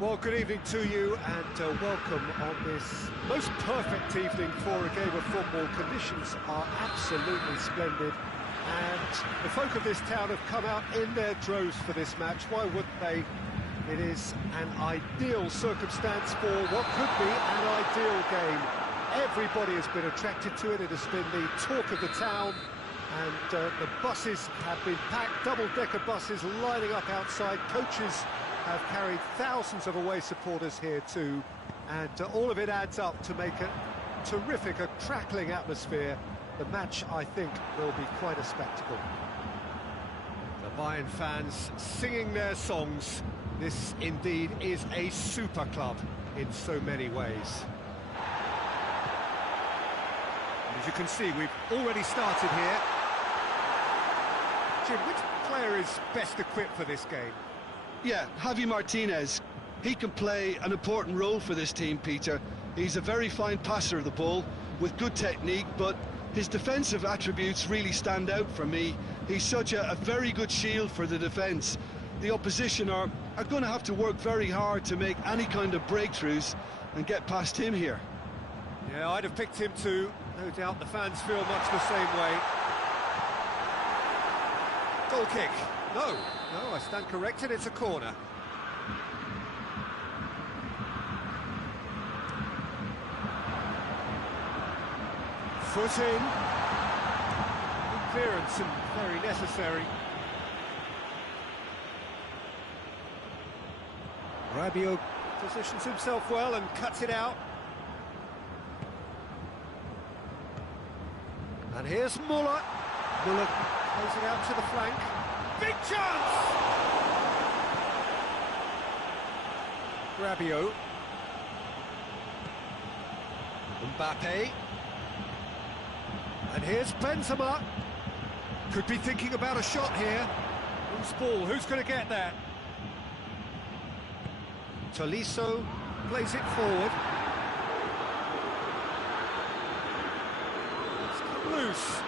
Well, good evening to you and welcome on this most perfect evening for a game of football. Conditions are absolutely splendid and the folk of this town have come out in their droves for this match. Why wouldn't they? It is an ideal circumstance for what could be an ideal game. Everybody has been attracted to it. It has been the talk of the town, and the buses have been packed, double-decker buses lining up outside. Coaches have carried thousands of away supporters here too, and all of it adds up to make a terrific, a crackling atmosphere. The match, I think, will be quite a spectacle. The Bayern fans singing their songs. This indeed is a super club in so many ways. And as you can see, we've already started here. Jim, which player is best equipped for this game? Yeah, Javi Martinez. He can play an important role for this team, Peter. He's a very fine passer of the ball with good technique, but his defensive attributes really stand out for me. He's such a very good shield for the defence. The opposition are going to have to work very hard to make any kind of breakthroughs and get past him here. Yeah, I'd have picked him too. No doubt the fans feel much the same way. Goal kick. No, I stand corrected, it's a corner. Foot in. Good clearance and very necessary. Rabiot positions himself well and cuts it out. And here's Muller. Muller plays it out to the flank. Big chance! Rabiot. Mbappe. And here's Benzema. Could be thinking about a shot here. Loose ball, who's going to get that? Tolisso plays it forward. It's come loose.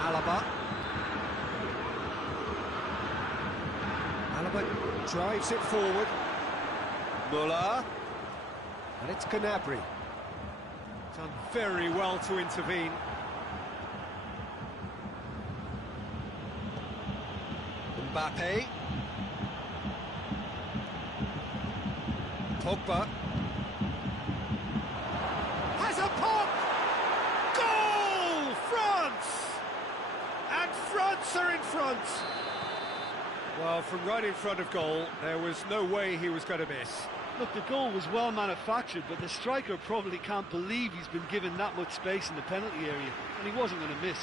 Alaba. Alaba drives it forward. Muller. And it's Gnabry. Done very well to intervene. Mbappe. Pogba. Has a pop! Goal! France! And France are in front! Well, from right in front of goal, there was no way he was going to miss. Look, the goal was well manufactured, but the striker probably can't believe he's been given that much space in the penalty area, and he wasn't going to miss.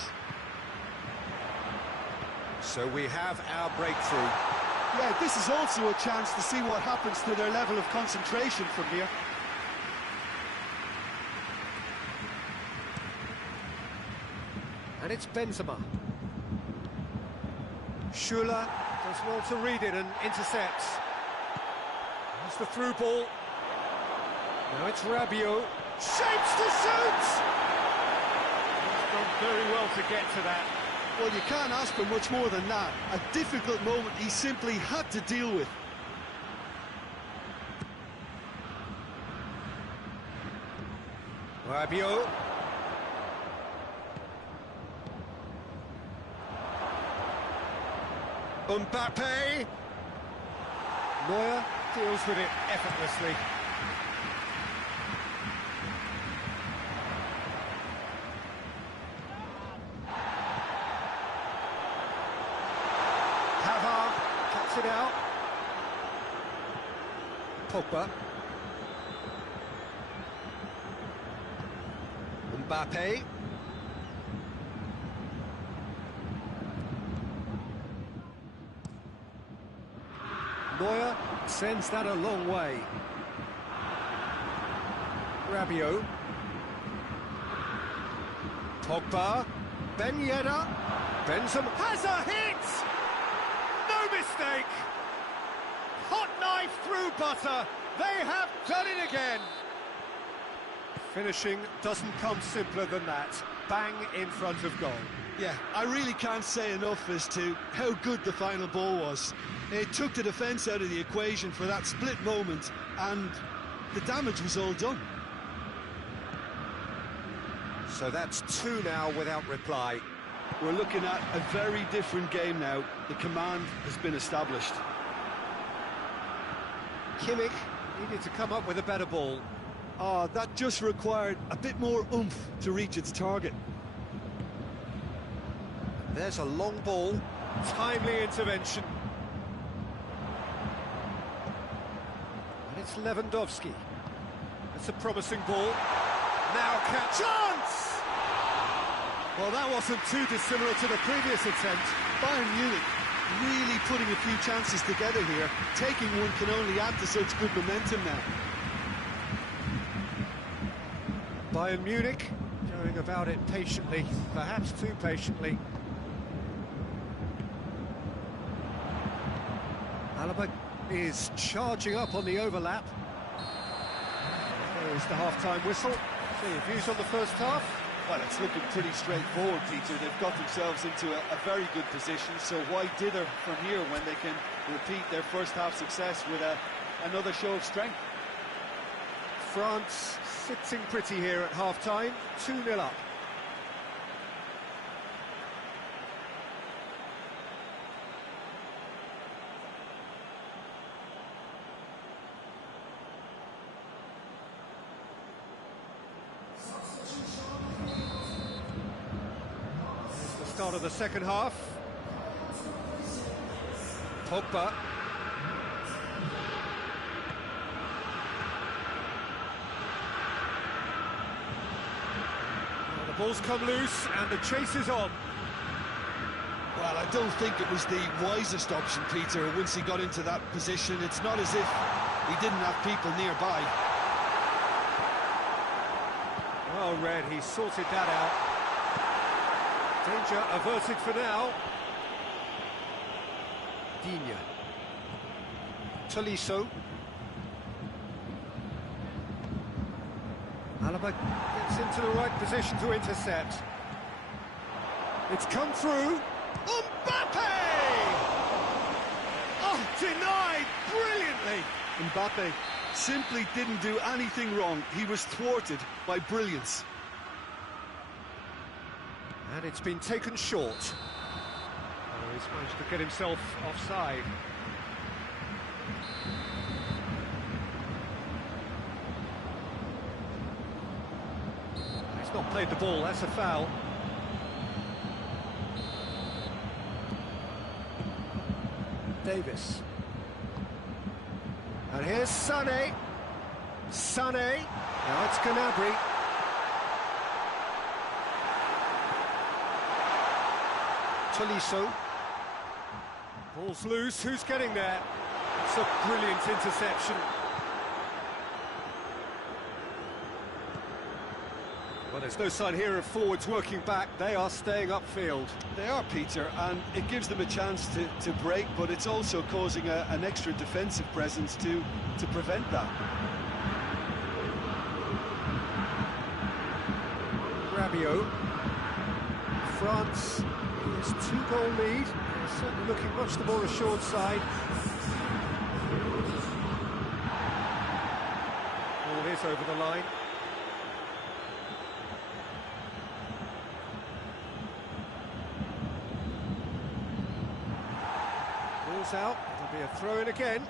So we have our breakthrough. Yeah, this is also a chance to see what happens to their level of concentration from here. And it's Benzema. Schuller does well to read it and intercepts. There's the through ball. Now it's Rabiot. Shapes to shoot! He's done very well to get to that. Well, you can't ask for much more than that. A difficult moment he simply had to deal with. Rabiot. Mbappe. Neuer deals with it effortlessly. Cuts it out. Pogba. Mbappe. Neuer sends that a long way. Rabiot. Pogba. Ben Yedder. Benzema has a hit! No mistake! Hot knife through butter. They have done it again. Finishing doesn't come simpler than that. Bang in front of goal. Yeah, I really can't say enough as to how good the final ball was. It took the defence out of the equation for that split moment, and the damage was all done. So that's 2 now without reply. We're looking at a very different game now. The command has been established. Kimmich needed to come up with a better ball. That just required a bit more oomph to reach its target. There's a long ball, timely intervention. And it's Lewandowski. That's a promising ball. Now chance! Well, that wasn't too dissimilar to the previous attempt. Bayern Munich really putting a few chances together here. Taking one can only add to such good momentum now. Bayern Munich going about it patiently, perhaps too patiently. Alaba is charging up on the overlap. There is the half-time whistle. So your views on the first half? Well, it's looking pretty straightforward, Peter. They've got themselves into a very good position, so why dither from here when they can repeat their first half success with another show of strength? France sitting pretty here at half-time, 2-0 up. Start of the second half. Pogba. Well, the ball's come loose and the chase is on. Well, I don't think it was the wisest option, Peter, once he got into that position. It's not as if he didn't have people nearby. Well read, he sorted that out. Danger averted for now. Digne. Tolisso. Alaba gets into the right position to intercept. It's come through. Mbappe! Oh, denied brilliantly. Mbappe simply didn't do anything wrong. He was thwarted by brilliance. And it's been taken short. Oh, he's managed to get himself offside. He's not played the ball, that's a foul. Davis. And here's Sané. Sané. Now it's Gnabry. Tolisso. Ball's loose, who's getting there? It's a brilliant interception. Well, there's no sign here of forwards working back, they are staying upfield. They are, Peter, and it gives them a chance to break, but it's also causing an extra defensive presence to prevent that. Rabiot. France. This 2-goal lead, certainly looking much the more assured side. Ball is over the line. Ball's out, it'll be a throw-in again.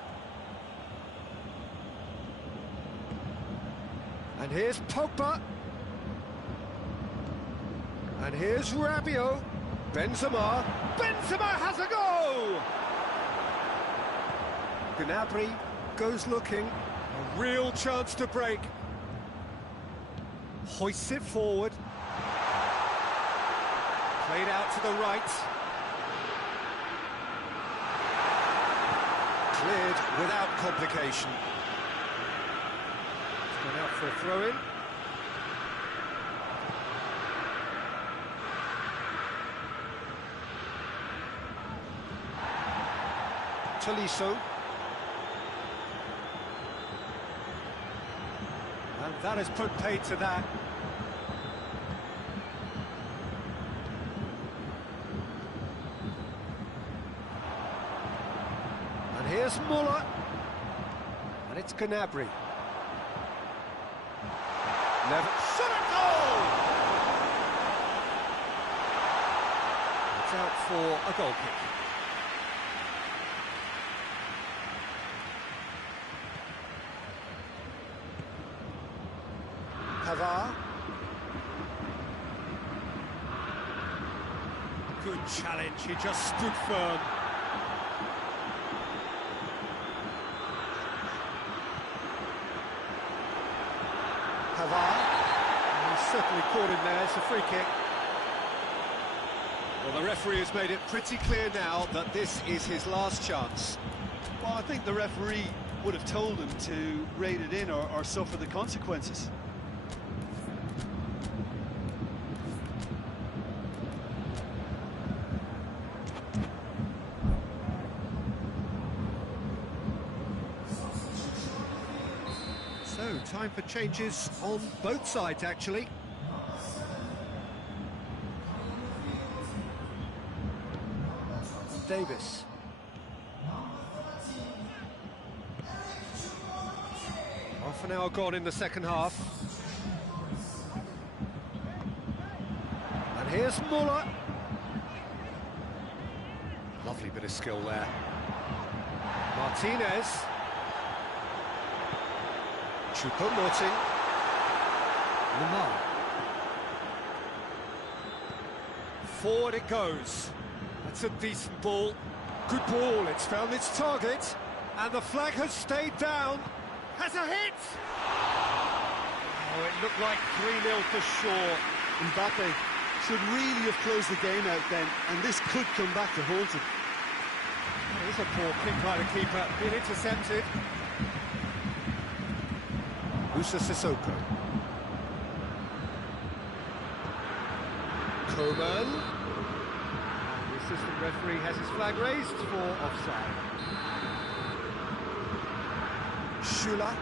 And here's Pogba. And here's Rabiot. Benzema has a go! Gnabry goes looking, a real chance to break. Hoists it forward. Played out to the right. Cleared without complication. It's gone out for a throw-in. Tolisso. And that has put paid to that. Muller. And it's Gnabry. Never shot a goal! It's out for a goal kick. Pavard. Good challenge, he just stood firm. Pavard. He's certainly caught him there, it's a free kick. Well, the referee has made it pretty clear now that this is his last chance. Well, I think the referee would have told him to rate it in or suffer the consequences. So, time for changes on both sides, actually. Davis. Half an hour gone in the second half. And here's Muller. Lovely bit of skill there. Martinez. Choupo-Moting. Lemar. Forward it goes. That's a decent ball. Good ball, it's found its target. And the flag has stayed down. Has a hit! Oh, it looked like 3-0 for sure. Mbappe should really have closed the game out then, and this could come back to haunt him. There's a poor kick by the keeper, been intercepted. Musa Sissoko. Coman. The assistant referee has his flag raised for offside. Schüller.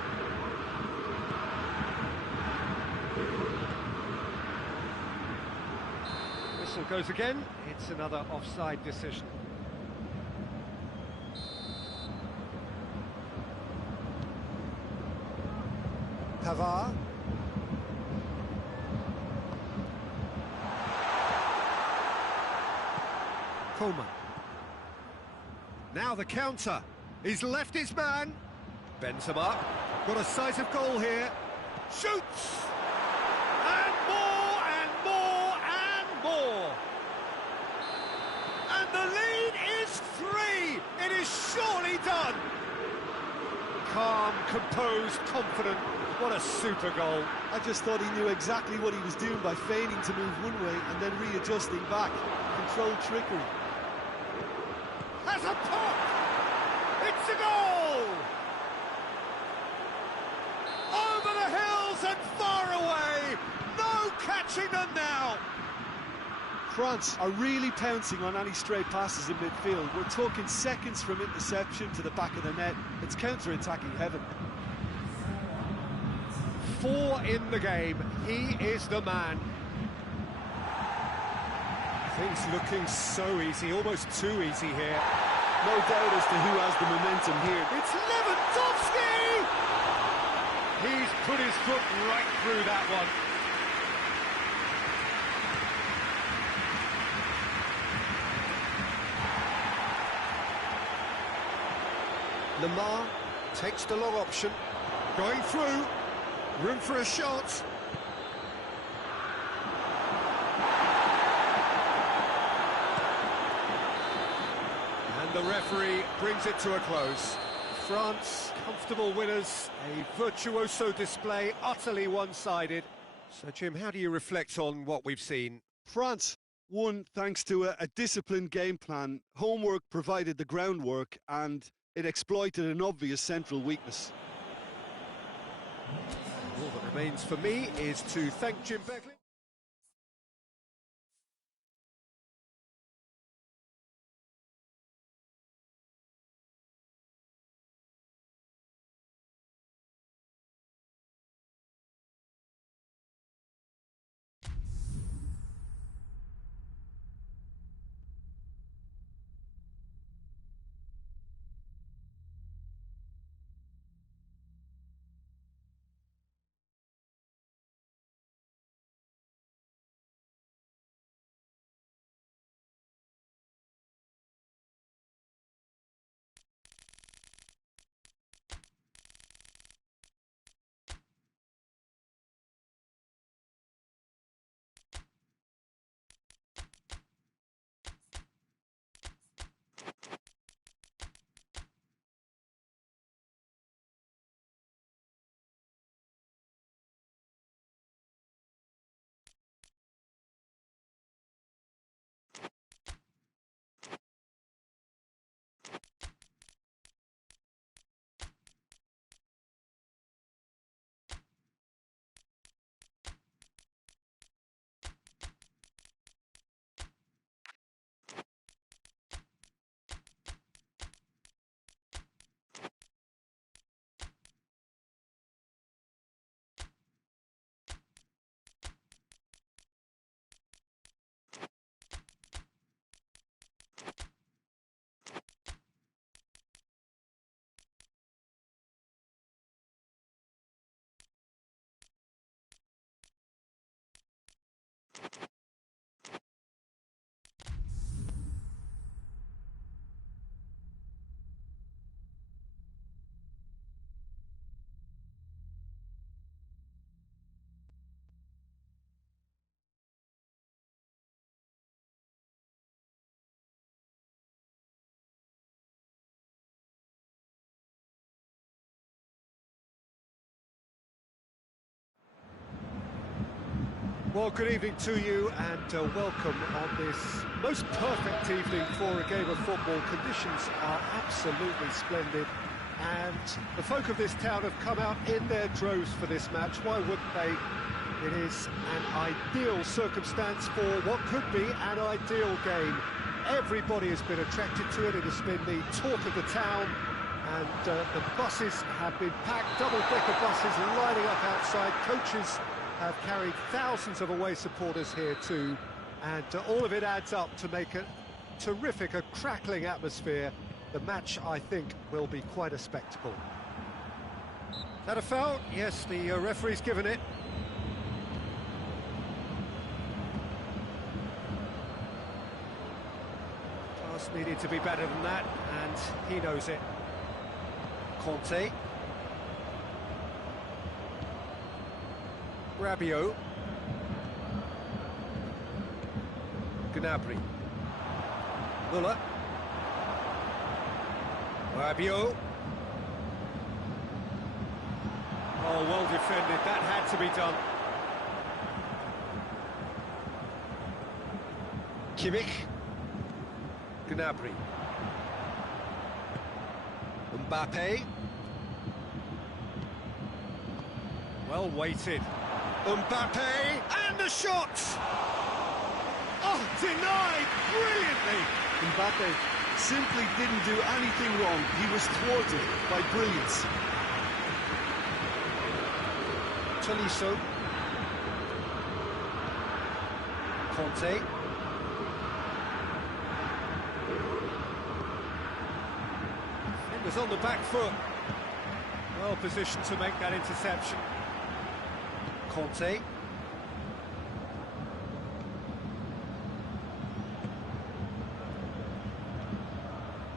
Whistle goes again, it's another offside decision. Pavard. Coman. Now the counter. He's left his man. Bends him up. Got a sight of goal here. Shoots! And more, and more, and more. And the lead is 3. It is surely done. Calm, composed, confident. What a super goal. I just thought he knew exactly what he was doing by feigning to move one way and then readjusting back. Controlled trickery. Has a pop! It's a goal! Over the hills and far away! No catching them now! France are really pouncing on any stray passes in midfield. We're talking seconds from interception to the back of the net. It's counter-attacking heaven. 4 in the game. He is the man. Things looking so easy, almost too easy here. No doubt as to who has the momentum here. It's Lewandowski! He's put his foot right through that one. Lemar takes the long option. Going through. Room for a shot. And the referee brings it to a close. France, comfortable winners, a virtuoso display, utterly one-sided. So, Jim, how do you reflect on what we've seen? France won thanks to a disciplined game plan. Homework provided the groundwork, and it exploited an obvious central weakness. All that remains for me is to thank Jim Beckley. Well, good evening to you and welcome on this most perfect evening for a game of football. Conditions are absolutely splendid and the folk of this town have come out in their droves for this match. Why wouldn't they? It is an ideal circumstance for what could be an ideal game. Everybody has been attracted to it. It has been the talk of the town, and the buses have been packed, double-decker buses lining up outside. Coaches have carried thousands of away supporters here too, and all of it adds up to make a terrific, a crackling atmosphere. The match, I think, will be quite a spectacle. Is that a foul? Yes, the referee's given it. Pass needed to be better than that, and he knows it. Conte. Rabiot. Gnabry. Muller. Rabiot. Oh, well defended. That had to be done. Kimmich. Gnabry. Mbappe. Well weighted. Mbappe, and the shot! Oh, denied brilliantly! Mbappe simply didn't do anything wrong. He was thwarted by brilliance. Tolisso. Conte. Defenders on the back foot. Well positioned to make that interception. Conte.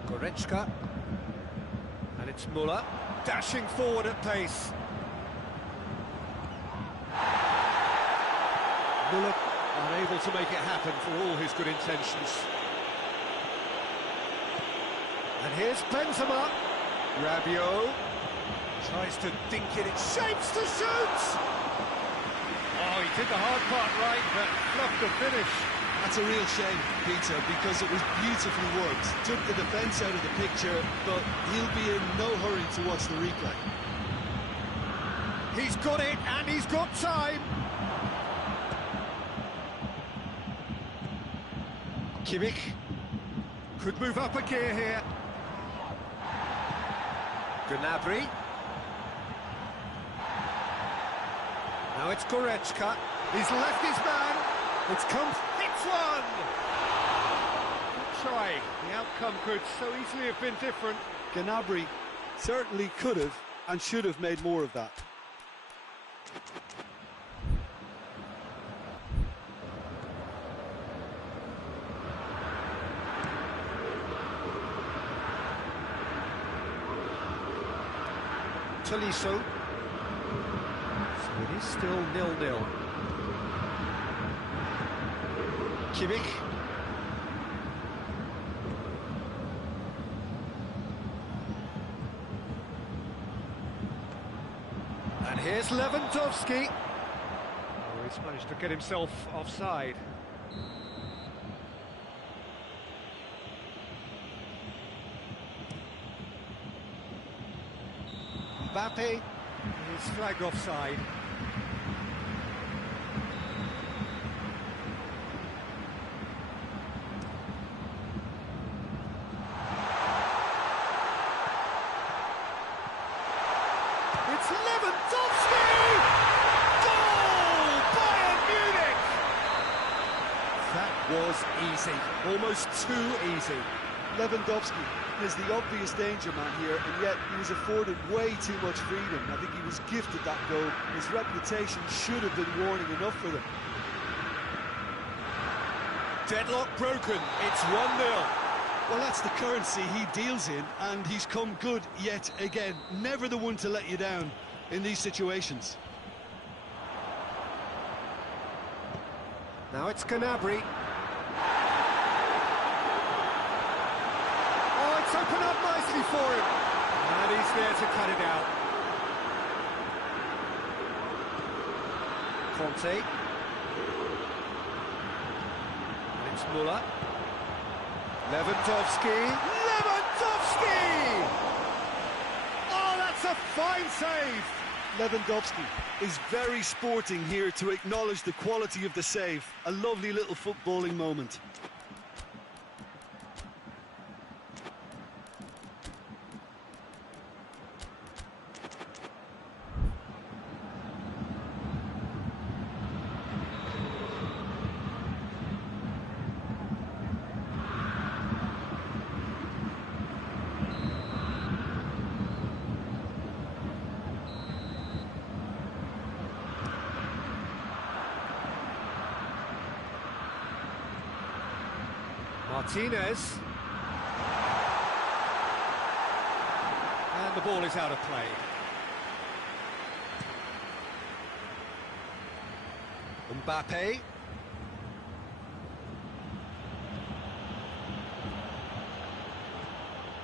Goretzka. And it's Muller, dashing forward at pace. Muller unable to make it happen for all his good intentions. And here's Benzema. Rabiot tries to dink it, it shapes to shoot! Oh, he did the hard part right, but fluffed the finish. That's a real shame, Peter, because it was beautifully worked. Took the defence out of the picture, but he'll be in no hurry to watch the replay. He's got it, and he's got time. Kimmich could move up a gear here. Gnabry. Now it's Goretzka. He's left his man. It's come. It's one. Good try. The outcome could so easily have been different. Gnabry certainly could have and should have made more of that. Tolisso. So it is still 0-0. Kimmich. And here's Lewandowski. Oh, he's managed to get himself offside. Mbappe is flagged offside. It's Lewandowski! Goal! Bayern Munich! That was easy, almost too easy. Lewandowski is the obvious danger man here, and yet he was afforded way too much freedom. I think he was gifted that goal. His reputation should have been warning enough for them. Deadlock broken, it's 1-0. Well, that's the currency he deals in, and he's come good yet again. Never the one to let you down in these situations. Now it's Gnabry. It's opened up nicely for him, and he's there to cut it out. Conte. Thomas Müller. Lewandowski. Lewandowski! Oh, that's a fine save! Lewandowski is very sporting here to acknowledge the quality of the save. A lovely little footballing moment. Martinez. And the ball is out of play. Mbappe.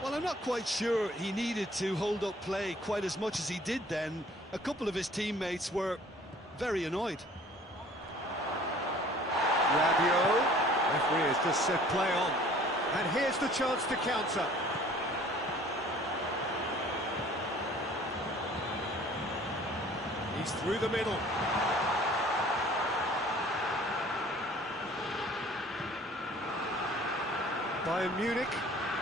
Well, I'm not quite sure he needed to hold up play quite as much as he did then. A couple of his teammates were very annoyed. Rabiot. Referee has just said play on. And here's the chance to counter. He's through the middle. Bayern Munich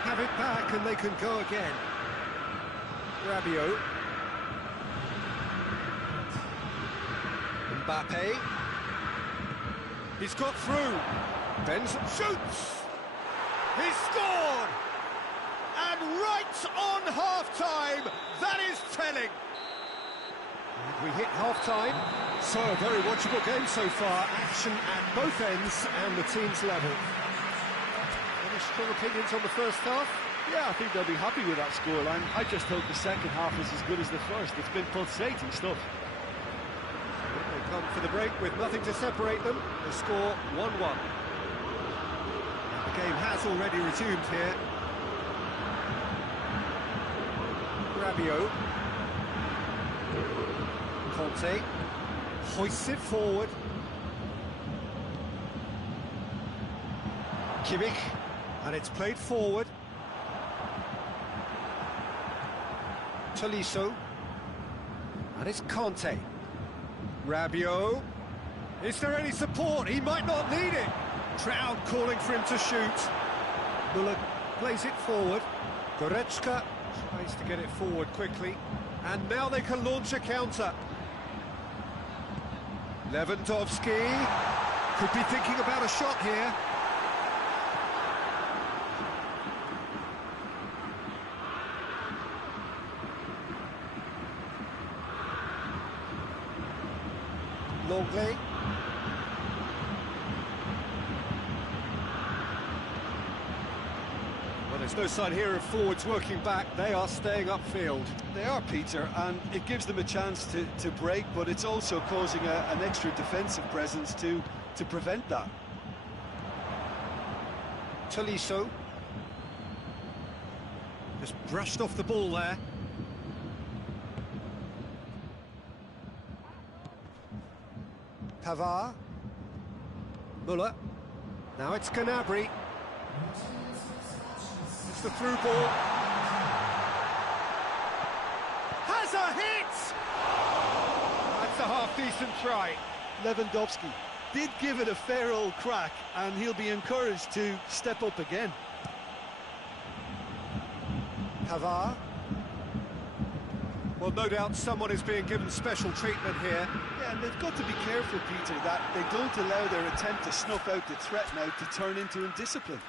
have it back and they can go again. Rabiot. Mbappe. He's got through. Benz shoots! He's scored! And right on half-time, that is telling! And we hit half-time, so a very watchable game so far. Action at both ends and the team's level. Any strong opinions on the first half? Yeah, I think they'll be happy with that scoreline. I just hope the second half is as good as the first. It's been pulsating stuff. They come for the break with nothing to separate them. The score 1-1. The game has already resumed here. Rabiot. Conte hoists it forward. Kimmich, and it's played forward. Tolisso, and it's Conte. Rabiot. Is there any support? He might not need it. Crowd calling for him to shoot. Müller plays it forward. Goretzka tries to get it forward quickly. And now they can launch a counter. Lewandowski could be thinking about a shot here. Longley. Well, there's no sign here of forwards working back. They are staying upfield. They are, Peter, and it gives them a chance to break, but it's also causing an extra defensive presence to prevent that. Tolisso. Just brushed off the ball there. Pavard. Müller. Now it's Gnabry. It's the through ball. Has a hit! That's a half-decent try. Lewandowski did give it a fair old crack, and he'll be encouraged to step up again. Pavard. Well, no doubt someone is being given special treatment here. Yeah, and they've got to be careful, Peter, that they don't allow their attempt to snuff out the threat now to turn into indiscipline.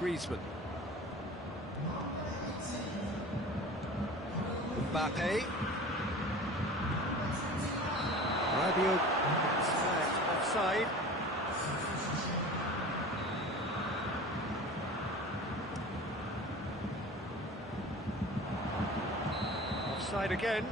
Griezmann. Mbappe. Rabiot gets flagged offside. Offside again.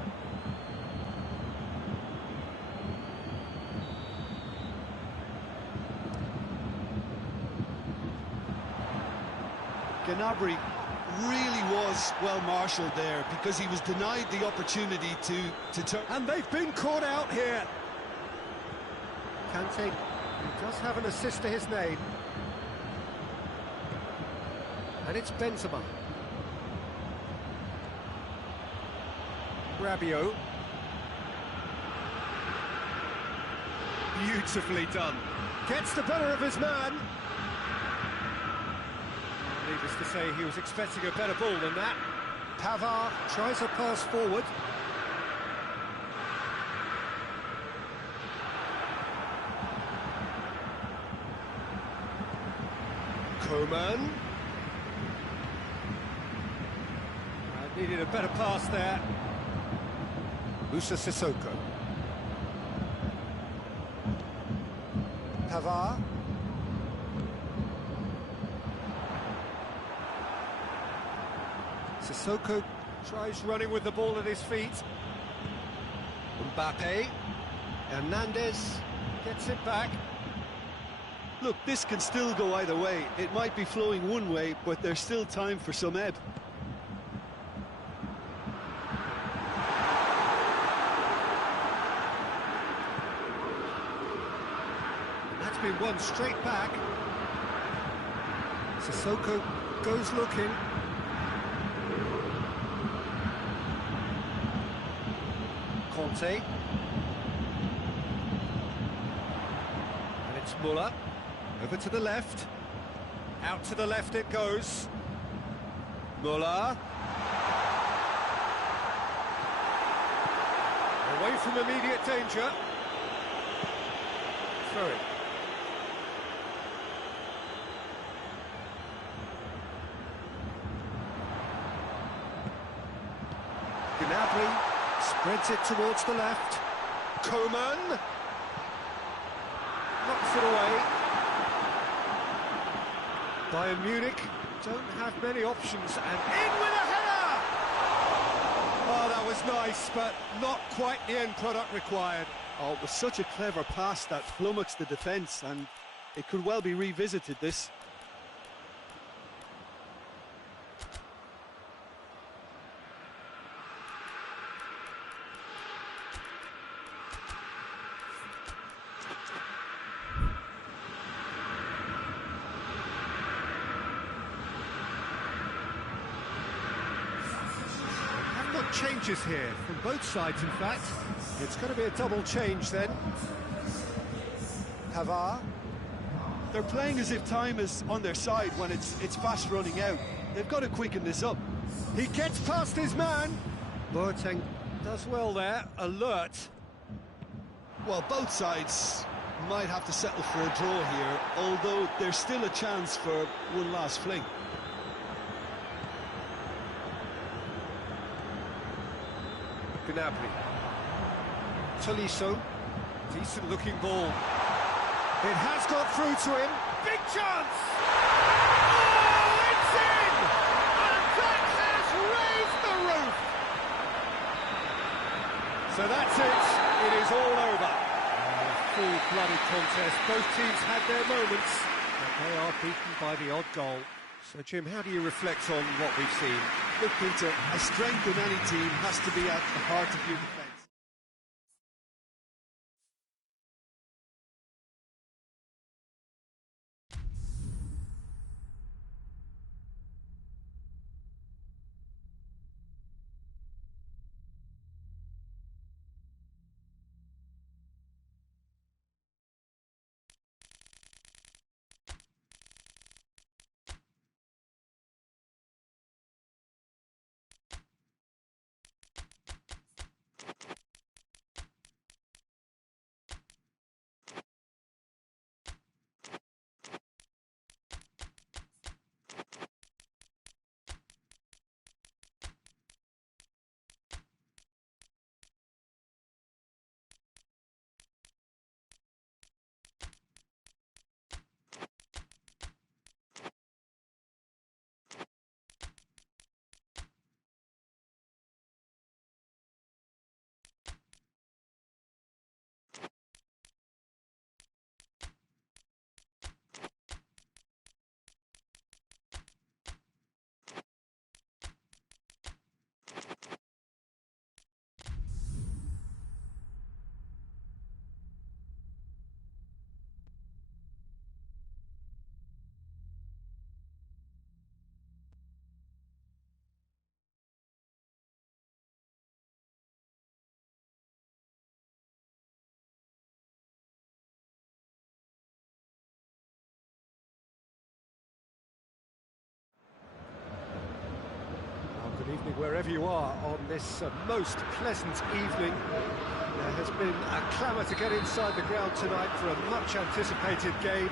Gnabry really was well marshalled there because he was denied the opportunity to turn. And they've been caught out here. Kante does have an assist to his name. And it's Benzema. Rabiot. Beautifully done. Gets the better of his man. Needless to say, he was expecting a better ball than that. Pavard tries a pass forward. Coman. Needed a better pass there. Moussa Sissoko. Pavard. Sissoko tries running with the ball at his feet. Mbappe. Hernandez gets it back. Look, this can still go either way. It might be flowing one way, but there's still time for some ebb. That's been won straight back. Sissoko goes looking. Conte. And it's Muller. Over to the left. Out to the left it goes. Muller. Away from immediate danger. Throw it. Gnabry spreads it towards the left. Coman knocks it away. Bayern Munich don't have many options, and in with a header! Oh, that was nice, but not quite the end product required. Oh, it was such a clever pass that flummoxed the defence, and it could well be revisited, this. Changes here from both sides, in fact. It's going to be a double change then. Pavard. They're playing as if time is on their side when it's fast running out. They've got to quicken this up. He gets past his man. Boateng does well there, alert. Well, both sides might have to settle for a draw here, although there's still a chance for one last fling. Gnabry. Tolisso. Decent looking ball. It has got through to him. Big chance! Oh, it's in! And that has raised the roof! So that's it. It is all over. A full-blooded contest. Both teams had their moments, but they are beaten by the odd goal. So, Jim, how do you reflect on what we've seen? Look, Peter, a strength in any team has to be at the heart of your defence. wherever you are on this most pleasant evening. There has been a clamour to get inside the ground tonight for a much-anticipated game.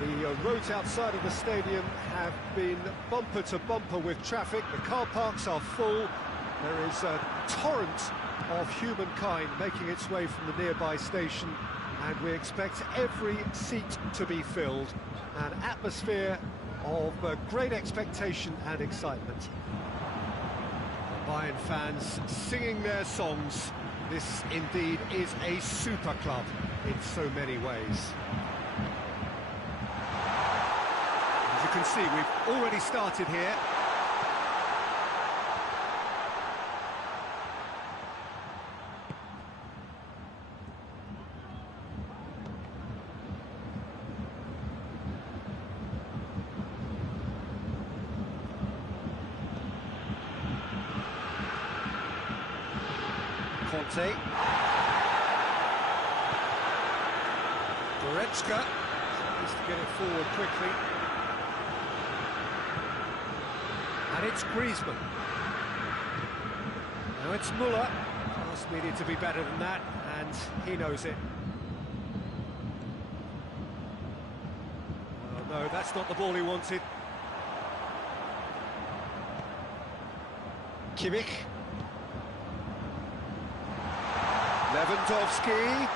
The roads outside of the stadium have been bumper to bumper with traffic. The car parks are full. There is a torrent of humankind making its way from the nearby station, and we expect every seat to be filled. An atmosphere of great expectation and excitement. The Bayern fans singing their songs. This indeed is a super club in so many ways. As you can see, we've already started here. Conte. Goretzka tries to get it forward quickly. And it's Griezmann. Now it's Müller. Pass needed to be better than that, and he knows it. Oh no, that's not the ball he wanted. Kimmich. Lewandowski.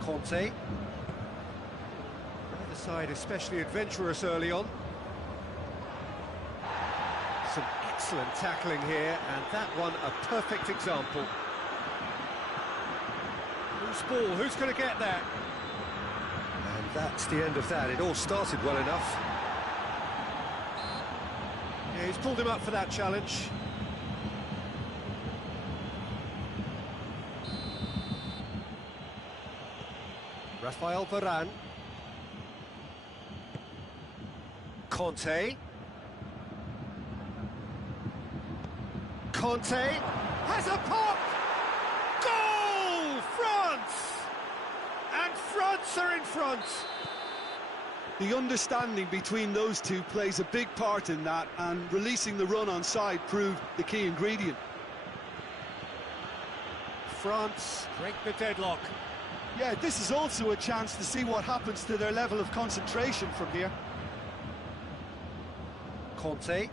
Conte. Either side especially adventurous early on. Some excellent tackling here, and that one a perfect example. Whose ball? Who's going to get that? And that's the end of that. It all started well enough. Yeah, he's pulled him up for that challenge. Rafael Varane. Conte. Conte has a pop! Goal! France! And France are in front! The understanding between those two plays a big part in that, and releasing the run on side proved the key ingredient. France break the deadlock. Yeah, this is also a chance to see what happens to their level of concentration from here. Conte.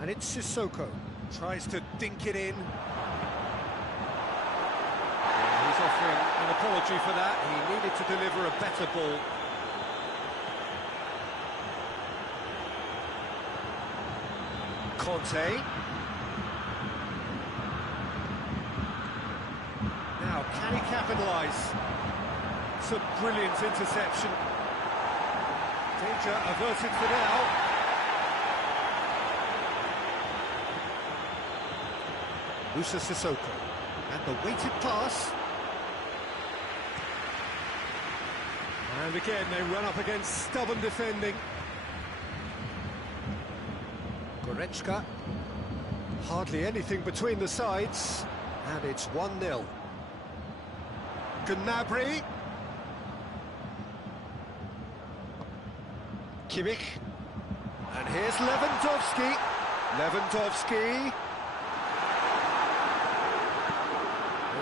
And it's Sissoko. Tries to dink it in. Yeah, he's offering an apology for that. He needed to deliver a better ball. Conte. Now, can he capitalise? It's a brilliant interception. Danger averted for now. Musa Sissoko. And the weighted pass. And again, they run up against stubborn defending. Goretzka. Hardly anything between the sides. And it's 1-0. Gnabry. Kimmich. And here's Lewandowski. Lewandowski.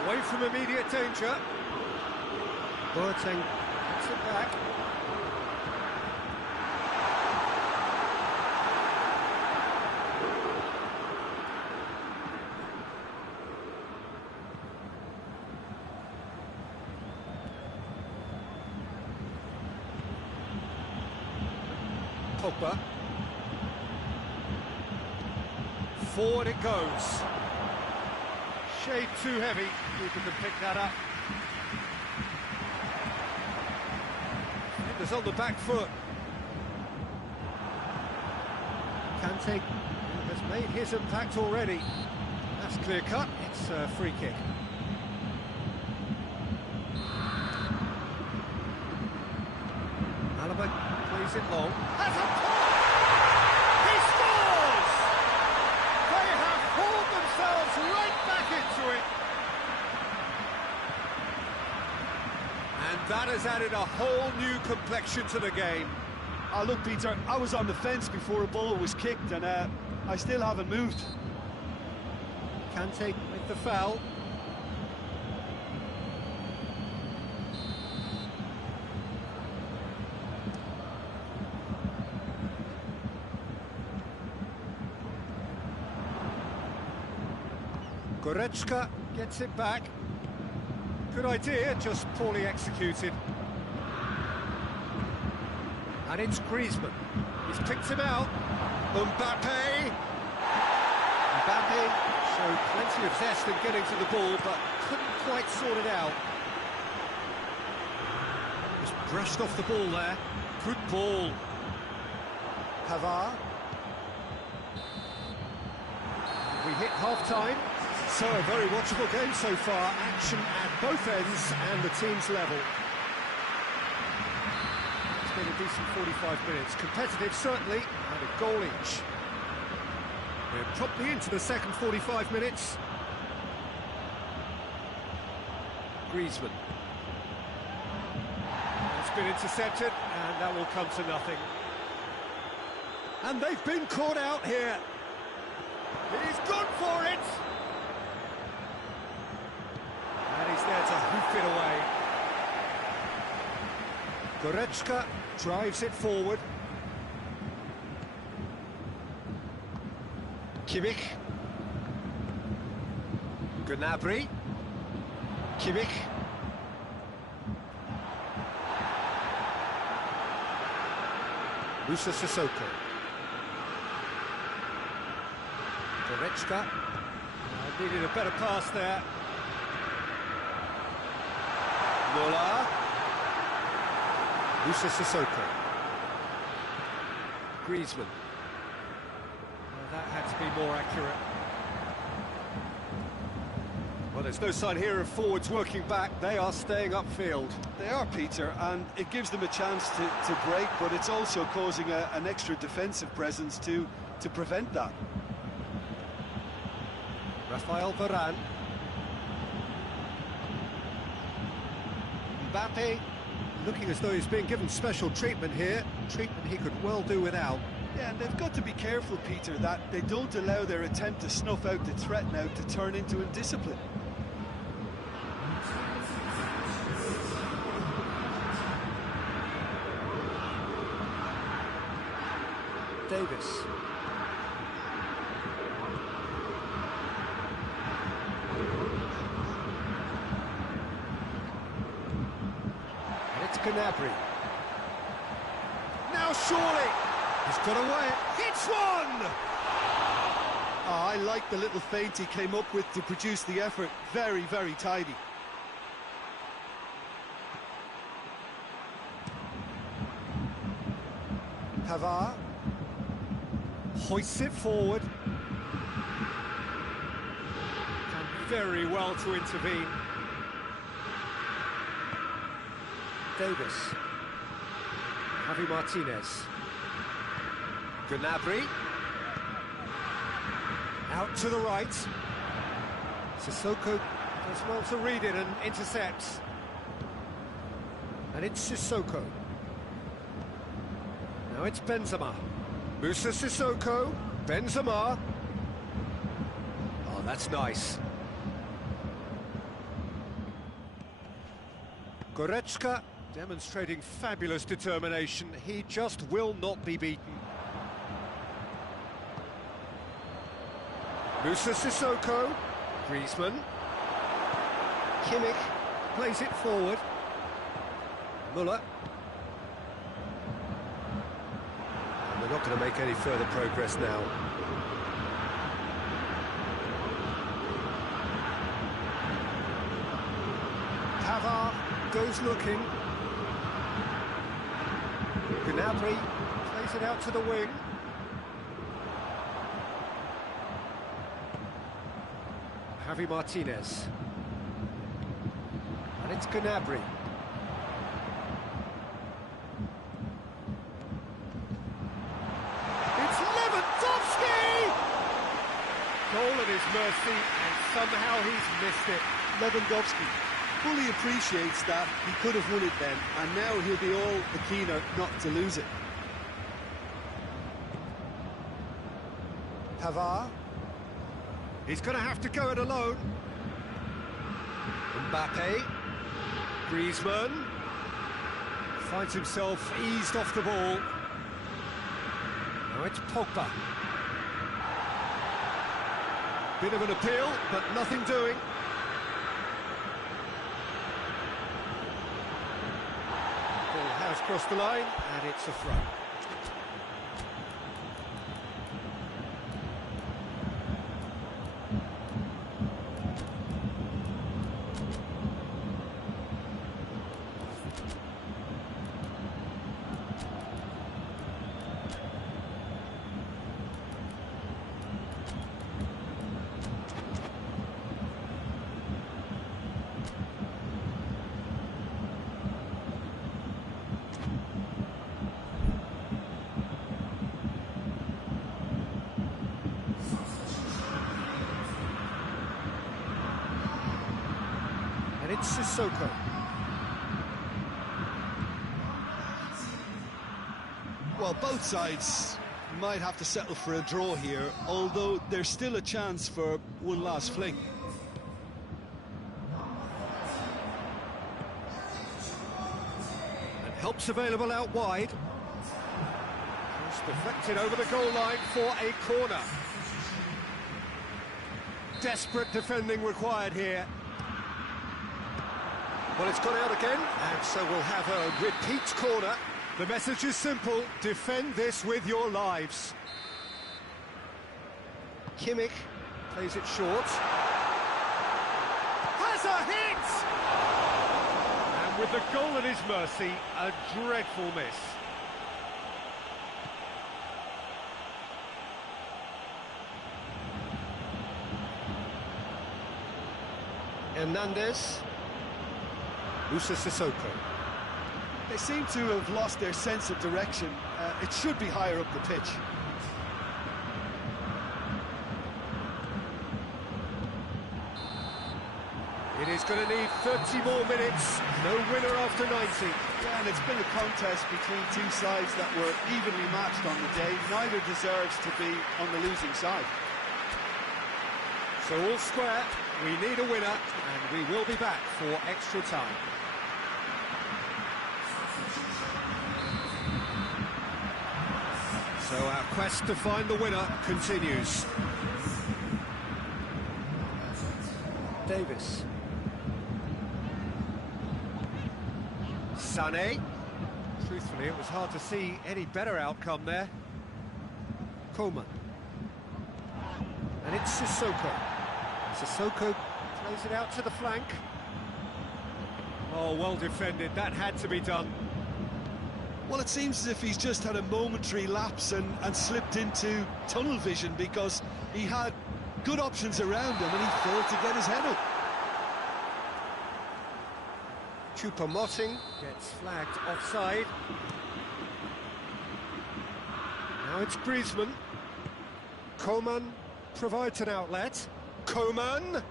Away from immediate danger. Boateng gets it back. Pogba. Forward it goes. Shade too heavy. Keeper can pick that up. Defenders on the back foot. Kante has made his impact already. That's clear cut. It's a free kick. Alaba plays it long. Has a pop! He scores! They have hauled themselves right back into it. That has added a whole new complexion to the game. Look, Peter, I was on the fence before a ball was kicked, and I still haven't moved. Kante with the foul. Goretzka gets it back. Good idea, just poorly executed. And it's Griezmann. He's picked him out. Mbappe showed plenty of zest in getting to the ball, but couldn't quite sort it out. Just brushed off the ball there. Good ball. Pavard. We hit half-time. So, a very watchable game so far. Action at both ends and the team's level. It's been a decent 45 minutes. Competitive, certainly, and a goal each. We're promptly into the second 45 minutes. Griezmann. It's been intercepted, and that will come to nothing. And they've been caught out here. He's gone for it! And he's there to hoof it away. Goretzka drives it forward. Kimmich. Gnabry. Kimmich. Musa Sissoko. Goretzka. Needed a better pass there. Muller. Musa Sissoko. Griezmann. That had to be more accurate. Well, there's no sign here of forwards working back. They are staying upfield. They are, Peter, and it gives them a chance to break, but it's also causing an extra defensive presence to prevent that. Rafael Varane. Mbappe, looking as though he's being given special treatment here. Treatment he could well do without. Yeah, and they've got to be careful, Peter, that they don't allow their attempt to snuff out the threat now to turn into indiscipline. Davis. And it's Gnabry. Now surely! He's got away. Hits one! I like the little feint he came up with to produce the effort. Very, very tidy. Pavard hoists it forward. Done very well to intervene. Davis. Javi Martinez. Gnabry. Out to the right. Sissoko does well to read it and intercepts. And it's Sissoko. Now it's Benzema. Musa Sissoko. Benzema. Oh, that's nice. Goretzka demonstrating fabulous determination. He just will not be beaten. Musa Sissoko. Griezmann. Kimmich plays it forward. Muller. They're not going to make any further progress now. Pavard goes looking. Gnabry plays it out to the wing. Javi Martinez. And it's Gnabry. It's Lewandowski! Goal at his mercy, and somehow he's missed it. Lewandowski, fully appreciates that he could have won it then, and now he'll be all the keener not to lose it. Pavard. He's going to have to go it alone. Mbappe. Griezmann. Finds himself eased off the ball. Now it's Pogba. Bit of an appeal, but nothing doing. Ball has crossed the line, and it's a throw. It's Sissoko. Well, both sides might have to settle for a draw here, although there's still a chance for one last fling. And help's available out wide. Just deflected over the goal line for a corner. Desperate defending required here. Well, it's gone out again, and so we'll have a repeat corner. The message is simple: defend this with your lives. Kimmich plays it short. Has a hit! And with the goal at his mercy, a dreadful miss. Hernandez. Moussa Sissoko. They seem to have lost their sense of direction. It should be higher up the pitch. It is going to need 30 more minutes. No winner after 90. Yeah, and it's been a contest between two sides that were evenly matched on the day. Neither deserves to be on the losing side. So all square, we need a winner, and we will be back for extra time. So our quest to find the winner continues. Davis. Sané. Truthfully, it was hard to see any better outcome there. Coleman. And it's Sissoko. Sissoko plays it out to the flank. Oh, well defended. That had to be done. Well, it seems as if he's just had a momentary lapse and slipped into tunnel vision, because he had good options around him and he failed to get his head up. Choupo-Moting gets flagged offside. Now it's Griezmann. Coman provides an outlet. Coman!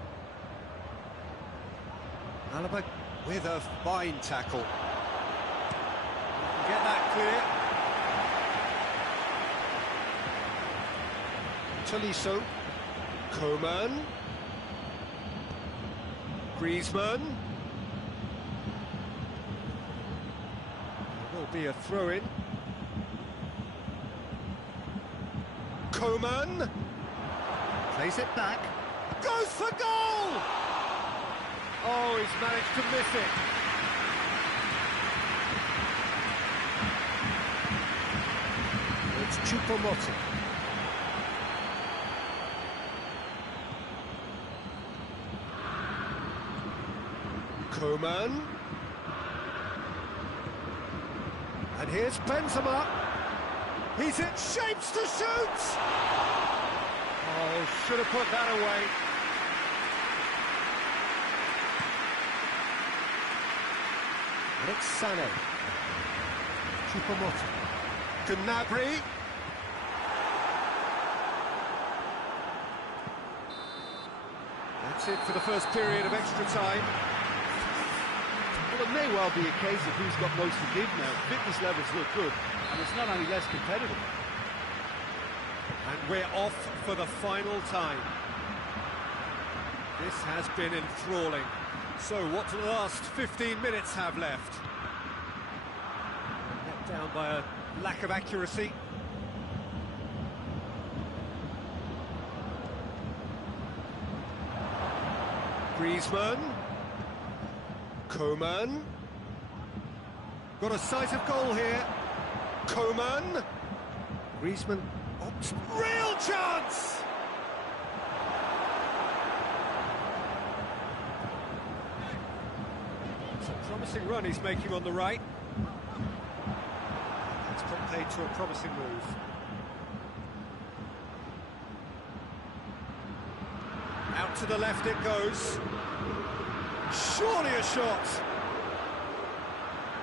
Alaba with a fine tackle. Get that clear. Tolisso. Coman. Griezmann. There will be a throw-in. Coman. Plays it back. Goes for goal! Oh, he's managed to miss it. It's Choupo-Moting. Coman. And here's Benzema. He's in shapes to shoot! Oh, should have put that away. And it's Sané. Choupo-Moting. Gnabry. That's it for the first period of extra time. Well, it may well be a case of who's got most to give now. Fitness levels look good, and it's not any less competitive. And we're off for the final time. This has been enthralling. So what do the last 15 minutes have left? Let down by a lack of accuracy. Griezmann. Coman. Got a sight of goal here. Coman. Griezmann. Real chance! It's a promising run he's making on the right. It's put paid to a promising move. Out to the left it goes. Surely a shot.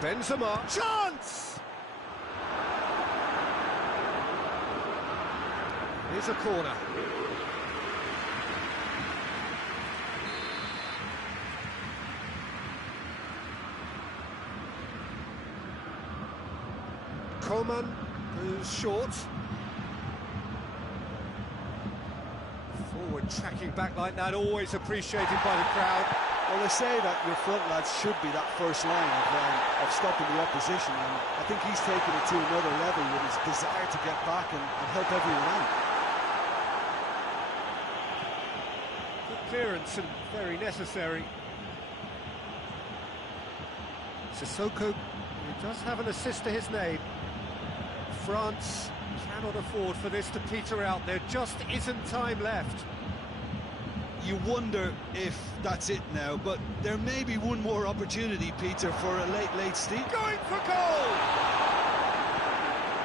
Benzema. Chance! Here's a corner. Coman goes short. Forward tracking back like that, always appreciated by the crowd. Well, they say that your front lads should be that first line of stopping the opposition, and I think he's taken it to another level with his desire to get back and help everyone out. Good clearance and very necessary. Sissoko, he does have an assist to his name. France cannot afford for this to peter out. There just isn't time left. You wonder if that's it now, but there may be one more opportunity, Peter, for a late steal. Going for goal!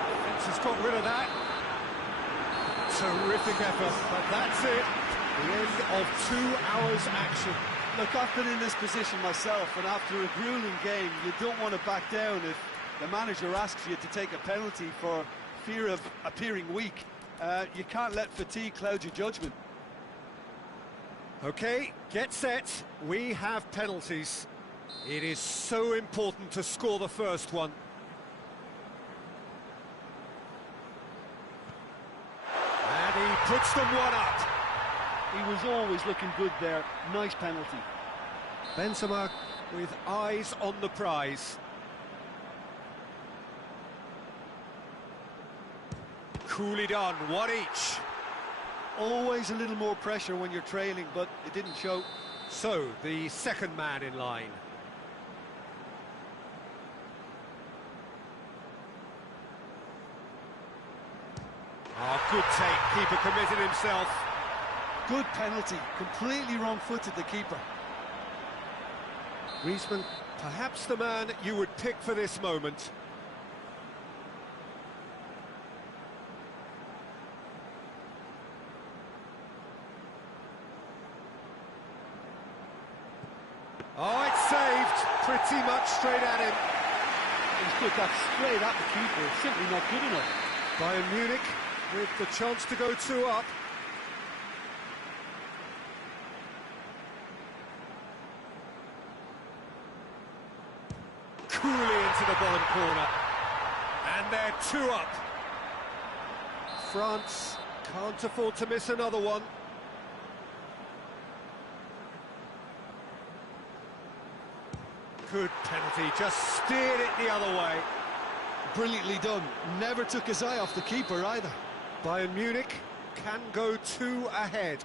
Defence has got rid of that. Terrific effort, but that's it. The end of 2 hours action. Look, I've been in this position myself, and after a grueling game, you don't want to back down if the manager asks you to take a penalty for fear of appearing weak. You can't let fatigue cloud your judgment. Okay, get set. We have penalties. It is so important to score the first one. And he puts them one up. He was always looking good there. Nice penalty. Benzema with eyes on the prize. Coolly done, one each. Always a little more pressure when you're trailing, but it didn't show. So, the second man in line. Oh, good take, keeper committed himself. Good penalty, completely wrong-footed the keeper. Griezmann, perhaps the man you would pick for this moment. Oh, it's saved, pretty much straight at him. He's put that straight at the keeper, it's simply not good enough. Bayern Munich with the chance to go 2 up. Coolly into the bottom corner. And they're 2 up. France can't afford to miss another one. Good penalty, just steered it the other way. Brilliantly done. Never took his eye off the keeper either. Bayern Munich can go 2 ahead.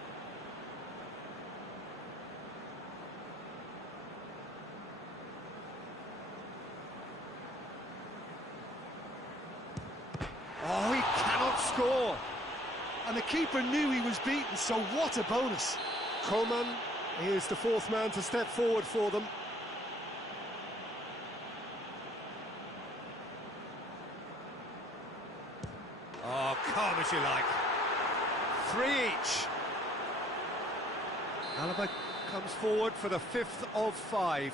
Oh, he cannot score. And the keeper knew he was beaten, so what a bonus. Coman is the 4th man to step forward for them. Oh, calm as you like. 3 each. Alaba comes forward for the 5th of 5.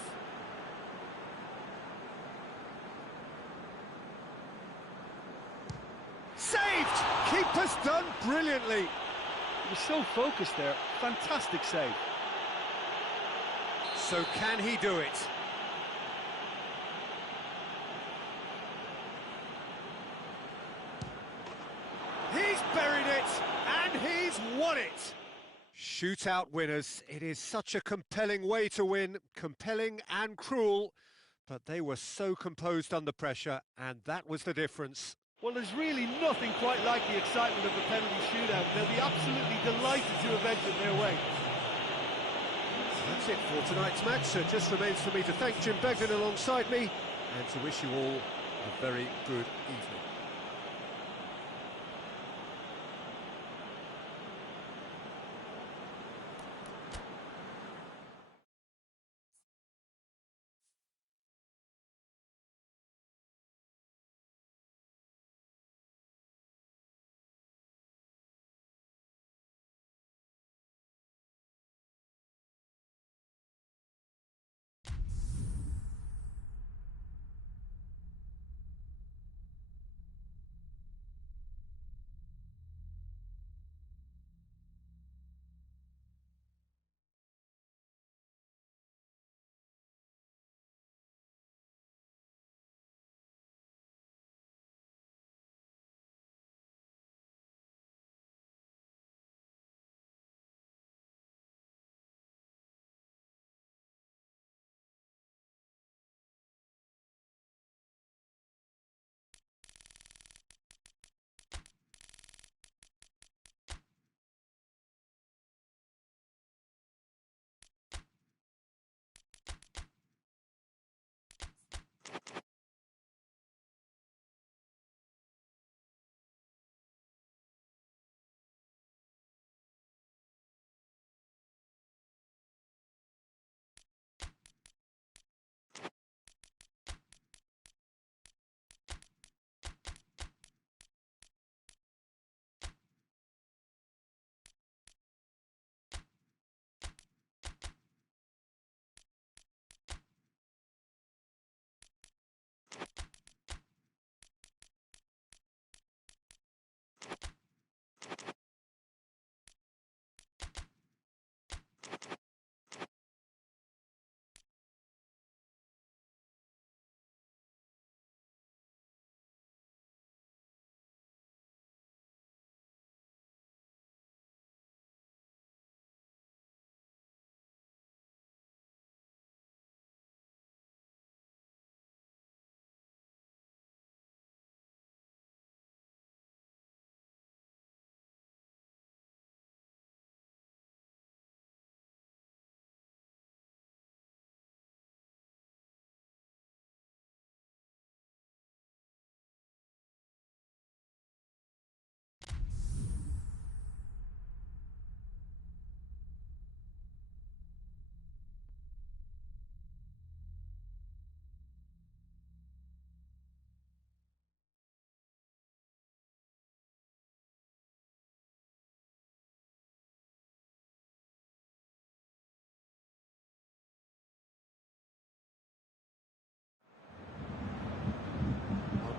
Saved! Keeper's done brilliantly. He was so focused there. Fantastic save. So can he do it? He's won it! Shootout winners. It is such a compelling way to win, compelling and cruel, but they were so composed under pressure, and that was the difference. Well, there's really nothing quite like the excitement of a penalty shootout. They'll be absolutely delighted to have entered their way. That's it for tonight's match. It just remains for me to thank Jim Begden alongside me and to wish you all a very good evening.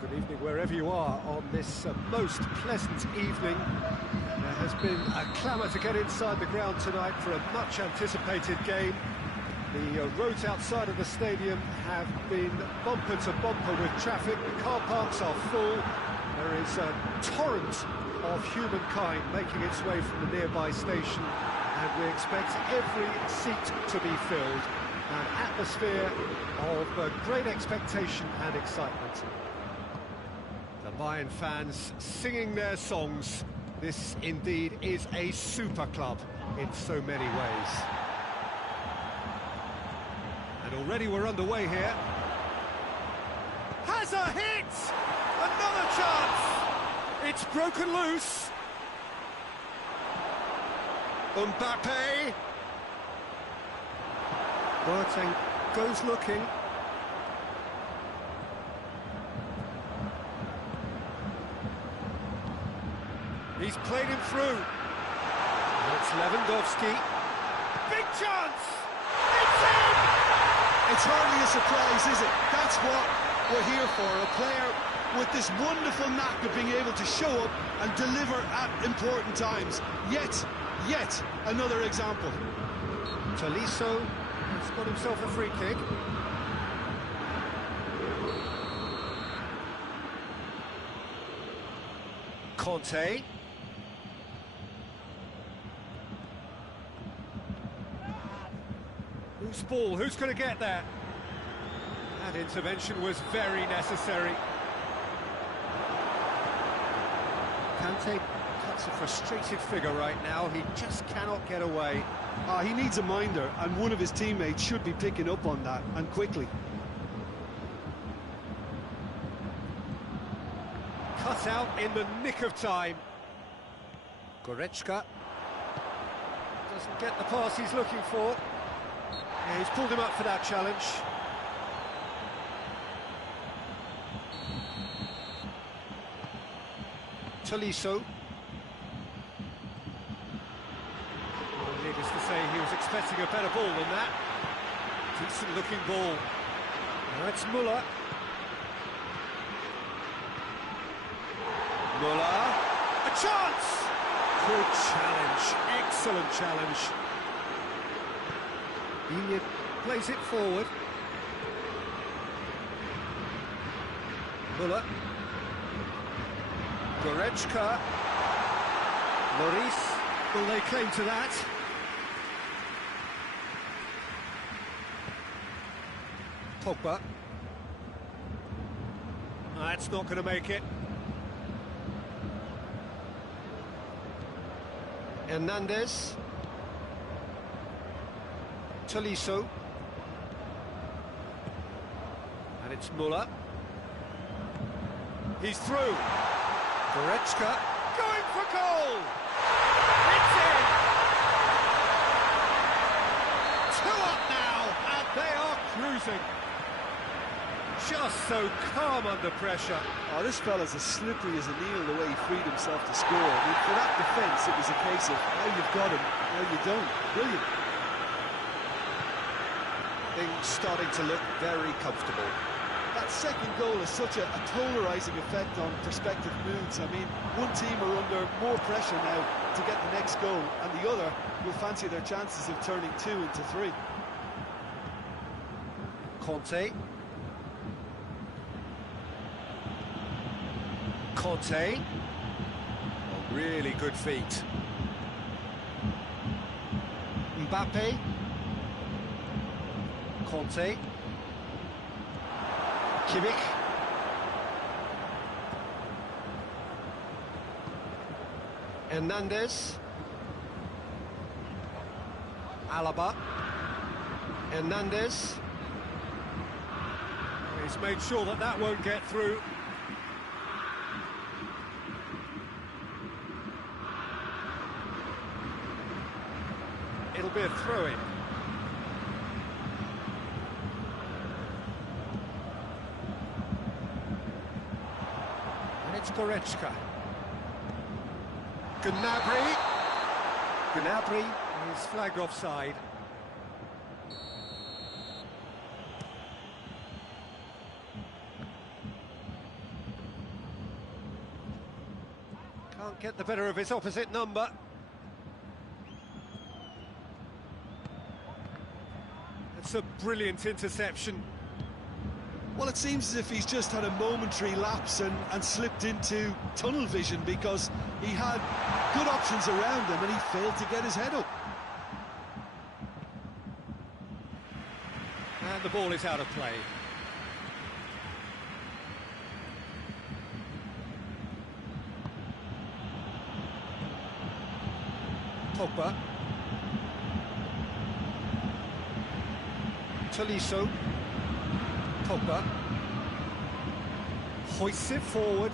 Good evening wherever you are on this most pleasant evening. There has been a clamour to get inside the ground tonight for a much anticipated game. The roads outside of the stadium have been bumper to bumper with traffic. The car parks are full. There is a torrent of humankind making its way from the nearby station, and we expect every seat to be filled. An atmosphere of great expectation and excitement. The Bayern fans singing their songs. This indeed is a super club in so many ways. And already we're underway here. Has a hit! Another chance! It's broken loose. Mbappe. Boateng goes looking. He's played him through. It's Lewandowski. Big chance! It's in! It's hardly a surprise, is it? That's what we're here for. A player with this wonderful knack of being able to show up and deliver at important times. Yet another example. Tolisso has got himself a free kick. Loose ball, who's going to get there? That intervention was very necessary. Kante cuts a frustrated figure right now, he just cannot get away. He needs a minder, and one of his teammates should be picking up on that, and quickly. Cut out in the nick of time. Goretzka doesn't get the pass he's looking for. Yeah, he's pulled him up for that challenge. Tolisso. Needless to say, he was expecting a better ball than that. Decent looking ball. Now it's Müller. Müller. A chance! Good challenge. Excellent challenge. He plays it forward. Müller. Goretzka. Lloris. Will they claim to that? Pogba. That's not going to make it. Hernandez. Tolisso. And it's Müller. He's through. Goretzka going for goal! It's in! 2 up now, and they are cruising. Just so calm under pressure. Oh, this fella's as slippery as an eel the way he freed himself to score. I mean, for that defence, it was a case of how you've got him, how you don't. Brilliant. Things starting to look very comfortable. That second goal has such a polarising effect on prospective moods. I mean, one team are under more pressure now to get the next goal, and the other will fancy their chances of turning 2 into 3. Conte. Conte. Oh, really good feet. Mbappe. Conte. Kimmich. Hernandez. Alaba. Hernandez. He's made sure that that won't get through. It'll be a throw-in. And it's Goretzka. Gnabry. Gnabry is flagged offside. Can't get the better of his opposite number. It's a brilliant interception. Well, it seems as if he's just had a momentary lapse and slipped into tunnel vision, because he had good options around him and he failed to get his head up. And the ball is out of play. Pogba. Tolisso. Pogba. Hoists it forward.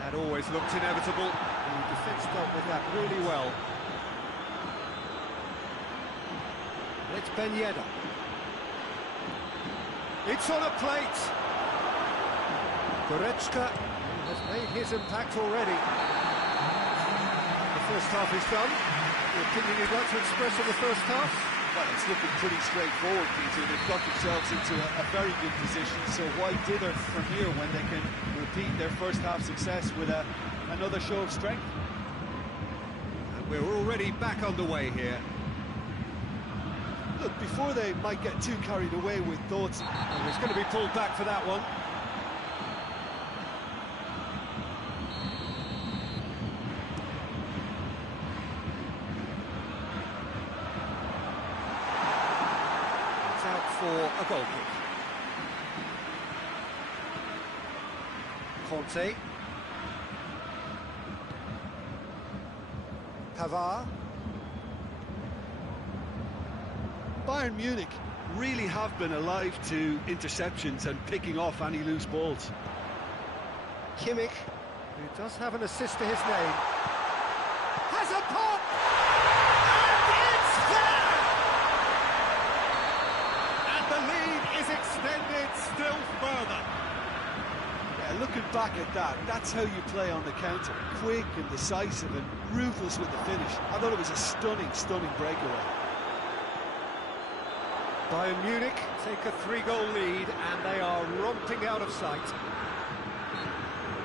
That always looked inevitable. The defence dealt with that really well. It's Ben Yedder. It's on a plate. Goretzka has made his impact already. The first half is done. The opinion you'd like to express on the first half? Well, it's looking pretty straightforward, Peter. They've got themselves into a very good position, so why dither from here when they can repeat their first half success with another show of strength? And we're already back underway here. Look, before they might get too carried away with thoughts... And it's going to be pulled back for that one. a goal kick. Conte. Pavard. Bayern Munich really have been alive to interceptions and picking off any loose balls. Kimmich, who does have an assist to his name, has a pop! And it's there! And the lead is extended still further. Yeah, looking back at that, that's how you play on the counter. Quick and decisive and ruthless with the finish. I thought it was a stunning, stunning breakaway. Bayern Munich take a 3-goal lead and they are romping out of sight.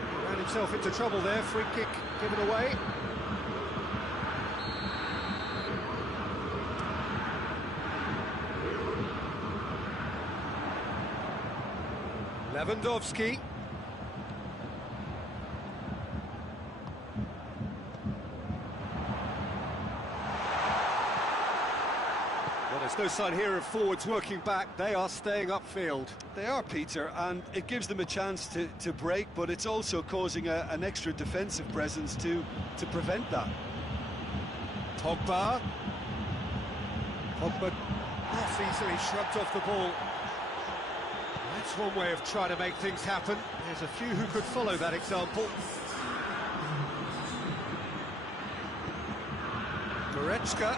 He ran himself into trouble there, free kick given away. Lewandowski. Well, there's no sign here of forwards working back. They are staying upfield. They are, Peter, and it gives them a chance to break, but it's also causing an extra defensive presence to prevent that. Pogba. Pogba not easily shrugged off the ball. That's one way of trying to make things happen. There's a few who could follow that example. Goretzka.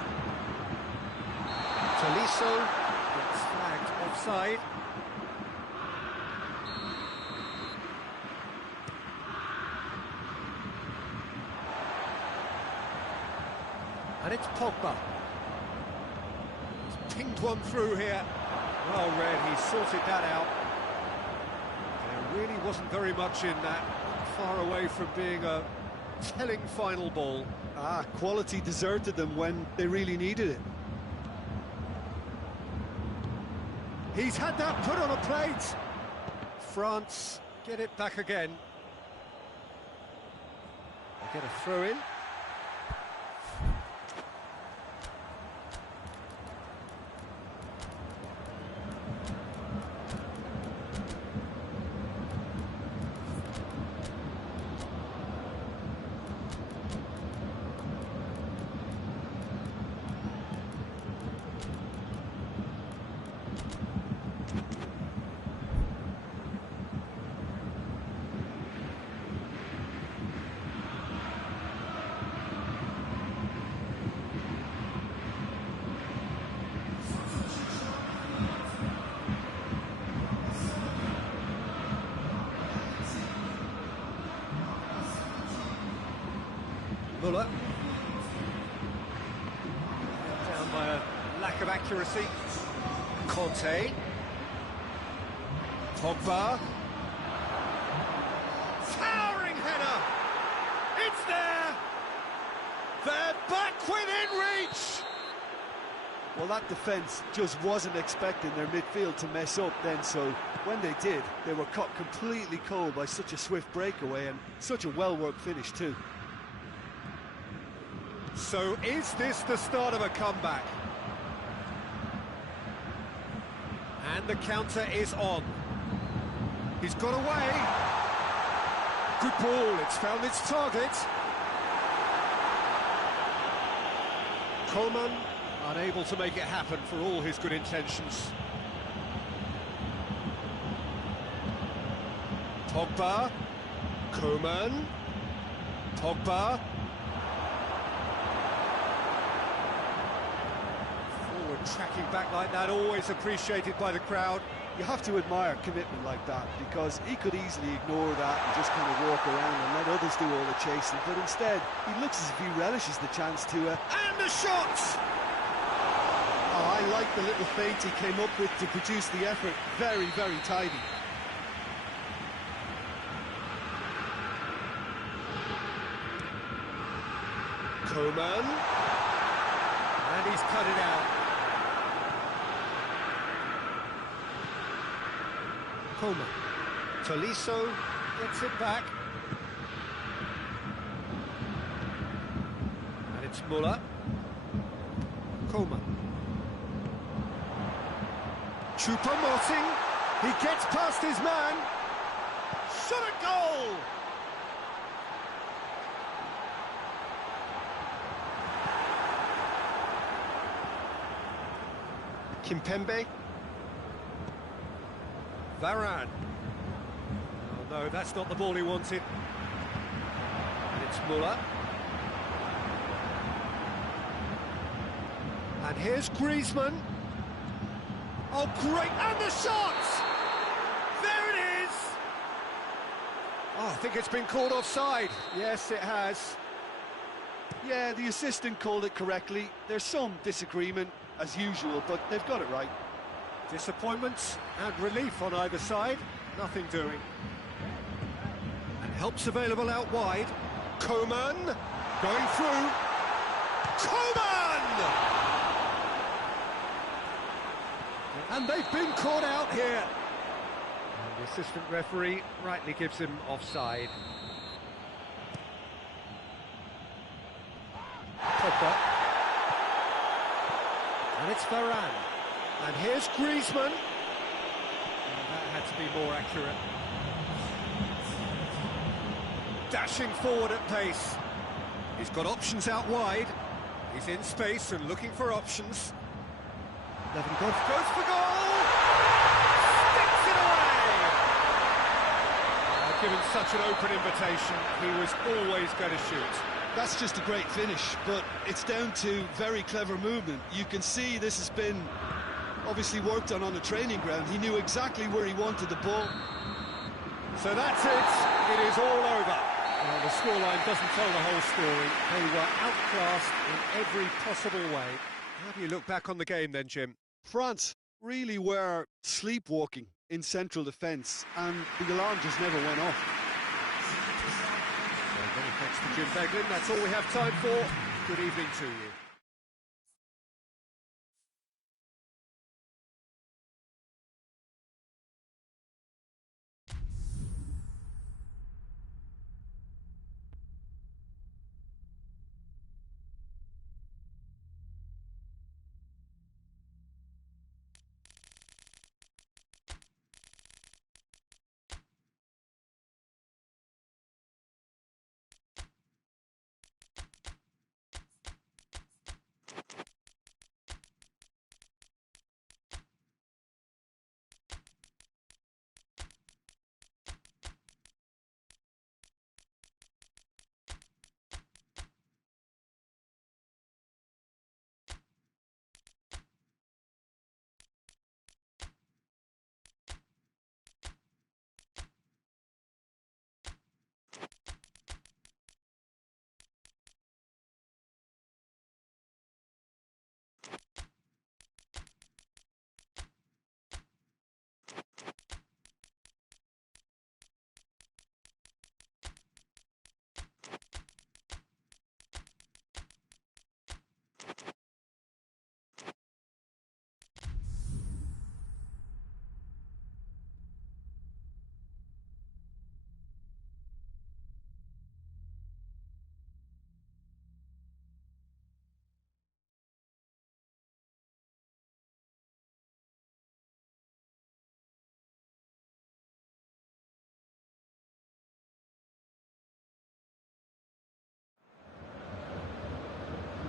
Tolisso gets flagged offside. And it's Pogba. He's pinged one through here. Well read, he sorted that out. There really wasn't very much in that, far away from being a telling final ball. Quality deserted them when they really needed it. He's had that put on a plate. France get it back again. They get a throw in. Muller. Down by a lack of accuracy. Conte. Pogba. Towering header! It's there! They're back within reach! Well, that defence just wasn't expecting their midfield to mess up then, so when they did, they were caught completely cold by such a swift breakaway and such a well-worked finish too. So is this the start of a comeback? And the counter is on. He's got away. Good ball, it's found its target. Coleman unable to make it happen for all his good intentions. Pogba. Coleman. Pogba. Tracking back like that, always appreciated by the crowd. You have to admire commitment like that, because he could easily ignore that and just kind of walk around and let others do all the chasing, but instead he looks as if he relishes the chance to and the shot! Oh, I like the little feint he came up with to produce the effort. Very, very tidy. Coleman, and he's cut it out. Coleman. Tolisso gets it back. And it's Muller. Coleman. Choupo-Moting, he gets past his man. Shot a goal! Kimpembe. Varane. Oh no, that's not the ball he wanted. And it's Muller. And here's Griezmann. Oh, great! And the shot! There it is! Oh, I think it's been called offside. Yes, it has. Yeah, the assistant called it correctly. There's some disagreement, as usual, but they've got it right. Disappointment and relief on either side. Nothing doing. And help's available out wide. Coman going through. Coman! And they've been caught out here. And the assistant referee rightly gives him offside. Pogba. And it's Varane. And here's Griezmann. And that had to be more accurate. Dashing forward at pace. He's got options out wide. He's in space and looking for options. Lewandowski goes for goal! Sticks it away! Given such an open invitation, he was always going to shoot. That's just a great finish, but it's down to very clever movement. You can see this has been obviously worked on the training ground. He knew exactly where he wanted the ball. So that's it. It is all over. Well, the scoreline doesn't tell the whole story. They were outclassed in every possible way. How do you look back on the game then, Jim? France really were sleepwalking in central defence, and the alarm just never went off. Well, many thanks to Jim Beglin. That's all we have time for. Good evening to you.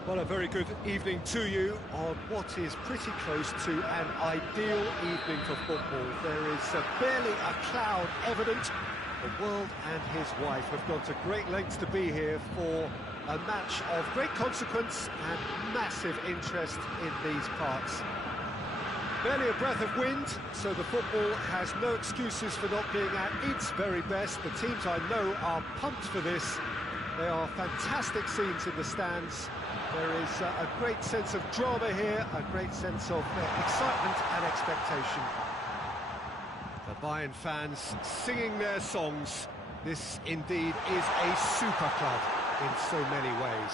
Well, a very good evening to you on what is pretty close to an ideal evening for football. There is barely a cloud evident. The world and his wife have gone to great lengths to be here for a match of great consequence and massive interest in these parts. Barely a breath of wind, so the football has no excuses for not being at its very best. The teams I know are pumped for this. They are fantastic scenes in the stands. There is a great sense of drama here, a great sense of excitement and expectation. The Bayern fans singing their songs. This indeed is a super club in so many ways.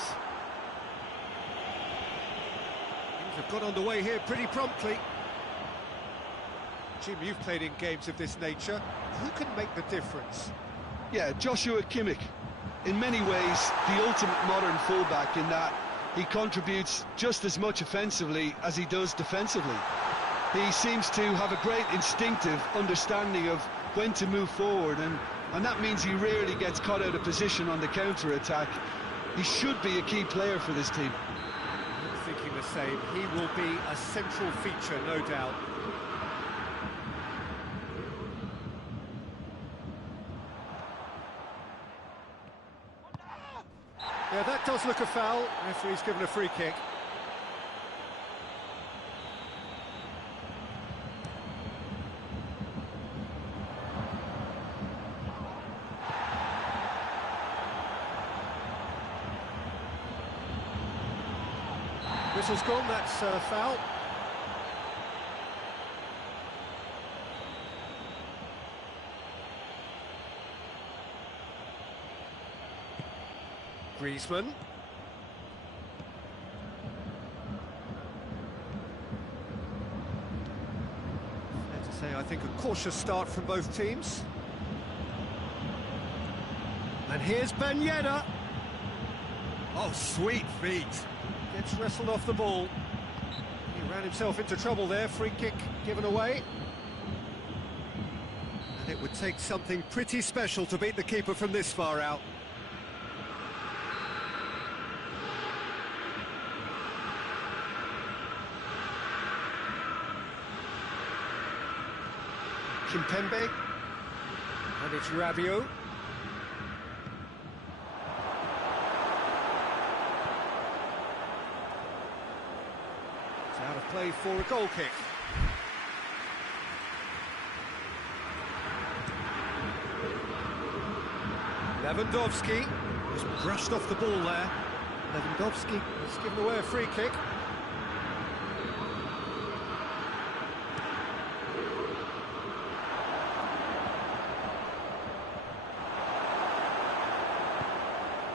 Things have got underway here pretty promptly. Jim, you've played in games of this nature. Who can make the difference? Yeah, Joshua Kimmich. In many ways, the ultimate modern fullback in that he contributes just as much offensively as he does defensively. He seems to have a great instinctive understanding of when to move forward, and that means he rarely gets caught out of position on the counter-attack. He should be a key player for this team. I'm thinking the same. He will be a central feature, no doubt. Yeah, that does look a foul. Referee's given a free kick. Whistle's gone, that's a foul. Griezmann. Fair to say, I think, a cautious start from both teams. And here's Ben Yedder. Oh, sweet feet. Gets wrestled off the ball. He ran himself into trouble there. Free kick given away. And it would take something pretty special to beat the keeper from this far out. Kimpembe, and it's Rabiot. It's out of play for a goal kick. Lewandowski was brushed off the ball there. Lewandowski has given away a free kick.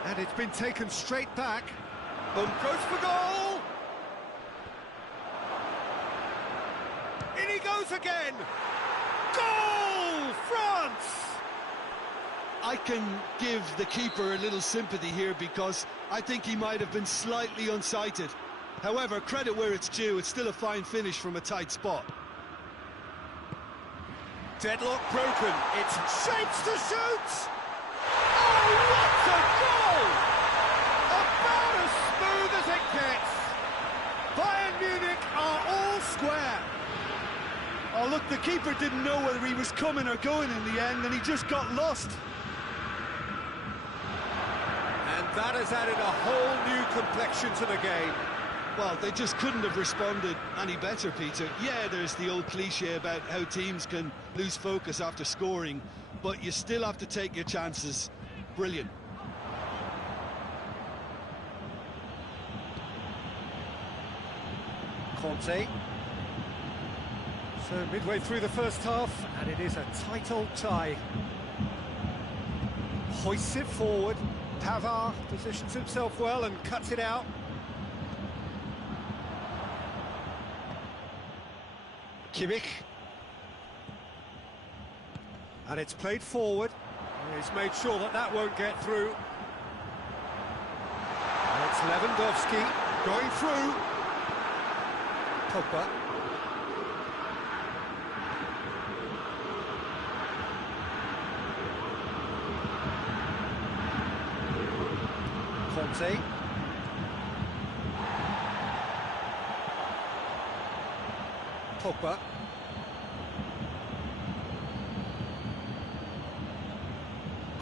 And it's been taken straight back. Goes for goal! In he goes again! Goal! France! I can give the keeper a little sympathy here because I think he might have been slightly unsighted. However, credit where it's due, it's still a fine finish from a tight spot. Deadlock broken. It's shapes to shoot! Oh, what a goal! About as smooth as it gets. Bayern Munich are all square. Oh, look, the keeper didn't know whether he was coming or going in the end, and he just got lost. And that has added a whole new complexion to the game. Well, they just couldn't have responded any better, Peter. Yeah, there's the old cliche about how teams can lose focus after scoring, but you still have to take your chances. Brilliant. Conte. So midway through the first half, and it is a tight old tie. Hoists it forward. Pavard positions himself well and cuts it out. Kimmich. And it's played forward. He's made sure that that won't get through. And it's Lewandowski going through. Pogba. Conte. Pogba.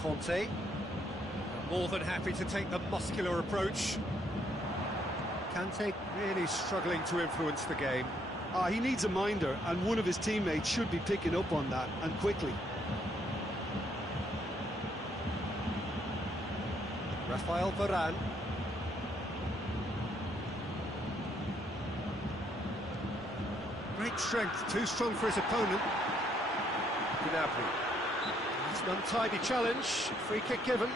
Conte. More than happy to take the muscular approach. Kante really struggling to influence the game. He needs a minder, and one of his teammates should be picking up on that, and quickly. Rafael Varane. Great strength, too strong for his opponent. Gnabry. It's an untidy challenge, free kick given.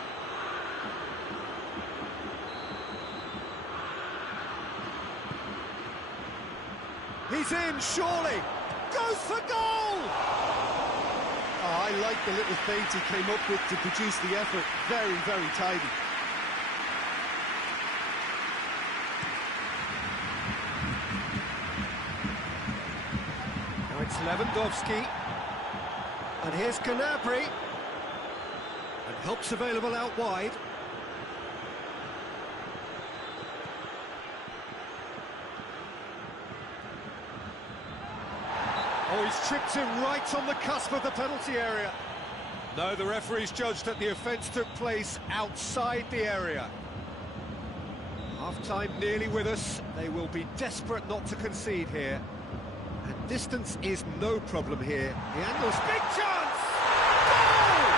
He's in, surely! Goes for goal! I like the little feint he came up with to produce the effort. Very, very tidy. Lewandowski. And here's Gnabry. And help's available out wide. Oh, he's tripped him right on the cusp of the penalty area. No, the referee's judged that the offence took place outside the area. Half-time nearly with us. They will be desperate not to concede here. And distance is no problem here. The angle's big chance! Goal!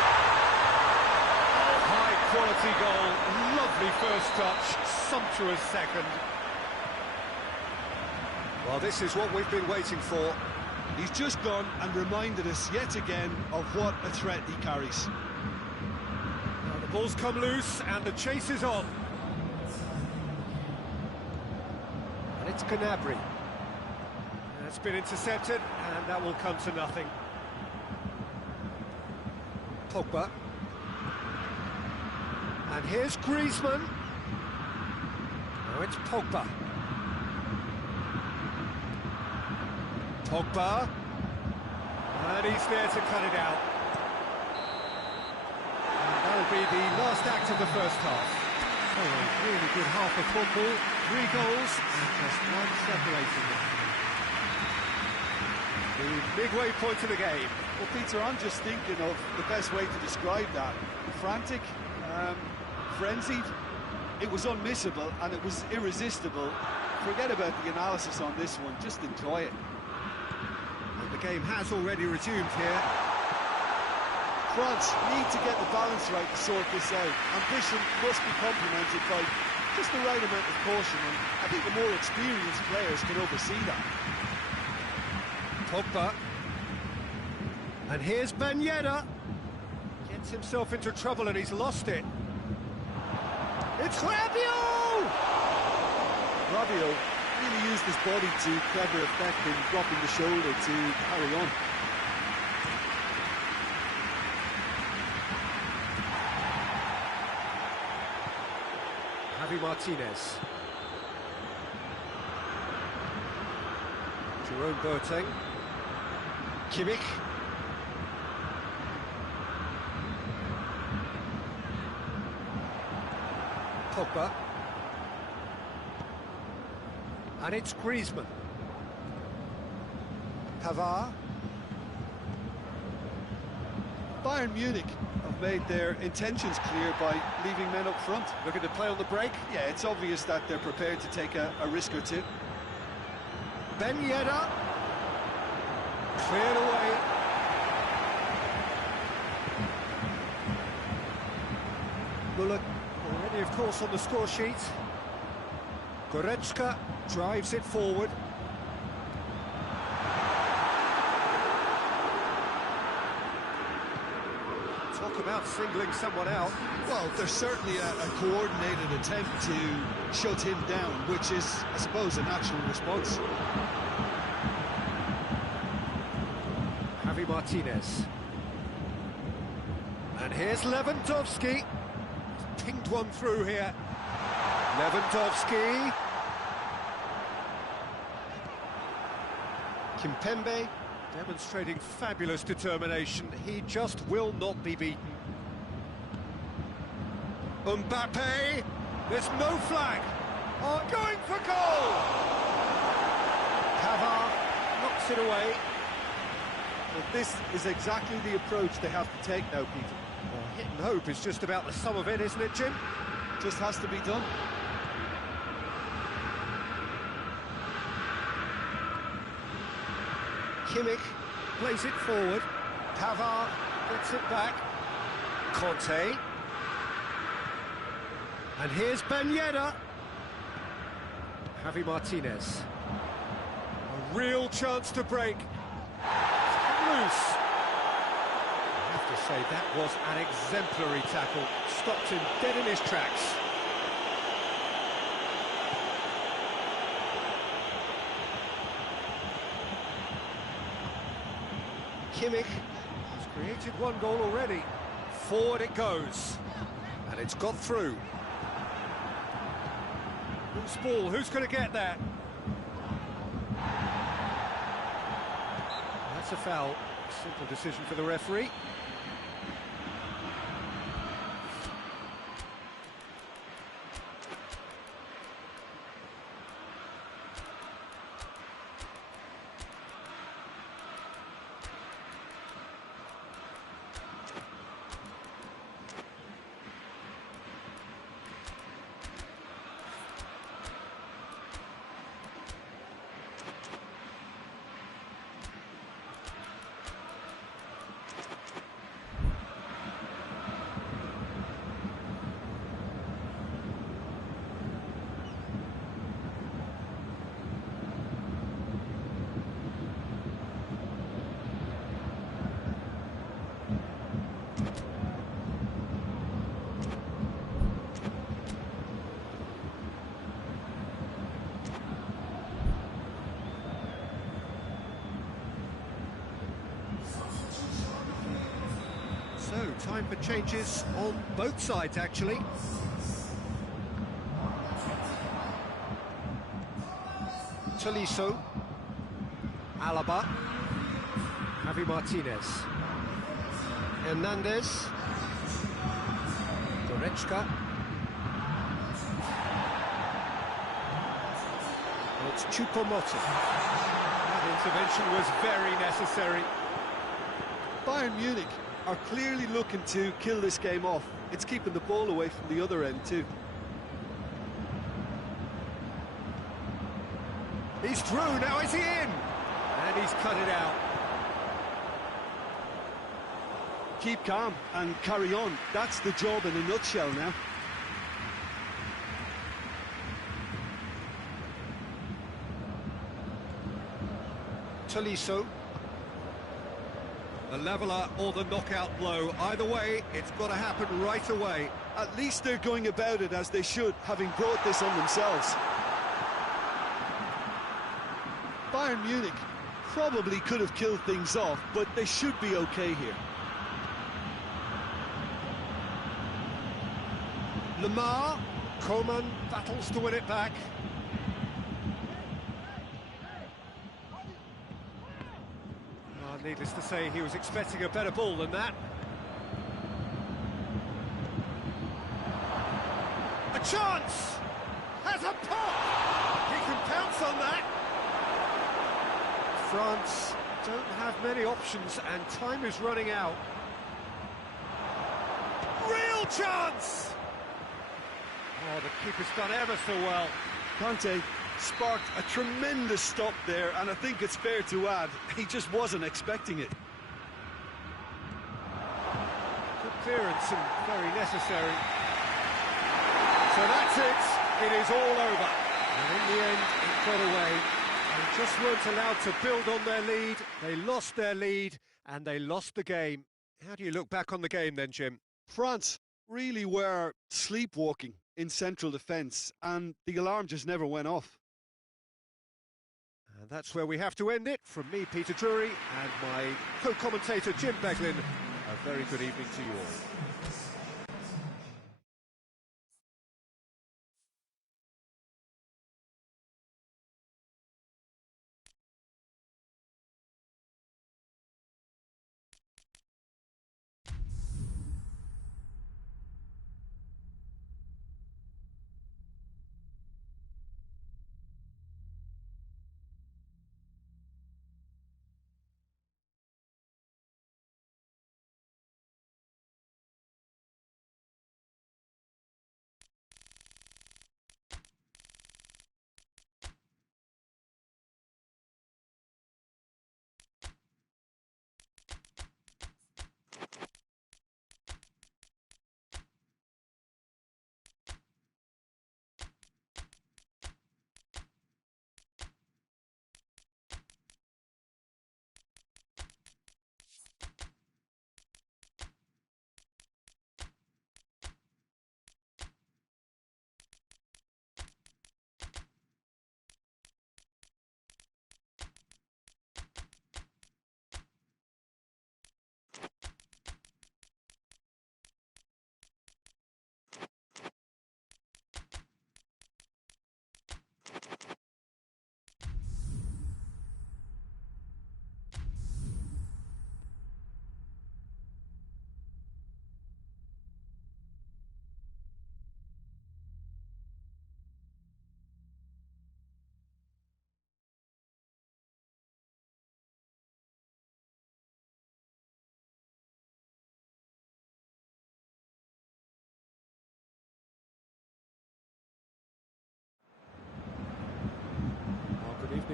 High-quality goal. Lovely first touch. Sumptuous second. Well, this is what we've been waiting for. He's just gone and reminded us yet again of what a threat he carries. Well, the ball's come loose and the chase is on. And it's Gnabry. That's been intercepted and that will come to nothing. Pogba. And here's Griezmann. Now it's Pogba. Pogba, and he's there to cut it out. And that'll be the last act of the first half. Oh, a really good half of football, 3 goals and just one separating them. The midway point of the game. Well, Peter, I'm just thinking of the best way to describe that. Frantic, frenzied. It was unmissable and it was irresistible. Forget about the analysis on this one, just enjoy it. The game has already resumed here. France need to get the balance right to sort this out. Ambition must be complemented by just the right amount of caution, and I think the more experienced players can oversee that. Pogba. And here's Ben Yedder. Gets himself into trouble and he's lost it. It's Rabiot! Rabiot really used his body to clever effect in dropping the shoulder to carry on. Javi Martinez. Jerome Boateng. Kimmich. Pogba. And it's Griezmann. Pavard. Bayern Munich have made their intentions clear by leaving men up front. Looking to play on the break. Yeah, it's obvious that they're prepared to take a risk or two. Ben Yedder. Cleared away. Muller already, of course, on the score sheet. Goretzka drives it forward. Talk about singling someone out. Well, there's certainly a coordinated attempt to shut him down, which is, I suppose, a natural response. Javi Martinez. And here's Lewandowski. He's pinged one through here. Lewandowski. Kimpembe demonstrating fabulous determination. He just will not be beaten. Mbappe. There's no flag. Oh, going for goal. Pavard knocks it away. Well, this is exactly the approach they have to take now, Peter. Well, hit and hope is just about the sum of it, isn't it, Jim? Just has to be done. Kimmich plays it forward. Pavard gets it back. Conte. And here's Ben Yedder. Javi Martinez. A real chance to break. Loose. I have to say, that was an exemplary tackle. Stopped him dead in his tracks. Kimmich has created one goal already. Forward it goes. And it's got through. Loose ball, who's going to get that? That's That's a foul. Simple decision for the referee. So, time for changes on both sides, actually. Tolisso, Alaba, Javi Martinez, Hernandez, Goretzka. It's Choupo-Moting. That intervention was very necessary. Bayern Munich are clearly looking to kill this game off. It's keeping the ball away from the other end too. He's through, now is he in? And he's cut it out. Keep calm and carry on. That's the job in a nutshell now. Tolisso. The leveller or the knockout blow. Either way, it's got to happen right away. At least they're going about it as they should, having brought this on themselves. Bayern Munich probably could have killed things off, but they should be okay here. Lemar, Coman battles to win it back. Needless to say, he was expecting a better ball than that. A chance! Has a pop! He can pounce on that! France don't have many options and time is running out. Real chance! Oh, the keeper's done ever so well. Conte sparked a tremendous stop there, and I think it's fair to add, he just wasn't expecting it. Good clearance and very necessary. So that's it. It is all over. And in the end, it got away. They just weren't allowed to build on their lead. They lost their lead, and they lost the game. How do you look back on the game then, Jim? France really were sleepwalking in central defence, and the alarm just never went off. And that's where we have to end it. From me, Peter Drury, and my co-commentator, Jim Beglin, a very good evening to you all.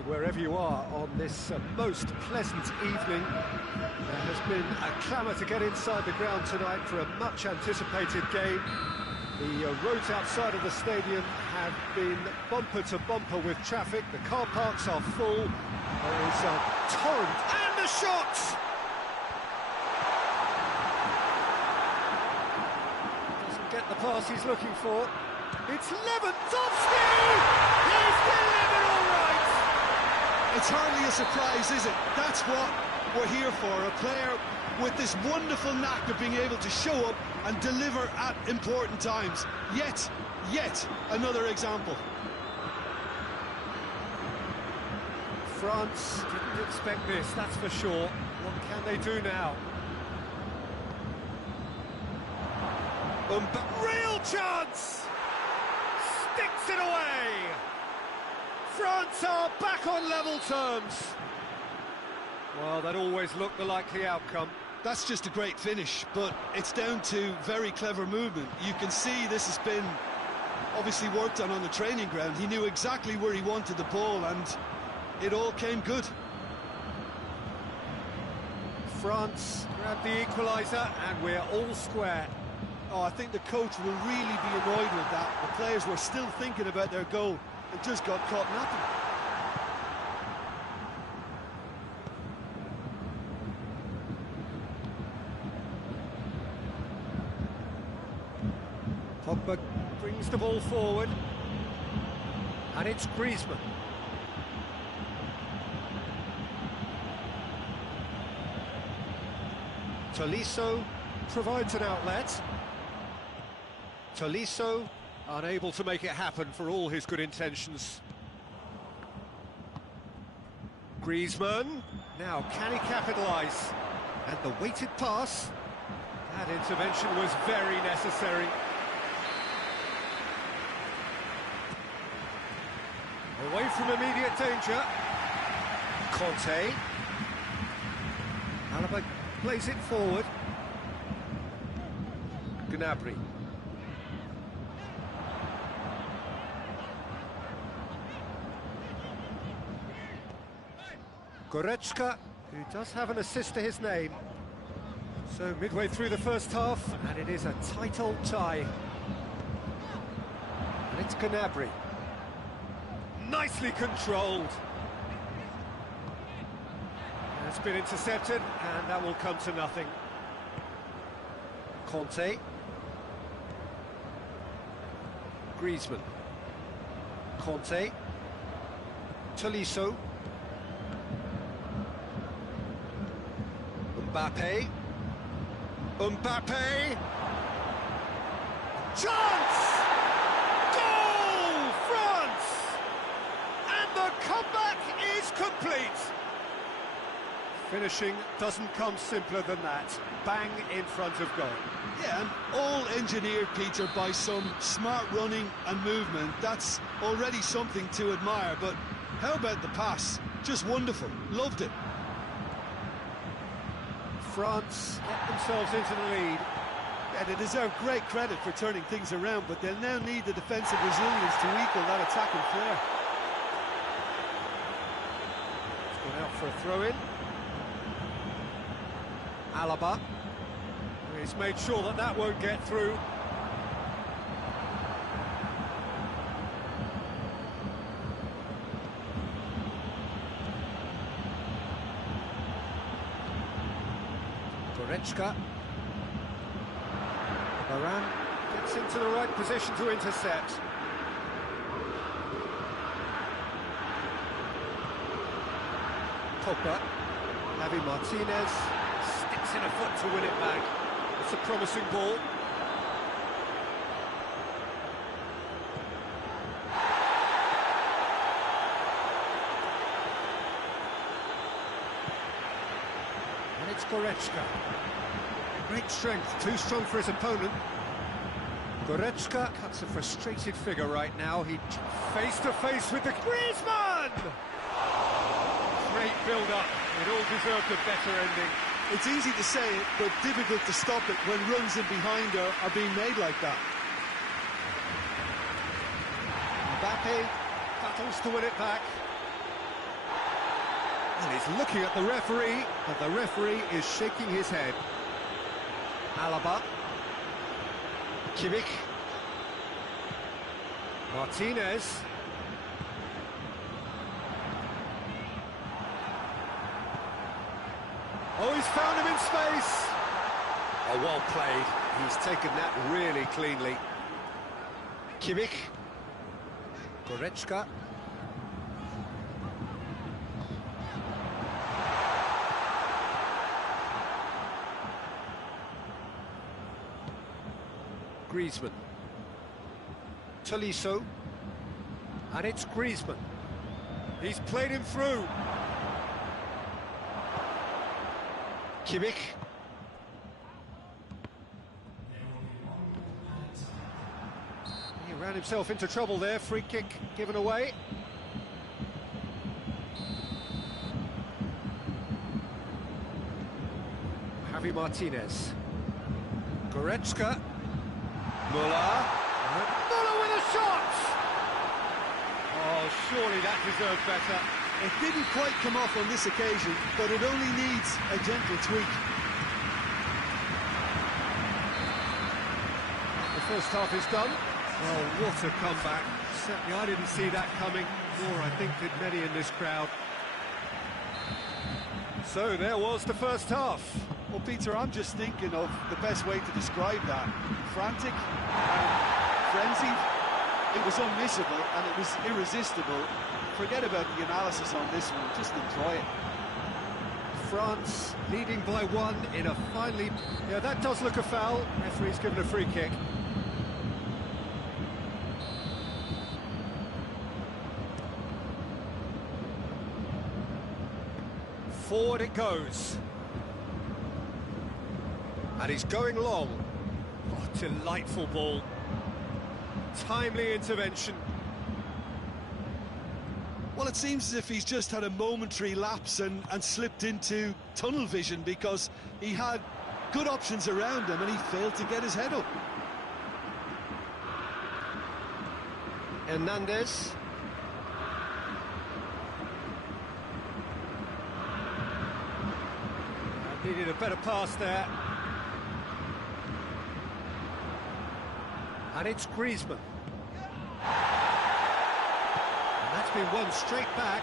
wherever you are on this most pleasant evening. There has been a clamour to get inside the ground tonight for a much-anticipated game. The roads outside of the stadium have been bumper to bumper with traffic. The car parks are full. There is a torrent, and the shots! Doesn't get the pass he's looking for. It's Lewandowski! He's delivered all right! It's hardly a surprise, is it? That's what we're here for, a player with this wonderful knack of being able to show up and deliver at important times. Yet another example. France didn't expect this, that's for sure. What can they do now? Real chance! Sticks it away! France are back on level terms. Well, that always looked the likely outcome. That's just a great finish, but it's down to very clever movement. You can see this has been obviously worked on the training ground. He knew exactly where he wanted the ball, and it all came good. France grabbed the equaliser, and we're all square. Oh, I think the coach will really be annoyed with that. The players were still thinking about their goal and just got caught napping. Pogba brings the ball forward, and it's Griezmann. Tolisso provides an outlet. Tolisso unable to make it happen for all his good intentions. Griezmann, now can he capitalise? And the weighted pass, that intervention was very necessary. Away from immediate danger. Conte. Alaba plays it forward. Gnabry. Goretzka, who does have an assist to his name. So midway through the first half, and it is a tight old tie. And it's Gnabry. Nicely controlled. And it's been intercepted, and that will come to nothing. Conte. Griezmann. Conte. Tolisso. Mbappe. Mbappe. Chance! Goal! France! And the comeback is complete. Finishing doesn't come simpler than that. Bang in front of goal. Yeah, and all engineered, Peter, by some smart running and movement. That's already something to admire, but how about the pass? Just wonderful. Loved it. France get themselves into the lead. Yeah, they deserve great credit for turning things around, but they'll now need the defensive resilience to equal that attacking flair. It's gone out for a throw-in. Alaba. He's made sure that that won't get through. Goretzka. Varane gets into the right position to intercept. Pogba. Javi Martinez sticks in a foot to win it back. It's a promising ball. And it's Goretzka. Great strength, too strong for his opponent. Goretzka cuts a frustrated figure right now. He face to face with the Griezmann! Great build-up. It all deserved a better ending. It's easy to say it, but difficult to stop it when runs in behind are being made like that. Mbappe battles to win it back. And he's looking at the referee, but the referee is shaking his head. Alaba. Kimmich. Martinez. Oh, he's found him in space. Oh, well played. He's taken that really cleanly. Kimmich. Goretzka. Griezmann. Tolisso. And it's Griezmann. He's played him through. Kimmich. He ran himself into trouble there. Free kick given away. Javi Martinez. Goretzka. Müller. Müller with a shot! Oh, surely that deserved better. It didn't quite come off on this occasion, but it only needs a gentle tweak. The first half is done. Oh, what a comeback. Certainly I didn't see that coming, nor I think did many in this crowd. So there was the first half. Well, Peter, I'm just thinking of the best way to describe that. Frantic, frenzied. It was unmissable and it was irresistible. Forget about the analysis on this one, just enjoy it. France leading by 1 in a finally... Yeah, that does look a foul. Referee's given a free kick. Forward it goes. And he's going long. Oh, delightful ball. Timely intervention. Well, it seems as if he's just had a momentary lapse and slipped into tunnel vision, because he had good options around him and he failed to get his head up. Hernandez. Needed a better pass there. And it's Griezmann. And that's been won straight back.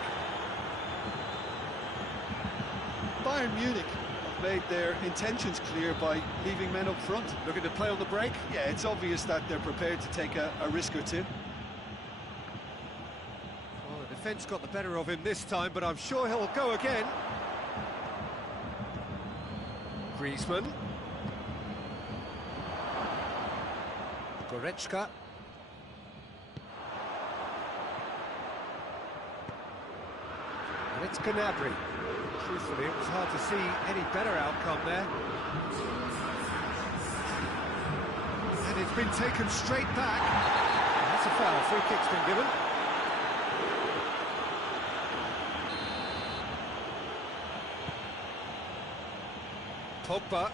Bayern Munich have made their intentions clear by leaving men up front. Looking to play on the break. Yeah, it's obvious that they're prepared to take a risk or two. Well, the defence got the better of him this time, but I'm sure he'll go again. Griezmann. Goretzka. And it's Gnabry. Truthfully, it was hard to see any better outcome there. And it's been taken straight back. That's a foul. Free kick's been given. Pogba.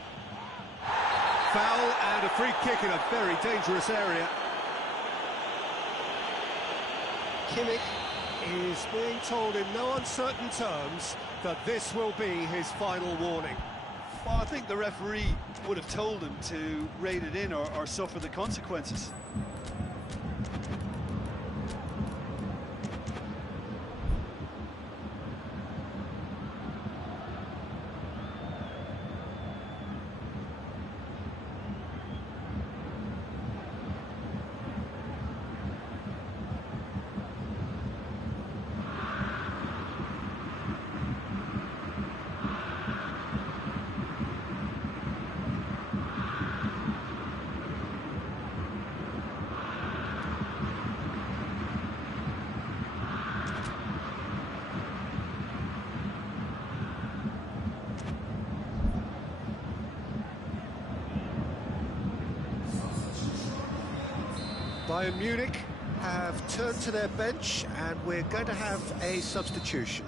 Foul and a free kick in a very dangerous area. Kimmich is being told in no uncertain terms that this will be his final warning. Well, I think the referee would have told him to rein it in or suffer the consequences. Bayern Munich have turned to their bench and we're going to have a substitution.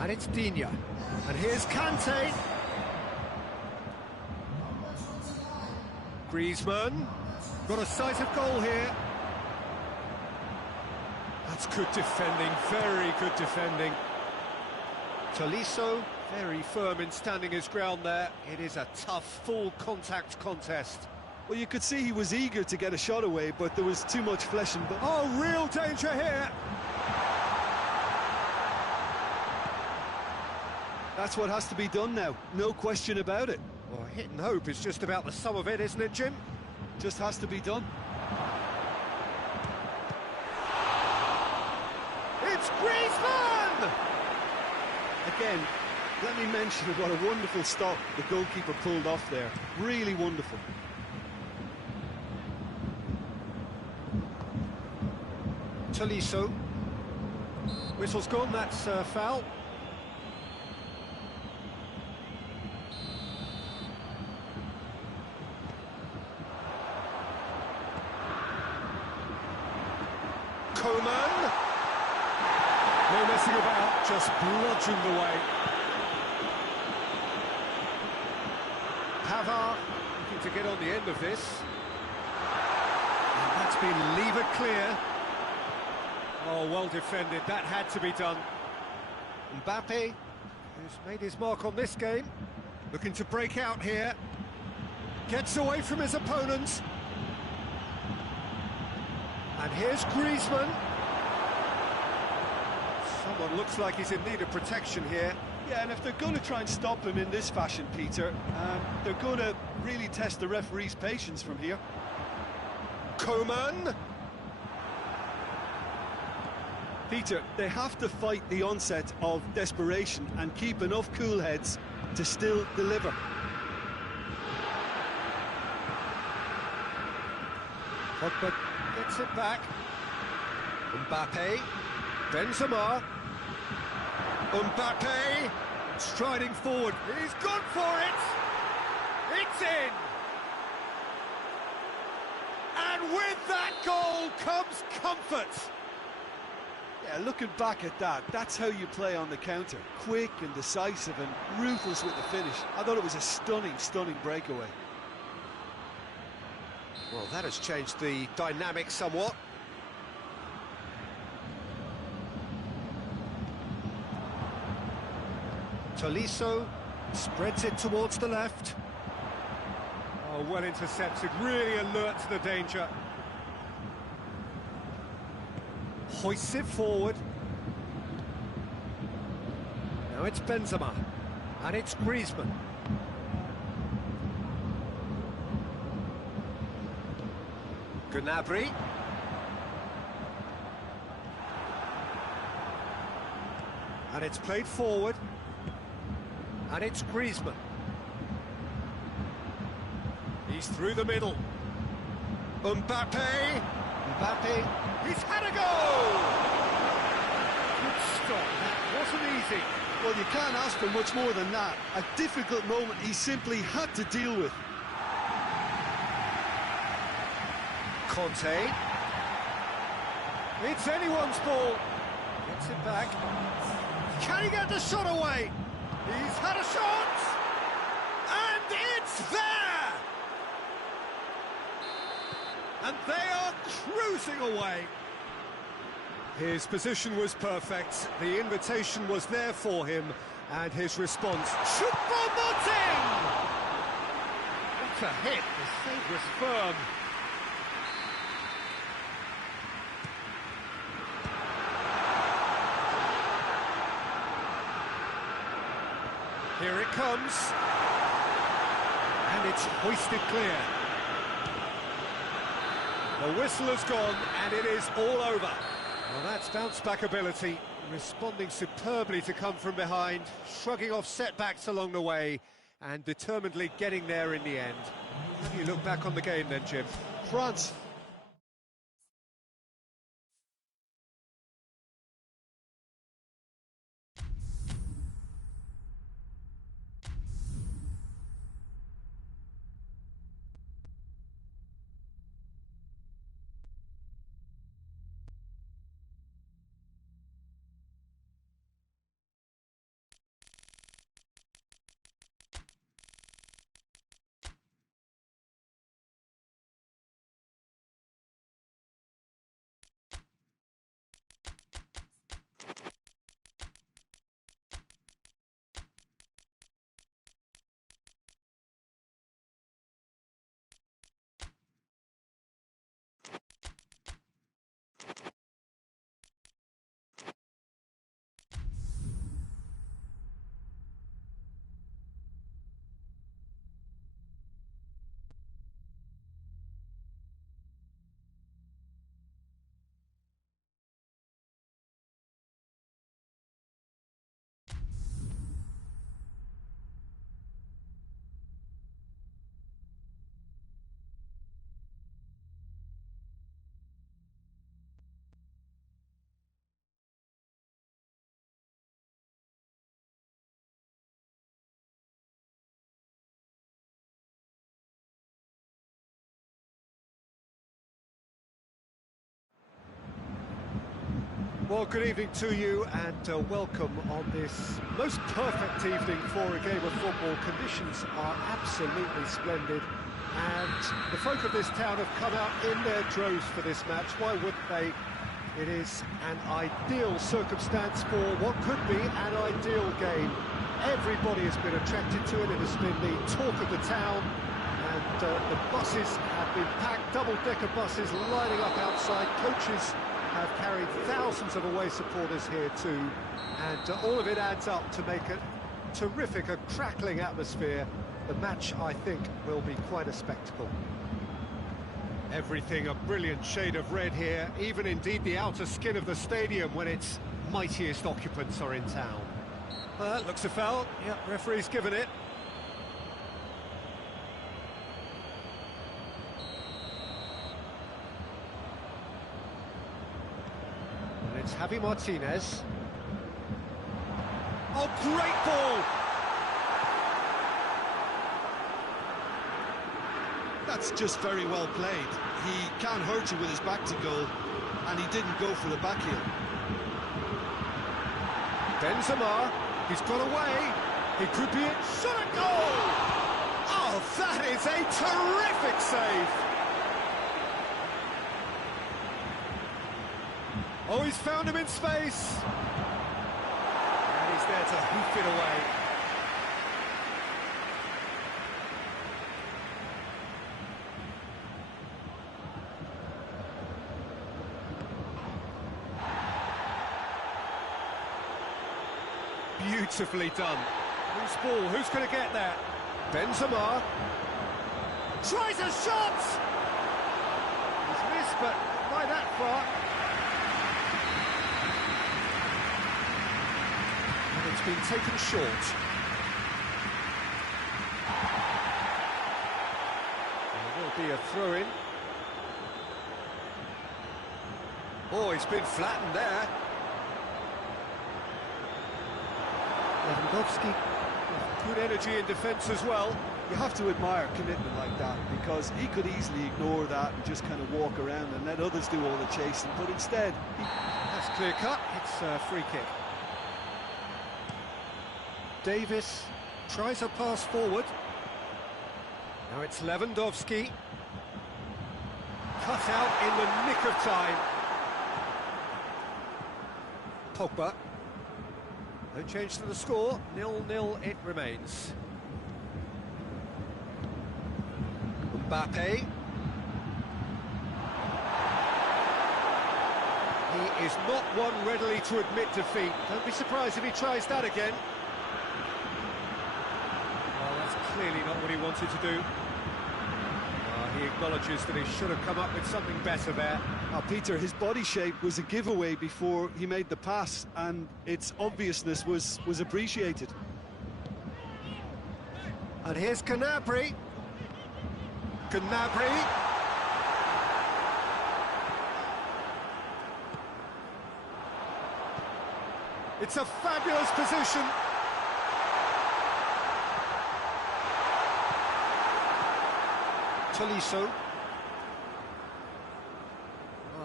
And it's Digne. And here's Kante. Griezmann. Got a sight of goal here. That's good defending, very good defending. Tolisso, very firm in standing his ground there. It is a tough, full-contact contest. Well, you could see he was eager to get a shot away, but there was too much flesh and... Oh, real danger here! That's what has to be done now, no question about it. Well, hit and hope is just about the sum of it, isn't it, Jim? Just has to be done. It's Griezmann! Again, let me mention what a wonderful stop the goalkeeper pulled off there. Really wonderful. Tolisso. Whistle's gone, that's foul. Coman. No messing about, just bludgeoned away. Pavard looking to get on the end of this. And that's been levered clear. Oh, well defended, that had to be done. Mbappe, who's made his mark on this game, looking to break out here. Gets away from his opponents. And here's Griezmann. Someone looks like he's in need of protection here. Yeah, and if they're going to try and stop him in this fashion, Peter, they're going to really test the referee's patience from here. Coman. Peter, they have to fight the onset of desperation and keep enough cool heads to still deliver. Pogba gets it back. Mbappe. Benzema. Mbappe. Striding forward. He's gone for it. It's in. And with that goal comes comfort. Yeah, looking back at that, that's how you play on the counter. Quick and decisive and ruthless with the finish. I thought it was a stunning, stunning breakaway. Well, that has changed the dynamic somewhat. Tolisso spreads it towards the left. Oh, well intercepted, really alert to the danger. Hoists it forward. Now it's Benzema. And it's Griezmann. Gnabry. And it's played forward. And it's Griezmann. He's through the middle. Mbappe. Mbappe. He's had a goal! Good stop. That wasn't easy. Well, you can't ask for much more than that. A difficult moment he simply had to deal with. Conte. It's anyone's ball. Gets it back. Can he get the shot away? He's had a shot! And it's there! And they are cruising away. His position was perfect. The invitation was there for him. And his response, Choupo-Moting! What a hit. The save was firm. Here it comes, and it's hoisted clear. The whistle has gone, and it is all over. Well, that's bounce-back ability, responding superbly to come from behind, shrugging off setbacks along the way, and determinedly getting there in the end. How do you look back on the game then, Jim? France Well, good evening to you and welcome on this most perfect evening for a game of football. Conditions are absolutely splendid and the folk of this town have come out in their droves for this match. Why wouldn't they? It is an ideal circumstance for what could be an ideal game. Everybody has been attracted to it. It has been the talk of the town, and the buses have been packed, double-decker buses lining up outside. Coaches have carried thousands of away supporters here too, and all of it adds up to make a terrific, a crackling atmosphere. The match, I think, will be quite a spectacle. Everything a brilliant shade of red here, even indeed the outer skin of the stadium when its mightiest occupants are in town. That looks a foul. Yep, referee's given it. And it's Javi Martinez. Oh, great ball! That's just very well played. He can't hurt you with his back to goal, and he didn't go for the back heel. Benzema, he's got away. He could be it. Shot a goal! Oh, that is a terrific save! Oh, he's found him in space. And he's there to hoof it away. Beautifully done. Loose ball, who's going to get that? Benzema. Tries a shot! He's missed, but not by that far. And it's been taken short. There will be a throw-in. Oh, he's been flattened there. Lewandowski, good energy in defence as well. You have to admire commitment like that, because he could easily ignore that and just kind of walk around and let others do all the chasing, but instead... That's clear cut, it's a free kick. Davis tries a pass forward. Now it's Lewandowski. Cut out in the nick of time. Pogba. No change to the score, 0-0 it remains. Mbappe. He is not one readily to admit defeat. Don't be surprised if he tries that again. Well, that's clearly not what he wanted to do. He acknowledges that he should have come up with something better there. Peter, his body shape was a giveaway before he made the pass, and its obviousness was appreciated. And here's Gnabry. Gnabry. It's a fabulous position. Tolisso.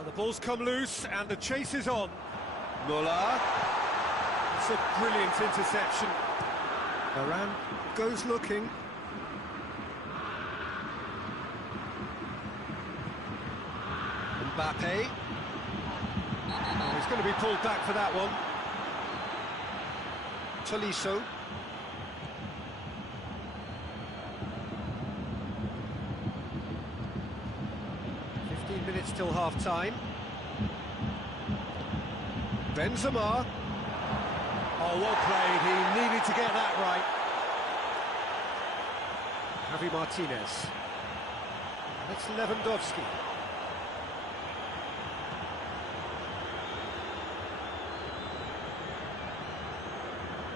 The ball's come loose and the chase is on. Muller. It's a brilliant interception. Varane goes looking. Mbappe. Oh, he's going to be pulled back for that one. Tolisso. Minutes till half-time. Benzema. Oh, well played. He needed to get that right. Javi Martinez. That's Lewandowski.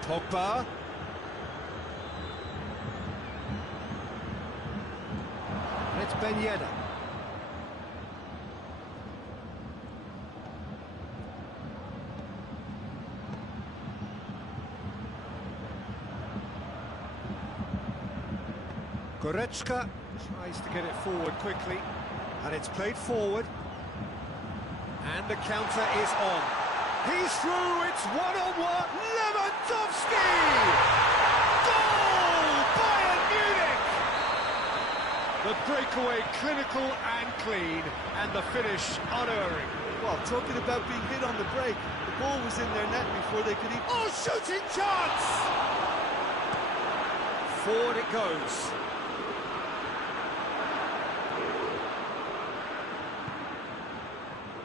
Pogba. And it's Ben Yedder. Goretzka tries to get it forward quickly, and it's played forward, and the counter is on. He's through, it's one-on-one. Lewandowski! Goal! Bayern Munich! The breakaway clinical and clean, and the finish unerring. Well, talking about being hit on the break, the ball was in their net before they could even... Oh, shooting chance! Forward it goes.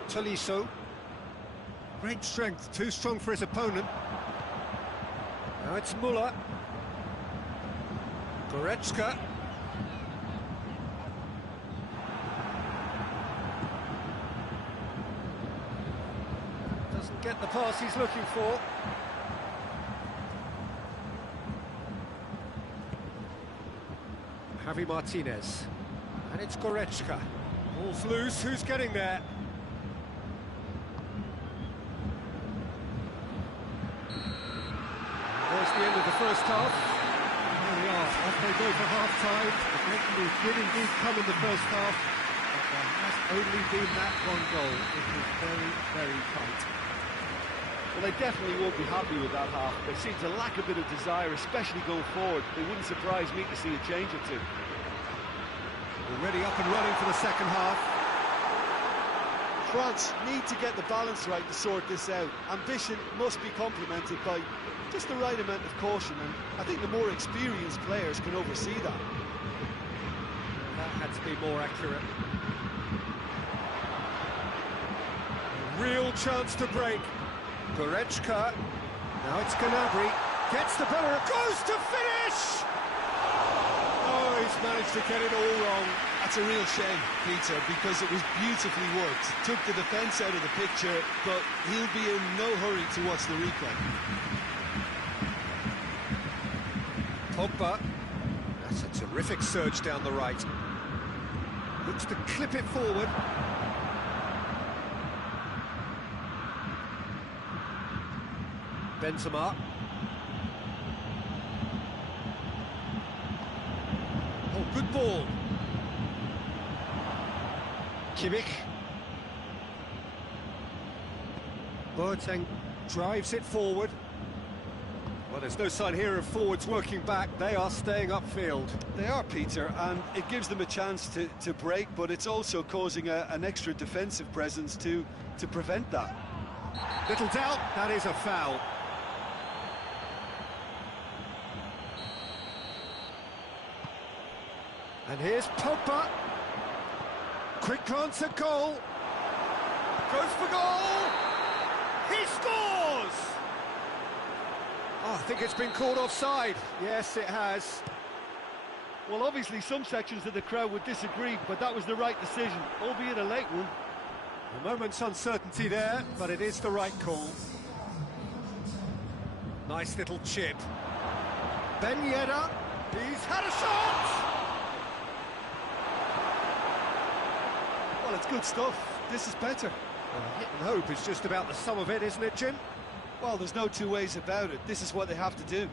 Tolisso. Great strength, too strong for his opponent. Now it's Muller. Goretzka. Doesn't get the pass he's looking for. Javi Martinez. And it's Goretzka. Ball's loose, who's getting there? There's the end of the first half. There we are, off they go for half-time. The breakthrough did indeed come in the first half, but there has only been that one goal. It was very, very tight. Well, they definitely won't be happy with that half. They seem to lack a bit of desire, especially going forward. It wouldn't surprise me to see a change or two. Already up and running for the second half. France need to get the balance right to sort this out. Ambition must be complemented by just the right amount of caution, and I think the more experienced players can oversee that. That had to be more accurate. A real chance to break. Goretzka. Now it's Gnabry. Gets the Bellerin. Goes to finish! Oh, he's managed to get it all wrong. That's a real shame, Peter, because it was beautifully worked. Took the defence out of the picture, but he'll be in no hurry to watch the replay. Pogba. That's a terrific surge down the right. Looks to clip it forward. Benzema. Oh, good ball. Kimmich. Boateng drives it forward. Well, there's no sign here of forwards working back. They are staying upfield. They are, Peter, and it gives them a chance to break, but it's also causing an extra defensive presence to prevent that. Little doubt, that is a foul. And here's Pogba. Quick glance at goal. Goes for goal. He scores! Oh, I think it's been called offside. Yes, it has. Well, obviously some sections of the crowd would disagree, but that was the right decision, albeit a late one. A moment's uncertainty there, but it is the right call. Nice little chip. Ben Yedder. He's had a shot! Well, it's good stuff. This is better. Well, hit and hope is just about the sum of it, isn't it, Jim? Well, there's no two ways about it. This is what they have to do.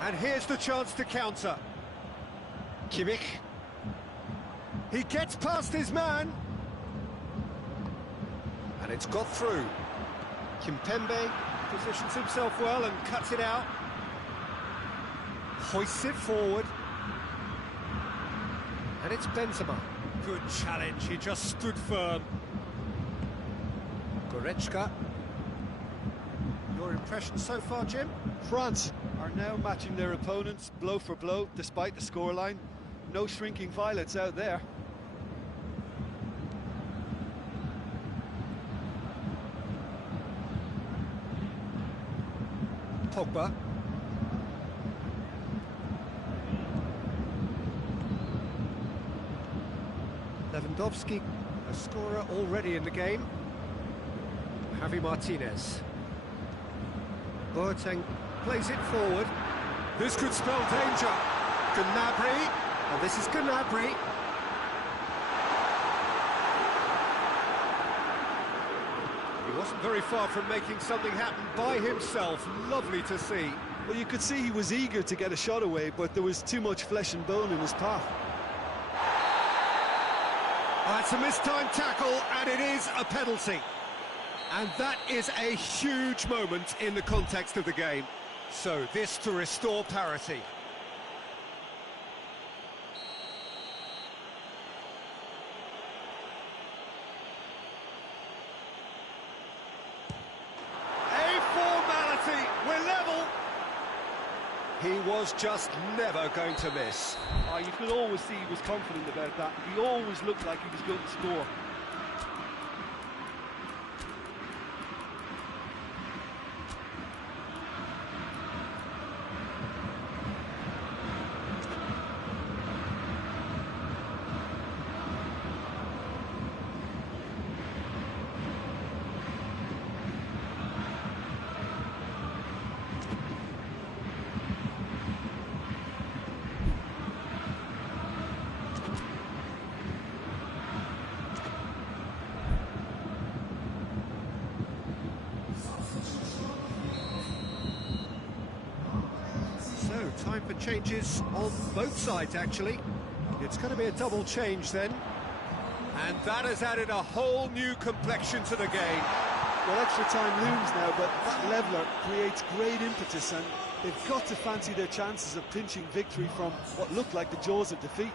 And here's the chance to counter. Kimmich. He gets past his man. And it's got through. Kimpembe positions himself well and cuts it out. Hoists it forward. And it's Benzema. Good challenge, he just stood firm. Goretzka. Your impression so far, Jim? France are now matching their opponents blow for blow, despite the scoreline. No shrinking violets out there. Pogba. Lewandowski, a scorer already in the game. Javi Martinez. Boateng plays it forward. This could spell danger. Gnabry. Oh, this is Gnabry. He wasn't very far from making something happen by himself. Lovely to see. Well, you could see he was eager to get a shot away, but there was too much flesh and bone in his path. Oh, it's a mistimed tackle, and it is a penalty. And that is a huge moment in the context of the game. So, this to restore parity. A formality, we're level. He was just never going to miss. Oh, you could always see he was confident about that. He always looked like he was going to score. Time for changes on both sides, actually. It's going to be a double change then. And that has added a whole new complexion to the game. Well, extra time looms now, but that leveller creates great impetus, and they've got to fancy their chances of pinching victory from what looked like the jaws of defeat.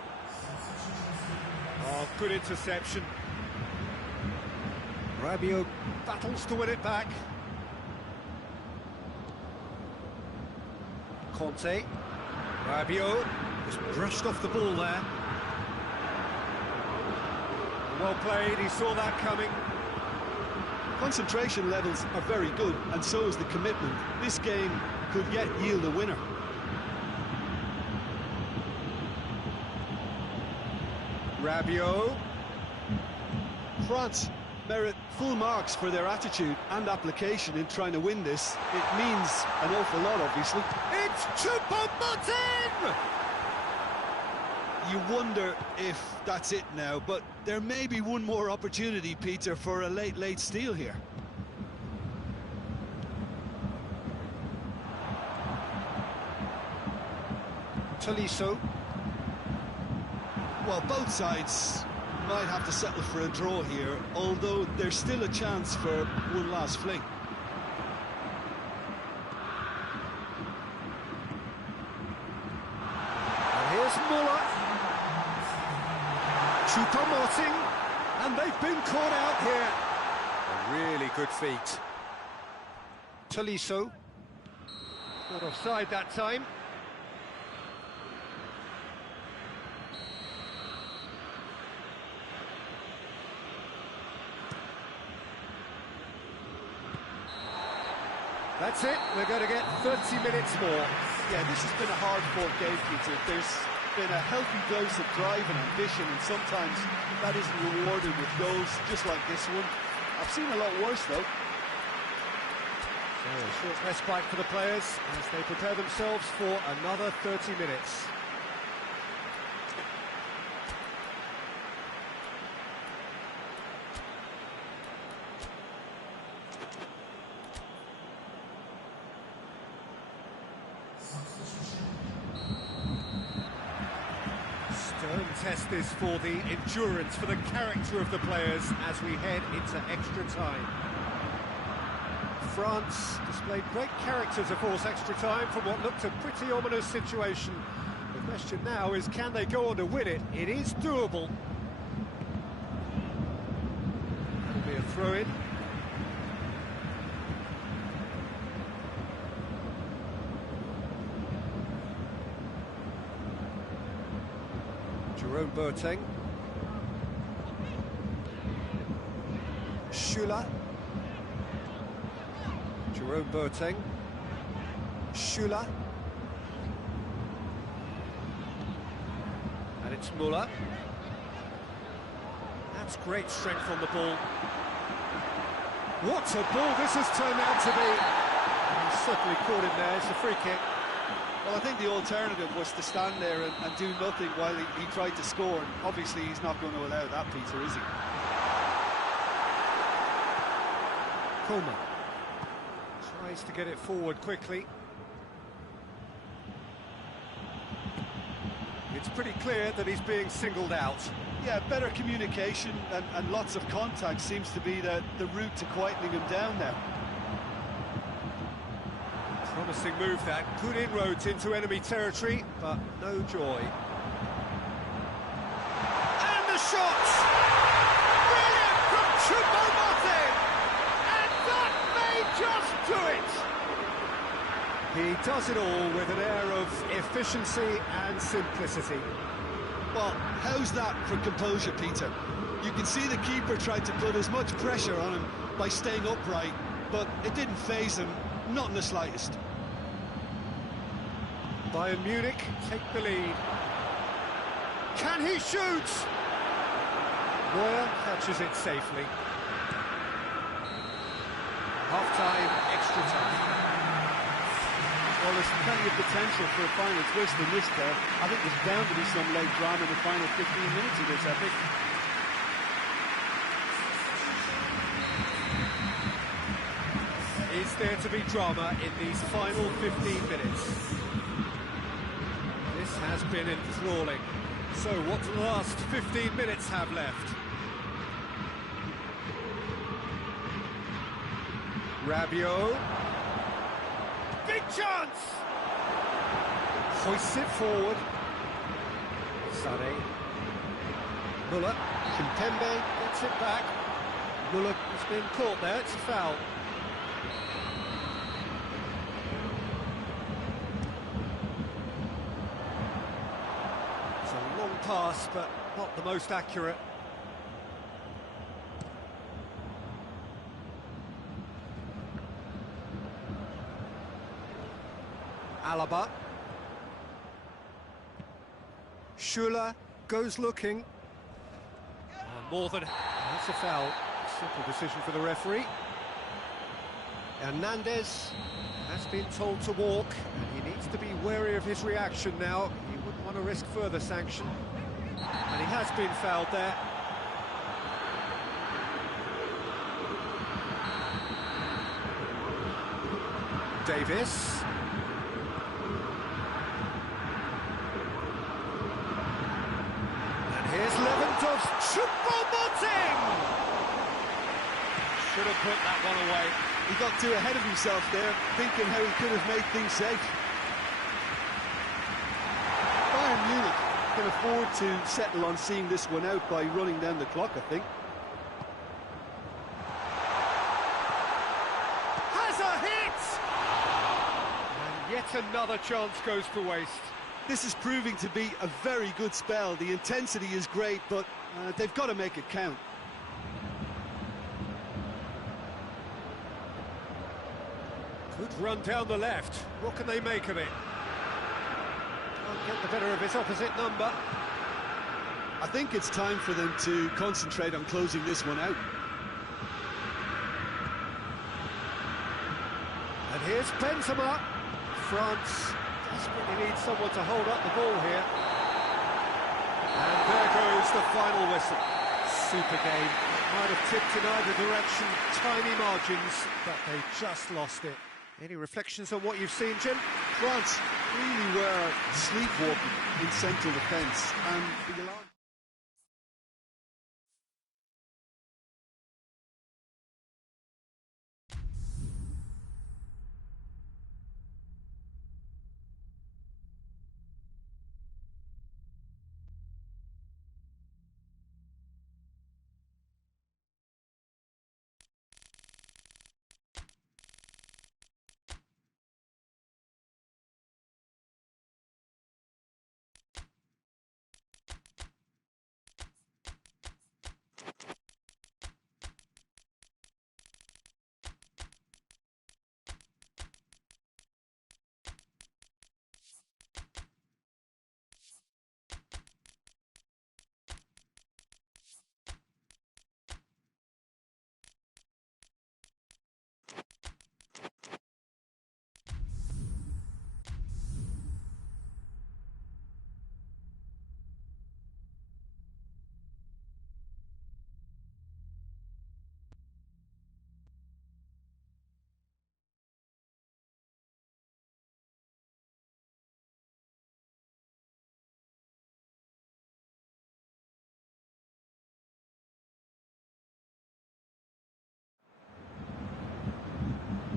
Oh, good interception. Rabiot battles to win it back. Conte. Rabiot just brushed off the ball there. Well played, he saw that coming. Concentration levels are very good, and so is the commitment. This game could yet yield a winner. Rabiot. France merit full marks for their attitude and application in trying to win this. It means an awful lot, obviously. It's Choupo-Moting! You wonder if that's it now, but there may be one more opportunity, Peter, for a late steal here. Tolisso. Well, both sides might have to settle for a draw here, although there's still a chance for one last fling. And here's Muller. Choupo-Moting, and they've been caught out here. A really good feat. Tolisso. Not offside that time. That's it, we're going to get 30 minutes more. Yeah, this has been a hard-fought game, Peter. There's been a healthy dose of drive and ambition, and sometimes that isn't rewarded with goals, just like this one. I've seen a lot worse, though. So, a short respite for the players as they prepare themselves for another 30 minutes. Stern test this for the endurance, for the character of the players as we head into extra time. France displayed great character to force extra time from what looked a pretty ominous situation. The question now is, can they go on to win it? It is doable. That'll be a throw-in. Jerome Boateng. Schüller. Jerome Boateng. Schüller. And it's Muller. That's great strength on the ball. What a ball this has turned out to be. He's certainly caught him there. It's a free kick. Well, I think the alternative was to stand there and do nothing while he tried to score. And obviously, he's not going to allow that, Peter, is he? Coleman tries to get it forward quickly. It's pretty clear that he's being singled out. Yeah, better communication and lots of contact seems to be the route to quietening him down now. Promising move that, good inroads into enemy territory, but no joy. And the shot! Brilliant from Choupo-Moting! And that may just do it! He does it all with an air of efficiency and simplicity. Well, how's that for composure, Peter? You can see the keeper tried to put as much pressure on him by staying upright, but it didn't faze him, not in the slightest. Bayern Munich take the lead. Can he shoot? Neuer catches it safely. Half-time, extra time. Well, there's plenty of potential for a final twist in this there. I think there's bound to be some late drama in the final 15 minutes of this epic. Is there to be drama in these final 15 minutes? This has been enthralling. So what do the last 15 minutes have left? Rabiot. Big chance! Hoists it forward. Sané. Muller. Kimpembe gets it back. Muller has been caught there, it's a foul. It's a long pass, but not the most accurate. Alaba. Schuller goes looking. More than... That's a foul. Simple decision for the referee. Hernandez has been told to walk, and he needs to be wary of his reaction now. He wouldn't want to risk further sanction. And he has been fouled there. Davis. Here's Lewandowski. Choupo-Moting! Should have put that one away. He got too ahead of himself there, thinking how he could have made things safe. Bayern Munich can afford to settle on seeing this one out by running down the clock, I think. Has a hit! And yet another chance goes to waste. This is proving to be a very good spell. The intensity is great, but they've got to make it count. Good run down the left. What can they make of it? Can't get the better of his opposite number. I think it's time for them to concentrate on closing this one out. And here's Benzema. France desperately needs someone to hold up the ball here. And there goes the final whistle. Super game. Might have tipped in either direction, tiny margins, but they just lost it. Any reflections on what you've seen, Jim? France really were sleepwalking in central defence, and the alarm...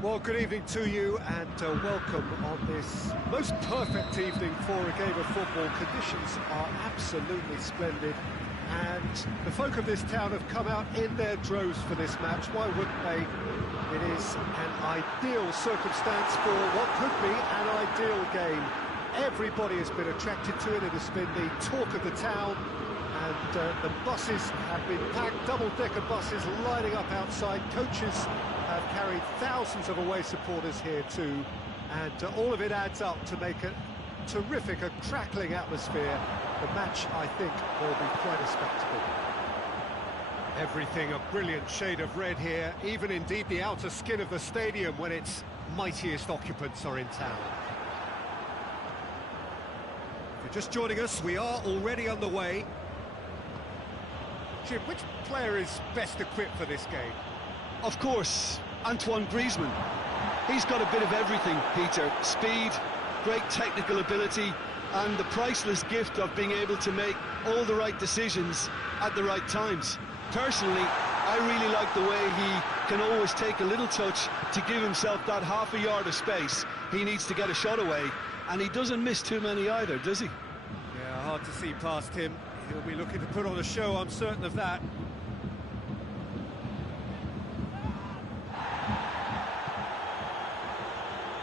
Well, good evening to you and welcome on this most perfect evening for a game of football. Conditions are absolutely splendid and the folk of this town have come out in their droves for this match. Why wouldn't they? It is an ideal circumstance for what could be an ideal game. Everybody has been attracted to it. It has been the talk of the town, and the buses have been packed, double-decker buses lining up outside. Coaches have carried thousands of away supporters here too, and all of it adds up to make a terrific, a crackling atmosphere. The match, I think, will be quite a spectacle. Everything a brilliant shade of red here, even indeed the outer skin of the stadium when its mightiest occupants are in town. If you're just joining us, we are already underway. Jim, which player is best equipped for this game? Of course, Antoine Griezmann. He's got a bit of everything, Peter. Speed, great technical ability, and the priceless gift of being able to make all the right decisions at the right times. Personally, I really like the way he can always take a little touch to give himself that half a yard of space. He needs to get a shot away, and he doesn't miss too many either, does he? Yeah, hard to see past him. He'll be looking to put on a show, I'm certain of that.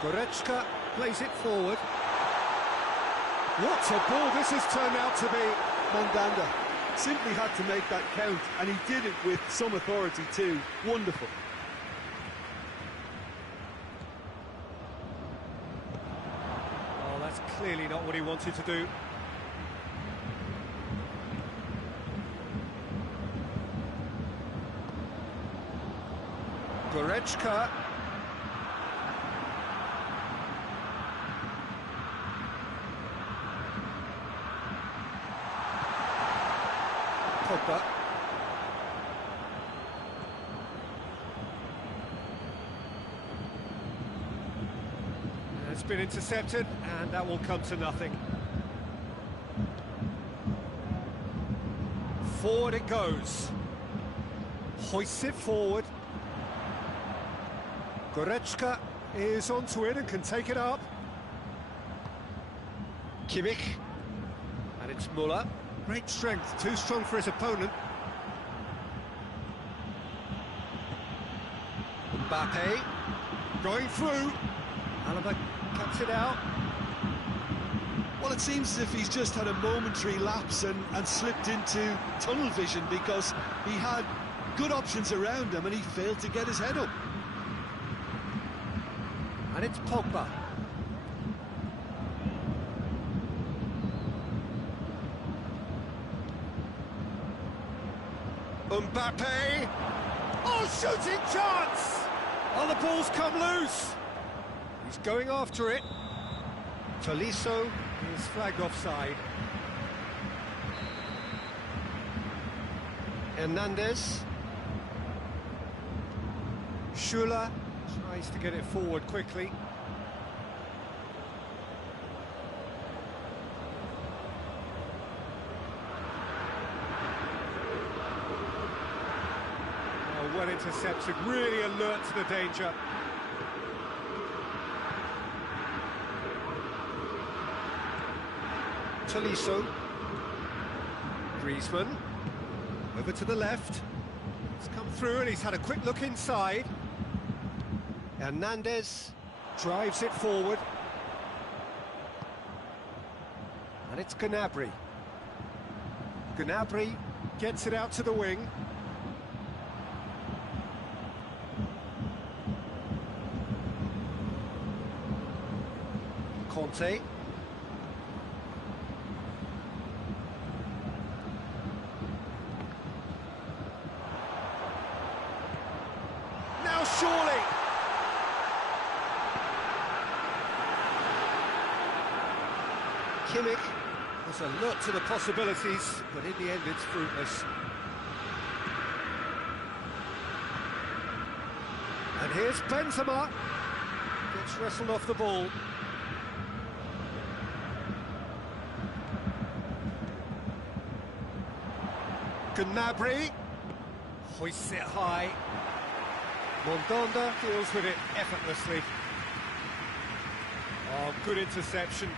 Goretzka plays it forward. What a ball this has turned out to be. Mandanda simply had to make that count, and he did it with some authority too. Wonderful. Oh, that's clearly not what he wanted to do. Goretzka. Pogba. It's been intercepted, and that will come to nothing. Forward it goes. Hoists it forward. Goretzka is onto it and can take it up. Kimmich. And it's Müller. Great strength, too strong for his opponent. Mbappe. Going through. Alaba cuts it out. Well, it seems as if he's just had a momentary lapse and slipped into tunnel vision, because he had good options around him and he failed to get his head up. And it's Pogba. Mbappe! Oh, shooting chance! Oh, the ball's come loose! He's going after it. Tolisso is flagged offside. Hernandez. Schuller tries to get it forward quickly. Oh, well intercepted, really alert to the danger. Tolisso. Griezmann. Over to the left. He's come through and he's had a quick look inside. Hernandez drives it forward. And it's Gnabry. Gnabry gets it out to the wing. Conte. Now surely. Kimmich was alert to the possibilities, but in the end it's fruitless. And here's Benzema. Gets wrestled off the ball. Gnabry hoists it high. Mondonda deals with it effortlessly. Oh, good interception.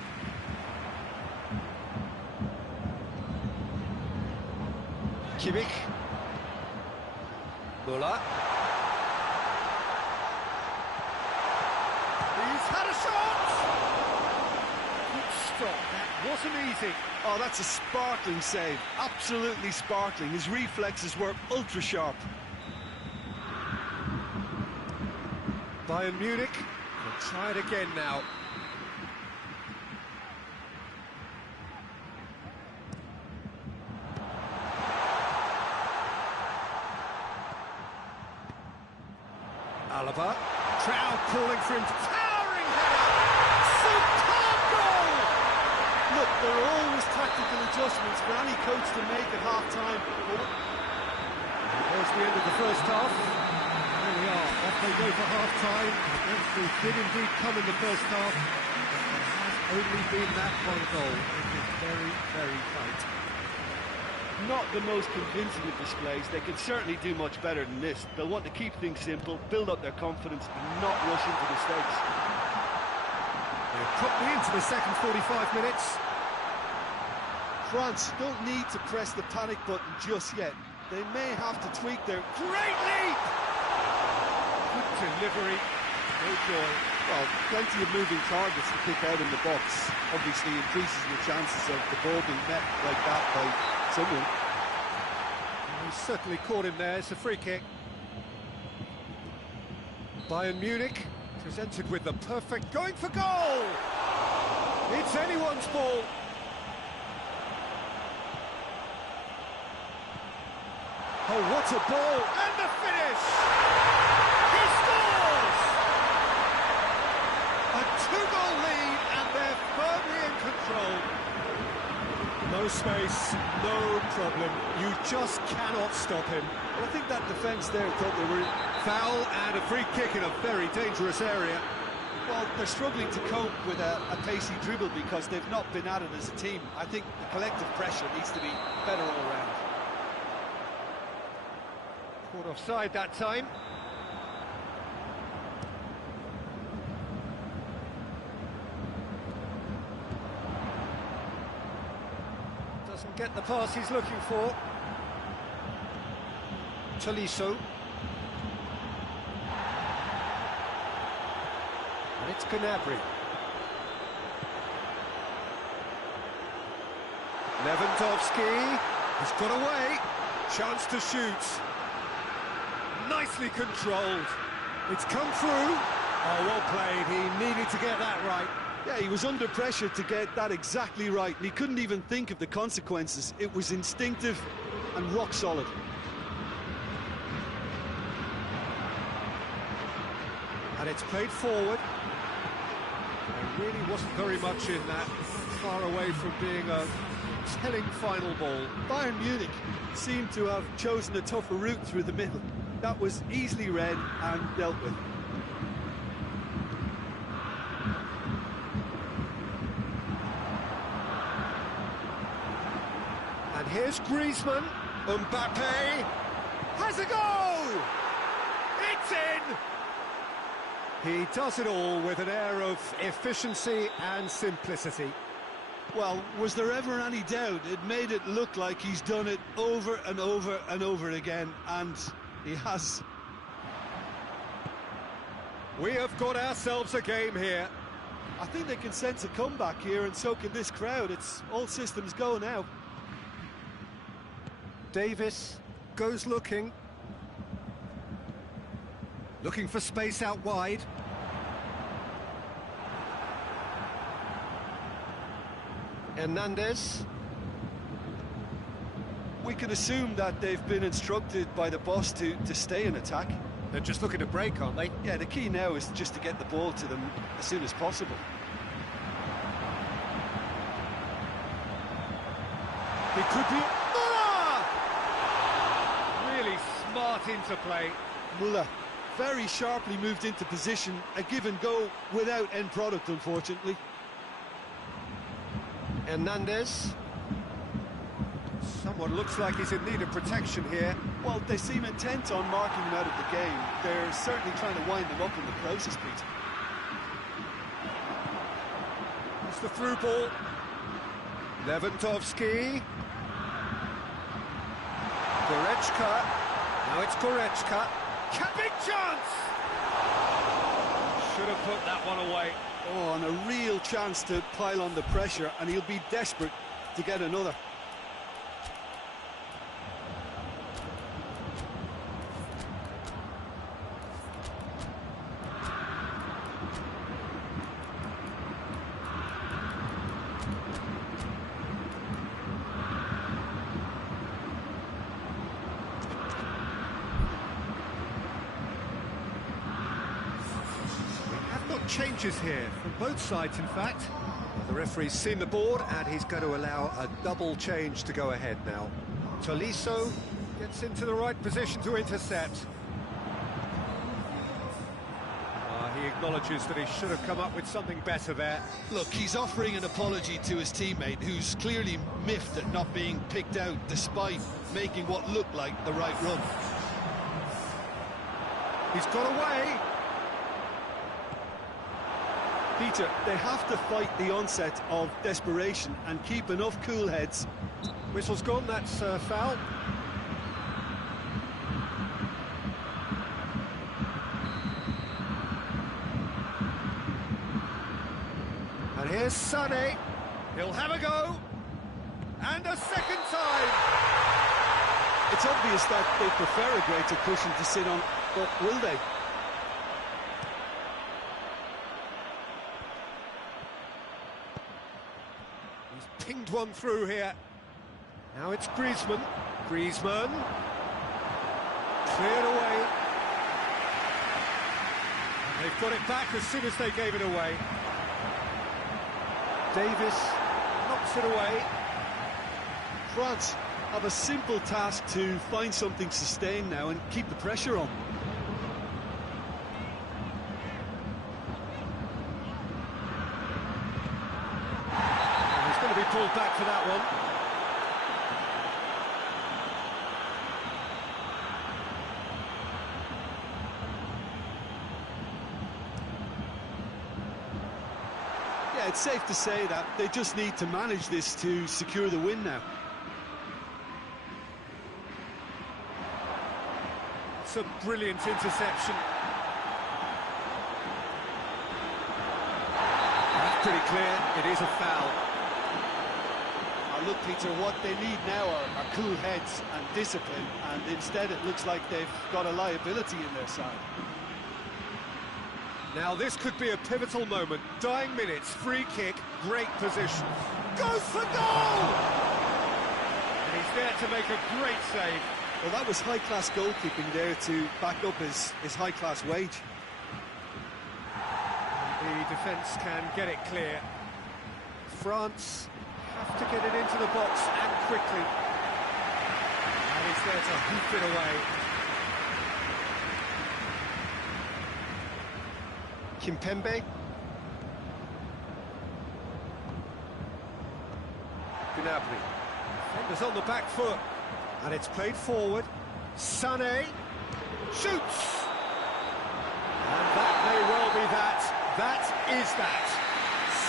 Kimmich. Muller. He's had a shot! Good stop, that wasn't easy. Oh, that's a sparkling save, absolutely sparkling. His reflexes were ultra sharp. Bayern Munich will try it again now. Alaba, crowd calling for him, towering header, superb goal! Look, there are always tactical adjustments for any coach to make at half-time. There's the end of the first half. Here we are, off they go for half-time. We did indeed come in the first half. There has only been that one goal. It is very, very tight. Not the most convincing of displays. They could certainly do much better than this. They'll want to keep things simple, build up their confidence, and not rush into mistakes. They're promptly into the second 45 minutes. France don't need to press the panic button just yet. They may have to tweak their great lead! Good delivery, no joy. Well, plenty of moving targets to pick out in the box. Obviously increases the chances of the ball being met like that by someone. He's certainly caught him there. It's a free kick. Bayern Munich presented with the perfect going for goal. It's anyone's ball. Oh, what a ball! And the finish! He scores! A two-goal lead, and they're firmly in control. No space, no problem. You just cannot stop him. Well, I think that defence there thought they were... Foul and a free kick in a very dangerous area. Well, they're struggling to cope with a pacey dribble because they've not been at it as a team. I think the collective pressure needs to be better all round. Caught offside that time. Doesn't get the pass he's looking for. Tolisso. And it's Gnabry. Lewandowski has got away. Chance to shoot. Nicely controlled. It's come through. Oh, well played. He needed to get that right. Yeah, he was under pressure to get that exactly right, and he couldn't even think of the consequences. It was instinctive and rock solid. And it's played forward. There really wasn't very much in that. Far away from being a telling final ball. Bayern Munich seemed to have chosen a tougher route through the middle. That was easily read and dealt with. And here's Griezmann. Mbappe has a goal! It's in! He does it all with an air of efficiency and simplicity. Well, was there ever any doubt? It made it look like he's done it over and over and over again, and he has. We have got ourselves a game here. I think they can sense a comeback here, and so can this crowd. It's all systems go now. Davis goes looking for space out wide. Hernandez. We can assume that they've been instructed by the boss to stay in attack. They're just looking to break, aren't they? Yeah, the key now is just to get the ball to them as soon as possible. It could be... Muller! Really smart interplay. Muller very sharply moved into position. A give and go without end product, unfortunately. Hernandez. Someone looks like he's in need of protection here. Well, they seem intent on marking him out of the game. They're certainly trying to wind them up in the process, Peter. It's the through ball. Lewandowski. Goretzka. Now it's Goretzka. Big chance! Should have put that one away. Oh, and a real chance to pile on the pressure, and he'll be desperate to get another. Changes here from both sides, in fact. The referee's seen the board and he's going to allow a double change to go ahead now. Tolisso gets into the right position to intercept. He acknowledges that he should have come up with something better there. Look, he's offering an apology to his teammate, who's clearly miffed at not being picked out despite making what looked like the right run. He's got away. Peter, they have to fight the onset of desperation and keep enough cool heads. Whistle's gone, that's foul. And here's Sané. He'll have a go. And a second time. It's obvious that they prefer a greater cushion to sit on, but will they? Pinged one through here. Now it's Griezmann. Griezmann. Cleared away. And they've got it back as soon as they gave it away. Davis knocks it away. France have a simple task to find something sustained now and keep the pressure on. Pulled back for that one. Yeah, it's safe to say that they just need to manage this to secure the win now. It's a brilliant interception. That's pretty clear, it is a foul. Look, Peter, what they need now are cool heads and discipline, and instead it looks like they've got a liability in their side. Now this could be a pivotal moment. Dying minutes, free kick, great position. Goes for goal! And he's there to make a great save. Well, that was high-class goalkeeping there to back up his high-class wage. The defence can get it clear. France have to get it into the box and quickly. And he's there to hoof it away. Kimpembe. Gnabry. Defenders on the back foot. And it's played forward. Sané shoots. And that may well be that. That is that.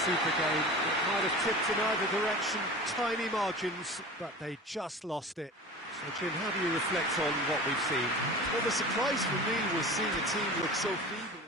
Super game. It might have tipped in either direction, tiny margins, but they just lost it. So, Jim, how do you reflect on what we've seen? Well, the surprise for me was seeing a team look so feeble.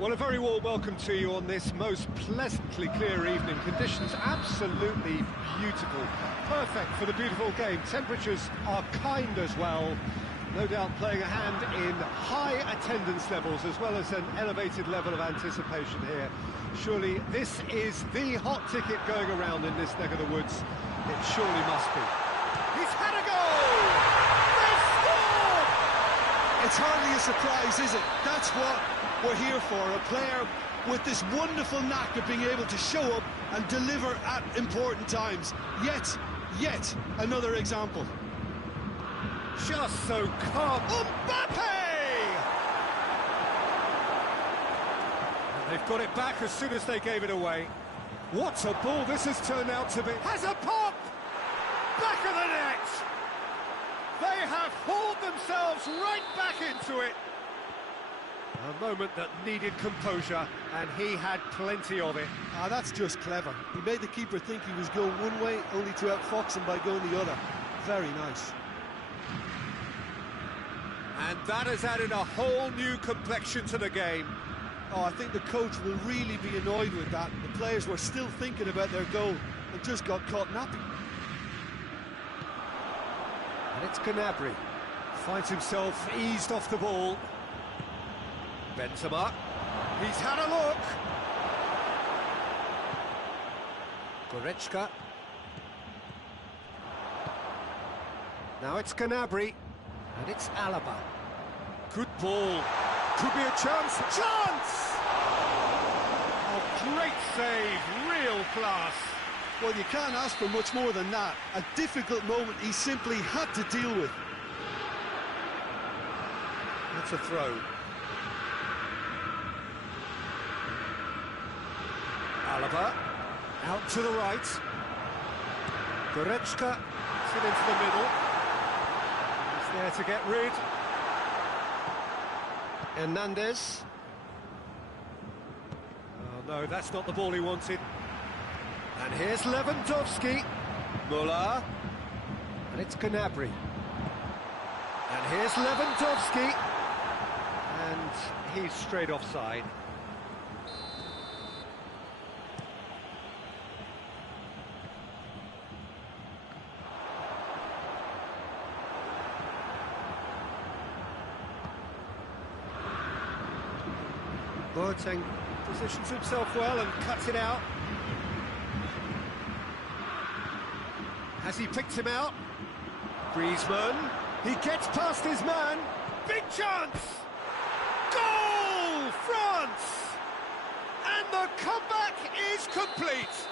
Well, a very warm welcome to you on this most pleasantly clear evening. Conditions absolutely beautiful. Perfect for the beautiful game. Temperatures are kind as well. No doubt playing a hand in high attendance levels as well as an elevated level of anticipation here. Surely this is the hot ticket going around in this neck of the woods. It surely must be. He's had a goal! They've scored! It's hardly a surprise, is it? That's what we're here for, a player with this wonderful knack of being able to show up and deliver at important times. Yet another example. Just so calm. Mbappe! And they've got it back as soon as they gave it away. What a ball this has turned out to be. Has a pop! Back of the net! They have hauled themselves right back into it. A moment that needed composure, and he had plenty of it. Ah, that's just clever. He made the keeper think he was going one way, only to outfox him by going the other. Very nice. And that has added a whole new complexion to the game. Oh, I think the coach will really be annoyed with that. The players were still thinking about their goal and just got caught napping. And it's Gnabry. Finds himself eased off the ball. Benzema. He's had a look. Goretzka. Now it's Gnabry. And it's Alaba. Good ball. Could be a chance. Chance! Oh, great save. Real class. Well, you can't ask for much more than that. A difficult moment he simply had to deal with. That's a throw. Alaba. Out to the right. Goretzka. Sit into the middle. There to get rid. Hernandez. Oh no, that's not the ball he wanted. And here's Lewandowski. Muller. And it's Gnabry. And here's Lewandowski. And he's straight offside. Boateng positions himself well and cuts it out. Has he picked him out? Griezmann. He gets past his man. Big chance! Goal! France! And the comeback is complete.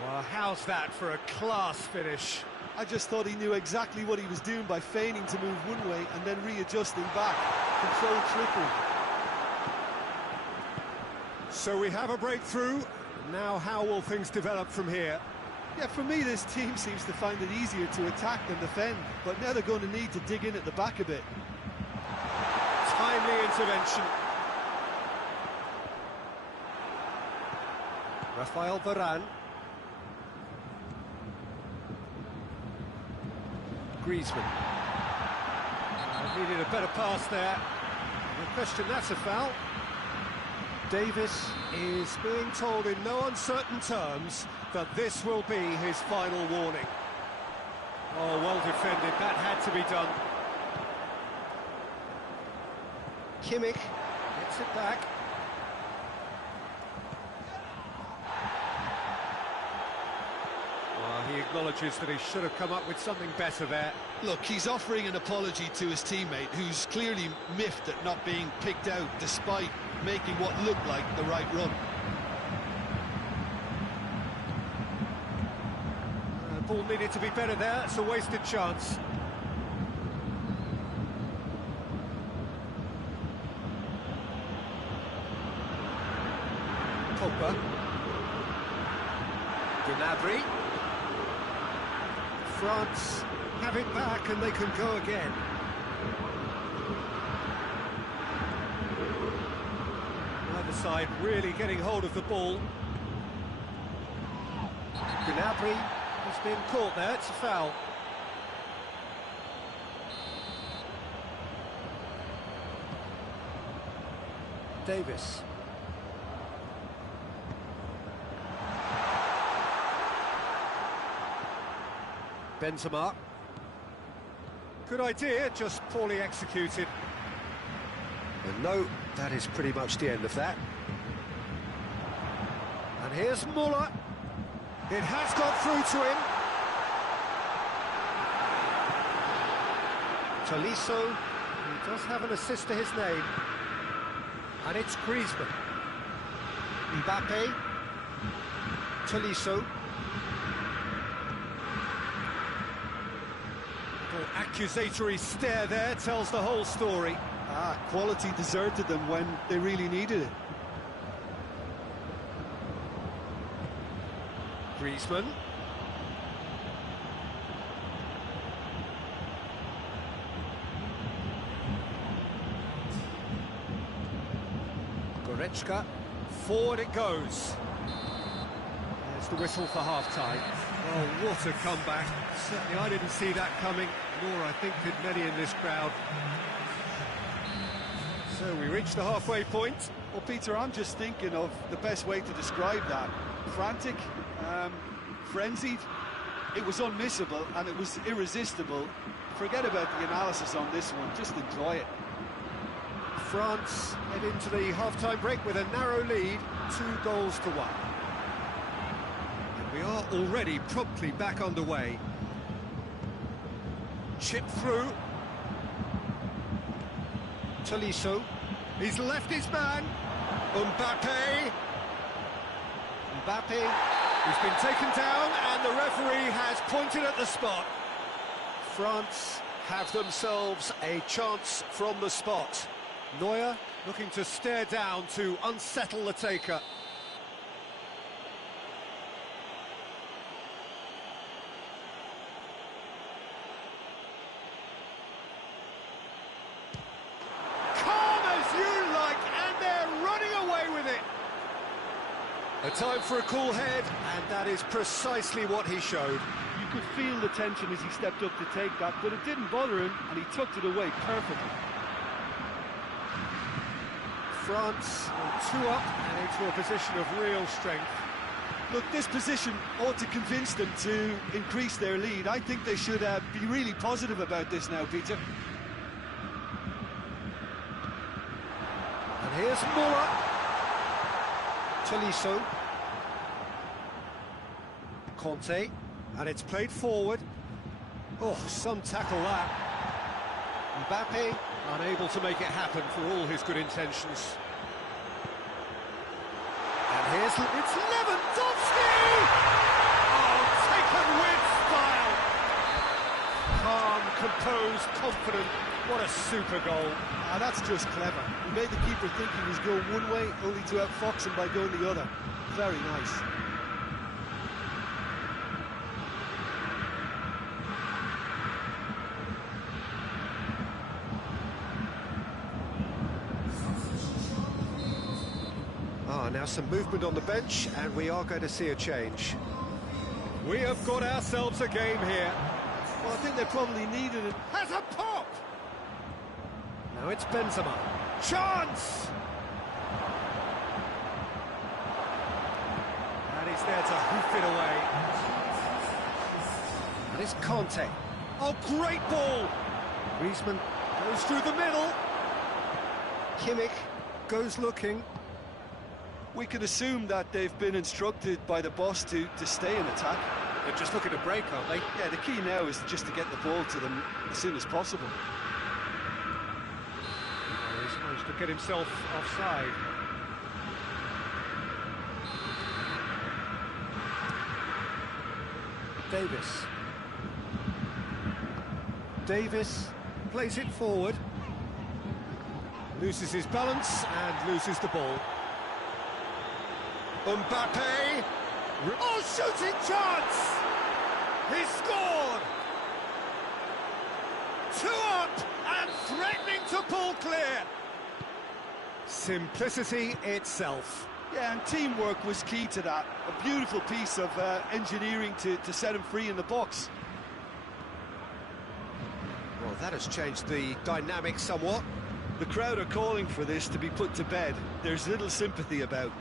Well, how's that for a class finish? I just thought he knew exactly what he was doing by feigning to move one way and then readjusting back. Controlled trickery. So we have a breakthrough. Now how will things develop from here? Yeah, for me this team seems to find it easier to attack than defend, but now they're going to need to dig in at the back a bit. Timely intervention. Rafael Varane. Griezmann. Needed a better pass there. No question, that's a foul. Davis is being told in no uncertain terms that this will be his final warning. Oh, well defended, that had to be done. Kimmich gets it back. Well, he acknowledges that he should have come up with something better there. Look, he's offering an apology to his teammate, who's clearly miffed at not being picked out despite making what looked like the right run. Ball needed to be better there, it's a wasted chance. Pogba. Gnabry. France have it back and they can go again. Either side really getting hold of the ball. Gnabry has been caught there, it's a foul. Davis. Benzema. Good idea, just poorly executed. And no, that is pretty much the end of that. And here's Muller. It has got through to him. Tolisso, he does have an assist to his name. And it's Griezmann. Mbappe. Tolisso. Little accusatory stare there tells the whole story. Quality deserted them when they really needed it. Griezmann. Goretzka. Forward it goes. There's the whistle for half-time. Oh, what a comeback. Certainly I didn't see that coming, nor I think did many in this crowd. So we reach the halfway point. Well, Peter, I'm just thinking of the best way to describe that. Frantic, frenzied. It was unmissable and it was irresistible. Forget about the analysis on this one, just enjoy it. France head into the half-time break with a narrow lead, 2-1. And we are already promptly back underway. Chip through. Tolisso. He's left his man. Mbappe. Mbappe, who's been taken down, and the referee has pointed at the spot. France have themselves a chance from the spot. Neuer looking to stare down to unsettle the taker. Calm as you like, and they're running away with it. A time for a cool head, and that is precisely what he showed. You could feel the tension as he stepped up to take that, but it didn't bother him, and he tucked it away perfectly. France are 2 up and into a position of real strength. Look, this position ought to convince them to increase their lead. I think they should be really positive about this now, Peter. And here's Muller. Tolisso. Conte. And it's played forward. Oh, some tackle that. Mbappe unable to make it happen for all his good intentions. And here's... It's Lewandowski! Oh, taken with style! Calm, composed, confident. What a super goal. That's just clever. He made the keeper think he was going one way, only to outfox him by going the other. Very nice. Now some movement on the bench, and we are going to see a change. We have got ourselves a game here. Well, I think they probably needed it. Has a pop! Now it's Benzema. Chance! And he's there to hoof it away. And it's Conte. Oh, great ball! Griezmann goes through the middle. Kimmich goes looking. We can assume that they've been instructed by the boss to stay in attack. They're just looking to break, aren't they? Yeah, the key now is just to get the ball to them as soon as possible. Oh, he's managed to get himself offside. Davis. Davis plays it forward. Loses his balance and loses the ball. Mbappe! Oh, shooting chance! He scored! 2 up and threatening to pull clear. Simplicity itself. Yeah, and teamwork was key to that. A beautiful piece of engineering to set him free in the box. Well, that has changed the dynamic somewhat. The crowd are calling for this to be put to bed. There's little sympathy about.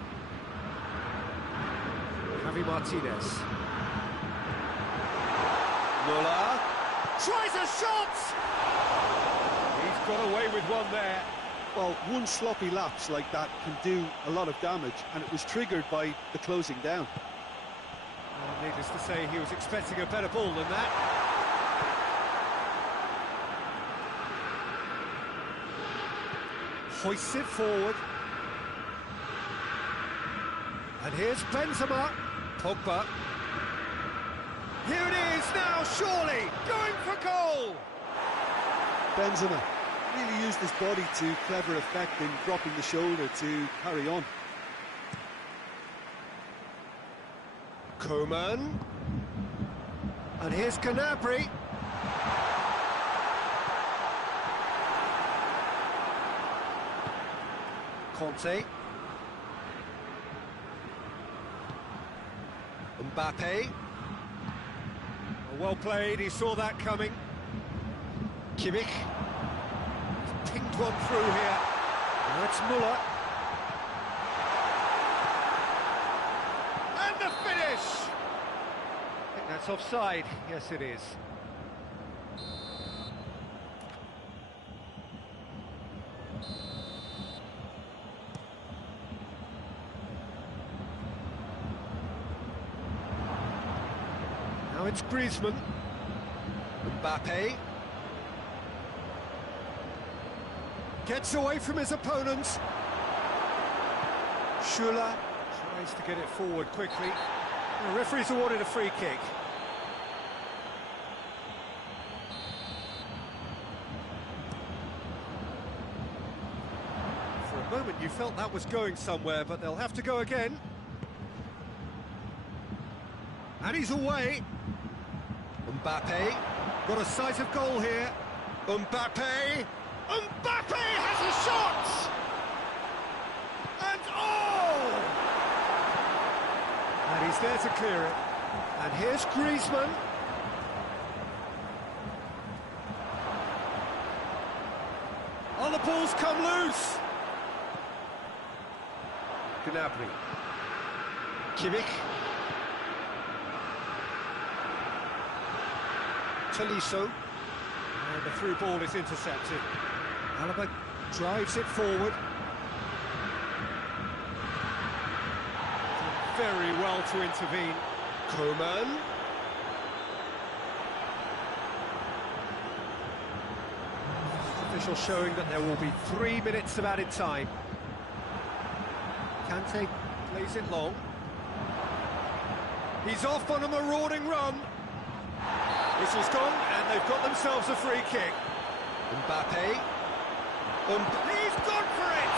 Javi Martinez. Muller tries a shot! He's got away with one there. Well, one sloppy lapse like that can do a lot of damage, and it was triggered by the closing down. Well, needless to say, he was expecting a better ball than that. Hoists it forward. And here's Benzema. Pogba. Here it is now, surely, going for goal! Benzema really used his body to clever effect in dropping the shoulder to carry on. Coman. And here's Gnabry. Conte. Mbappe. Well played, he saw that coming. Kimmich. Pinged one through here. That's Muller. And the finish! I think that's offside. Yes, it is. Now it's Griezmann. Mbappe. Gets away from his opponents. Schuller tries to get it forward quickly. The referee's awarded a free kick. For a moment you felt that was going somewhere, but they'll have to go again. And he's away. Mbappe. Got a sight of goal here. Mbappe. Mbappe has a shot! And oh! And he's there to clear it. And here's Griezmann. Oh, the ball's come loose! Gnabry. Kimmich. Tolisso. And the through ball is intercepted. Alaba drives it forward. Very well to intervene. Coman. Official showing that there will be 3 minutes of added time. Kante plays it long. He's off on a marauding run. Whistle's gone, and they've got themselves a free kick. Mbappe. He's gone for it!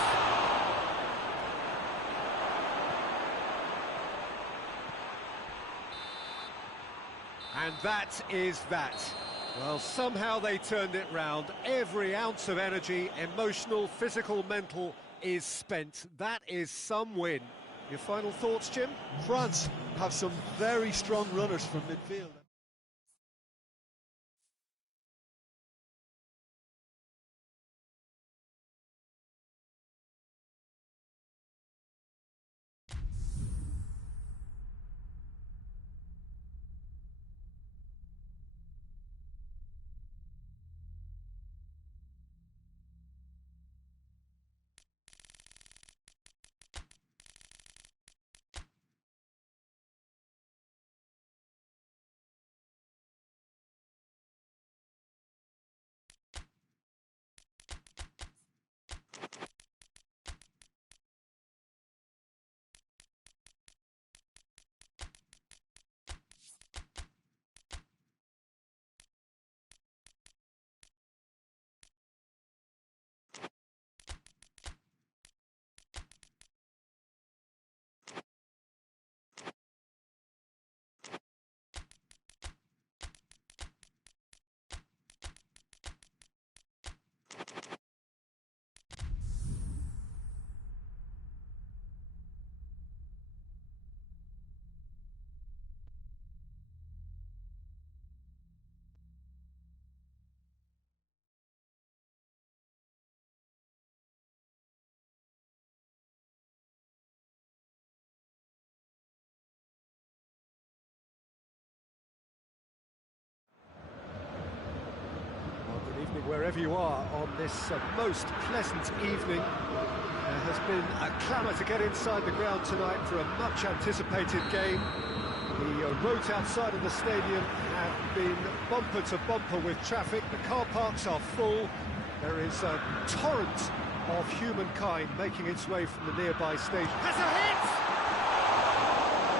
And that is that. Well, somehow they turned it round. Every ounce of energy, emotional, physical, mental, is spent. That is some win. Your final thoughts, Jim? France have some very strong runners from midfield. wherever you are on this most pleasant evening. There has been a clamour to get inside the ground tonight for a much-anticipated game. The roads outside of the stadium have been bumper to bumper with traffic. The car parks are full. There is a torrent of humankind making its way from the nearby station. Has a hit!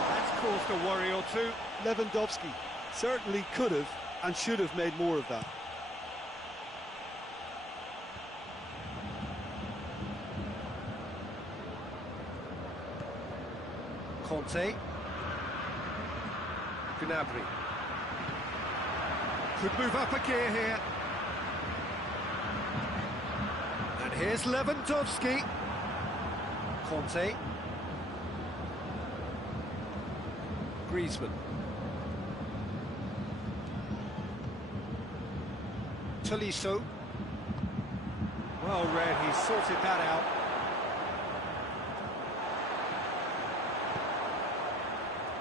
That's caused a worry or two. Lewandowski certainly could have and should have made more of that. Conte. Gnabry. Could move up a gear here. And here's Lewandowski. Conte. Griezmann. Tolisso. Well read, he sorted that out.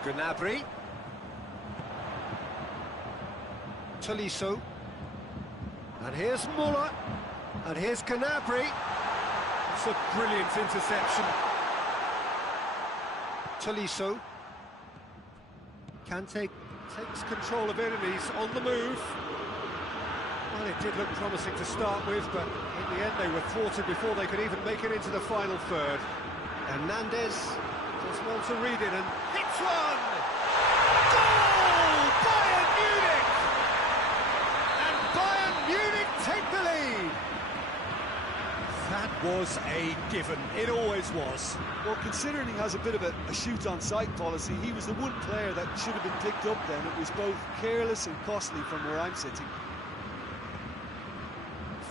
Gnabry. Tolisso. And here's Muller. And here's Gnabry. It's a brilliant interception. Tolisso. Kante takes control of it and he's on the move. Well, it did look promising to start with, but in the end they were thwarted before they could even make it into the final third. Hernandez just wants to read it and hits one! Goal! Bayern Munich! And Bayern Munich take the lead! That was a given. It always was. Well, considering he has a bit of a shoot-on-sight policy, he was the one player that should have been picked up then. It was both careless and costly from where I'm sitting.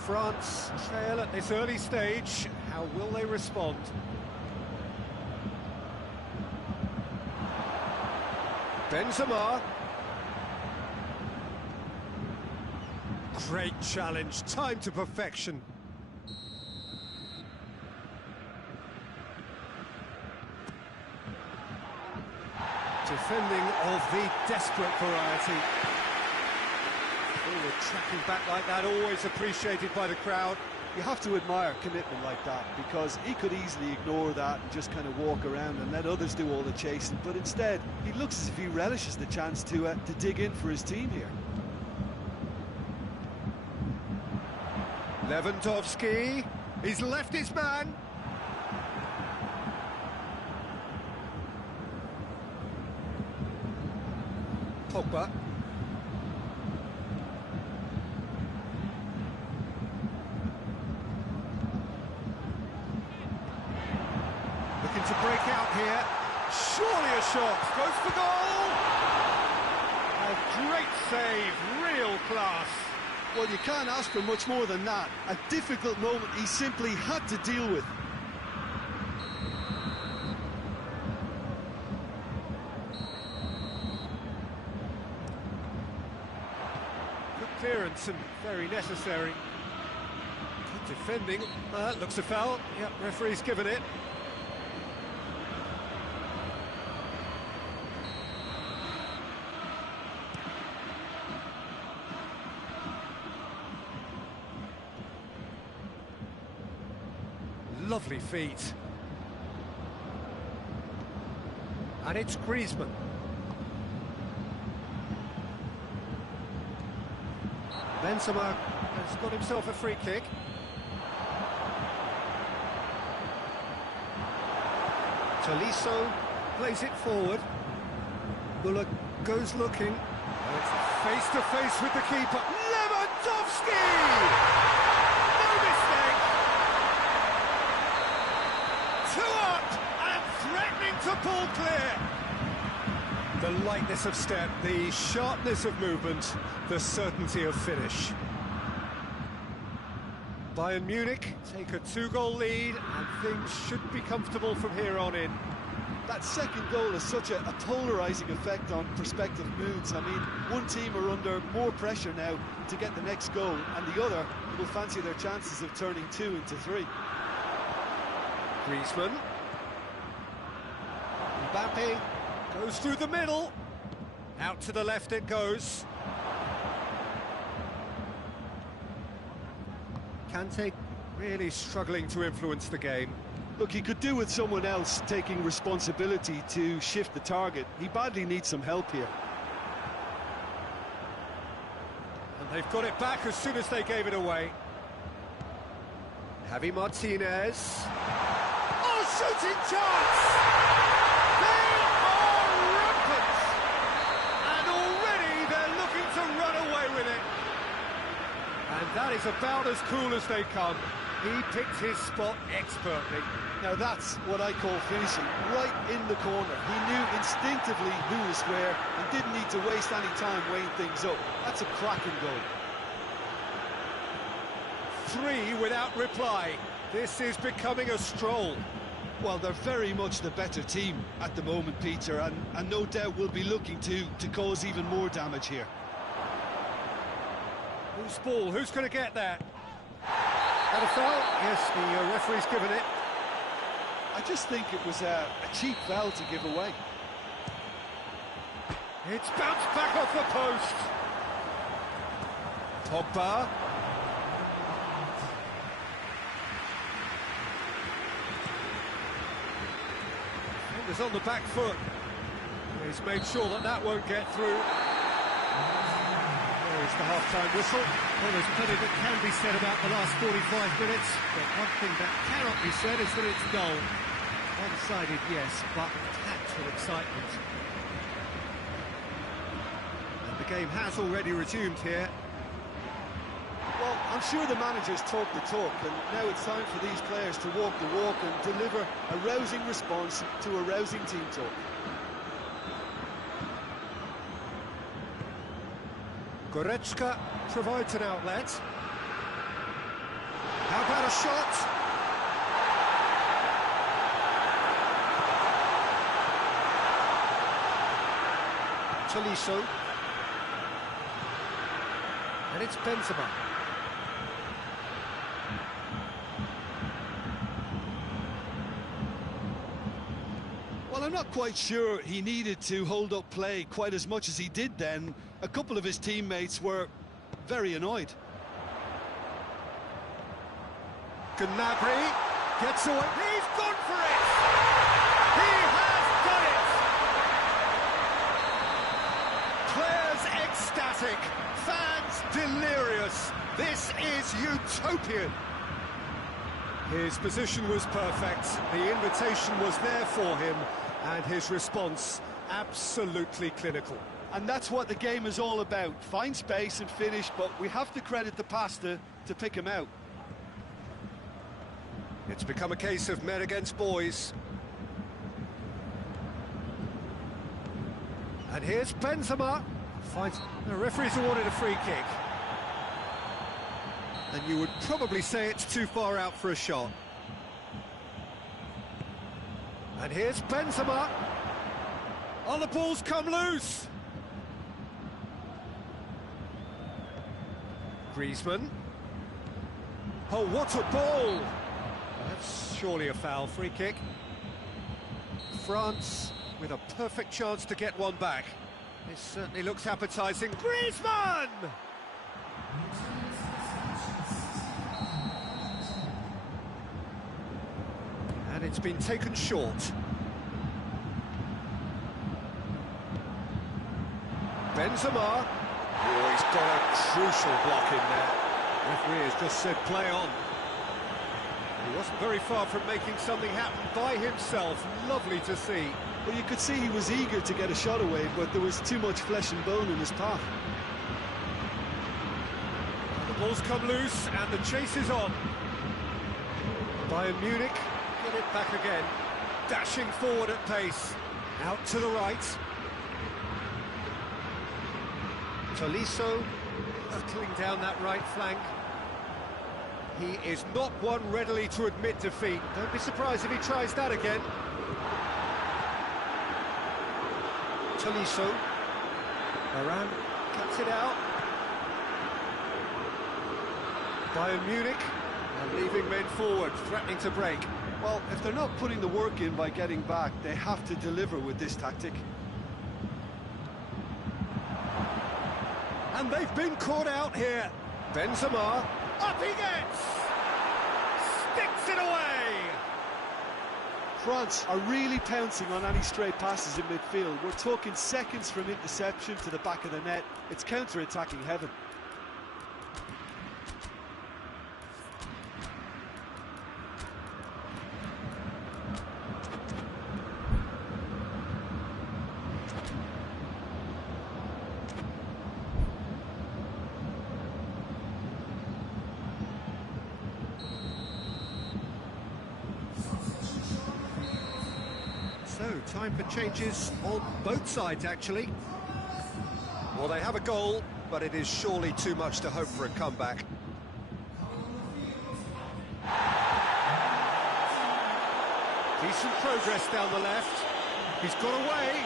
France trail at this early stage. How will they respond? Benzema. Great challenge, time to perfection. Defending of the desperate variety. Forward tracking back like that, always appreciated by the crowd. You have to admire commitment like that, because he could easily ignore that and just kind of walk around and let others do all the chasing, but instead he looks as if he relishes the chance to dig in for his team here. Lewandowski, he's left his man. Pogba. Looking to break out here. Surely a shot. Goes for goal. A great save, real class. Well, you can't ask for much more than that. A difficult moment he simply had to deal with. Good clearance and very necessary. Good defending. Looks a foul. Yep, referee's given it. Lovely feet. And it's Griezmann. Benzema has got himself a free kick. Tolisso plays it forward. Muller goes looking. And it's face to face with the keeper. Lewandowski! No mistake! 2 up and threatening to pull clear. The lightness of step, the sharpness of movement, the certainty of finish. Bayern Munich take a 2-goal lead and things should be comfortable from here on in. That second goal has such a polarising effect on prospective moods. I mean, one team are under more pressure now to get the next goal, and the other will fancy their chances of turning 2 into 3. Griezmann. Mbappe goes through the middle. Out to the left it goes. Kante really struggling to influence the game. Look, he could do with someone else taking responsibility to shift the target. He badly needs some help here. And they've got it back as soon as they gave it away. Javi Martinez. Oh, shooting chance! They are rampant! And already they're looking to run away with it. And that is about as cool as they come. He picked his spot expertly. Now that's what I call finishing, right in the corner. He knew instinctively who was where and didn't need to waste any time weighing things up. That's a cracking goal. 3 without reply. This is becoming a stroll. Well, they're very much the better team at the moment, Peter, and no doubt will be looking to cause even more damage here. Whose ball? Who's going to get that? And a foul? Yes, the referee's given it. I just think it was a cheap foul to give away. It's bounced back off the post. Pogba. Fingers on the back foot. He's made sure that that won't get through. There's the half-time whistle. Well, there's plenty that can be said about the last 45 minutes, but one thing that cannot be said is that it's dull. One-sided, yes, but packed with excitement. And the game has already resumed here. Well, I'm sure the managers talk the talk, and now it's time for these players to walk the walk and deliver a rousing response to a rousing team talk. Goretzka provides an outlet. How about a shot? Tolisso. And it's Benzema. Well, I'm not quite sure he needed to hold up play quite as much as he did then. A couple of his teammates were very annoyed. Gnabry gets away. He's gone for it! He has done it! Players ecstatic, fans delirious. This is utopian. His position was perfect, the invitation was there for him, and his response absolutely clinical. And that's what the game is all about. Find space and finish, but we have to credit the passer to pick him out. It's become a case of men against boys. And here's Benzema. The referee's awarded a free kick. And you would probably say it's too far out for a shot. And here's Benzema. Oh, the ball's come loose. Griezmann. Oh, what a ball! That's surely a foul. Free kick. France with a perfect chance to get one back. This certainly looks appetising. Griezmann! And it's been taken short. Benzema. Oh, he's got a crucial block in there. Referee has just said play on. He wasn't very far from making something happen by himself. Lovely to see. Well, you could see he was eager to get a shot away, but there was too much flesh and bone in his path. The ball's come loose and the chase is on. Bayern Munich get it back again. Dashing forward at pace. Out to the right. Tolisso hurtling down that right flank. He is not one readily to admit defeat. Don't be surprised if he tries that again. Tolisso. Varane cuts it out. Bayern Munich are leaving men forward, threatening to break. Well, if they're not putting the work in by getting back, they have to deliver with this tactic. And they've been caught out here. Benzema, up he gets! puts it away! France are really pouncing on any stray passes in midfield. We're talking seconds from interception to the back of the net. It's counter-attacking heaven. So, time for changes on both sides, actually. Well, they have a goal, but it is surely too much to hope for a comeback. Decent progress down the left. He's got away.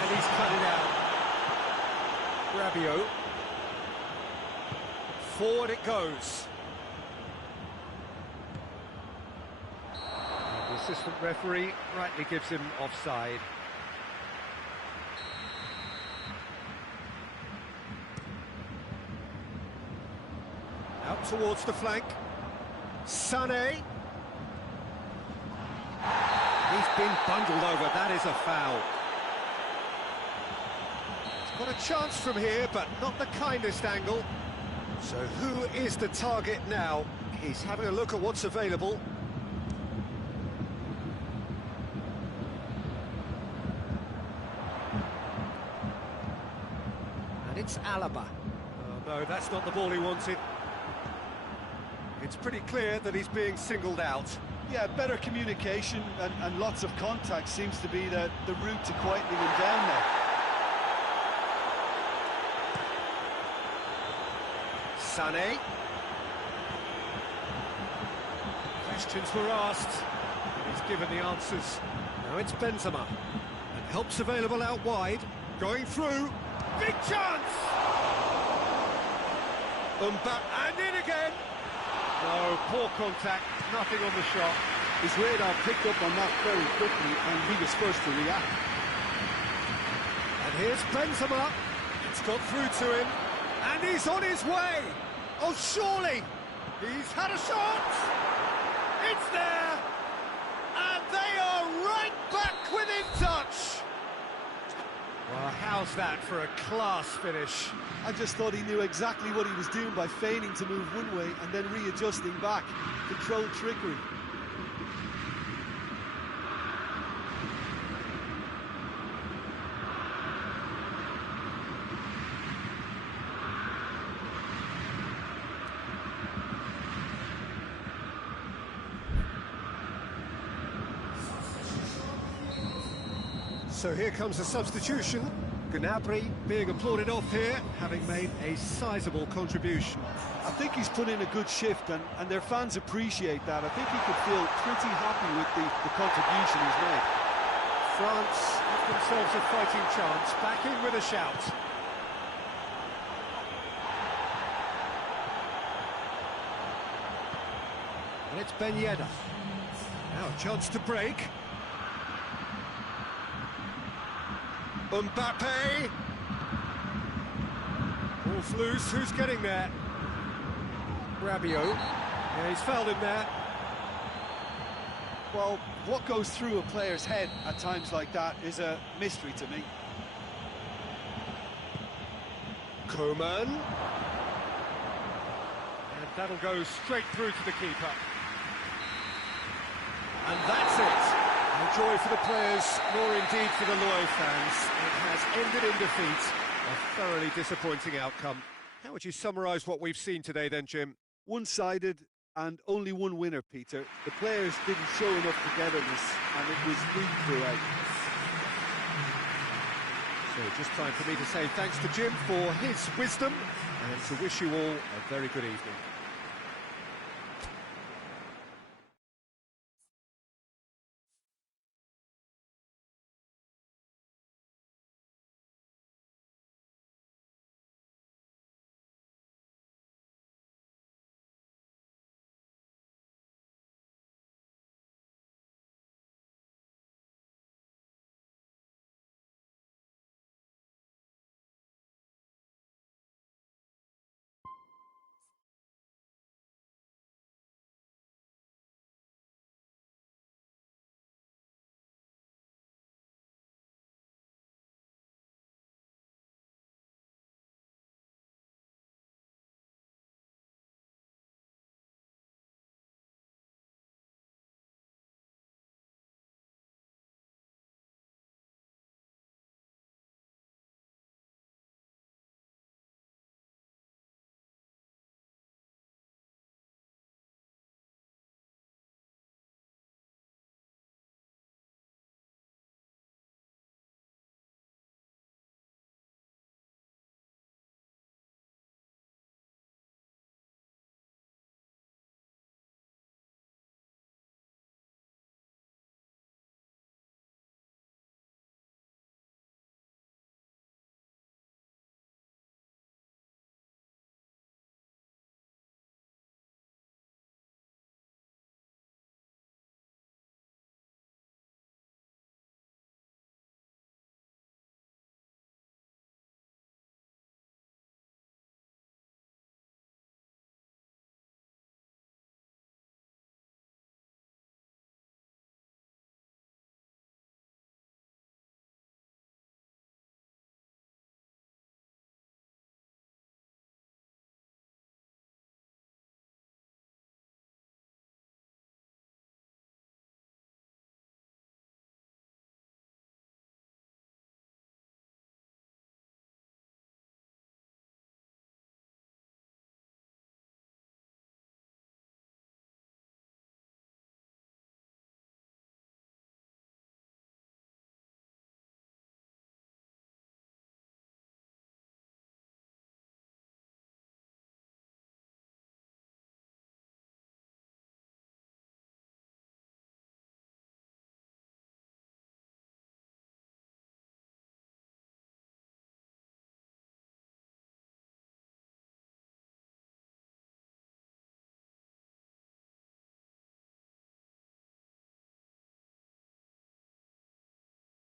And he's cut it out. Rabiot. Forward it goes. The assistant referee rightly gives him offside. Out towards the flank. Sané. He's been bundled over, that is a foul. He's got a chance from here, but not the kindest angle. So who is the target now? He's having a look at what's available. And it's Alaba. Oh no, that's not the ball he wanted. It's pretty clear that he's being singled out. Yeah, better communication and lots of contact seems to be the route to quietening him down now. Sané. Questions were asked, and he's given the answers. Now it's Benzema. And help's available out wide. Going through. Big chance! And in again! No, poor contact, nothing on the shot. His radar picked up on that very quickly and he was first to react. And here's Benzema. It's got through to him. And he's on his way! Oh, surely! He's had a shot! It's there! And they are right back within touch! Well, how's that for a class finish? I just thought he knew exactly what he was doing by feigning to move one way and then readjusting back. Controlled trickery. So here comes a substitution. Gnabry being applauded off here, having made a sizable contribution. I think he's put in a good shift and their fans appreciate that. I think he could feel pretty happy with the contribution he's made. France have themselves a fighting chance, back in with a shout. And it's Ben Yedder. Now a chance to break. Mbappe! Ball's loose, who's getting there? Rabiot. Yeah, he's fouled him there. Well, what goes through a player's head at times like that is a mystery to me. Coman. And that'll go straight through to the keeper. And that's it. No joy for the players, nor indeed for the loyal fans. It has ended in defeat. A thoroughly disappointing outcome. How would you summarise what we've seen today then, Jim? One-sided and only one winner, Peter. The players didn't show enough togetherness and it was weak throughout. So just time for me to say thanks to Jim for his wisdom and to wish you all a very good evening.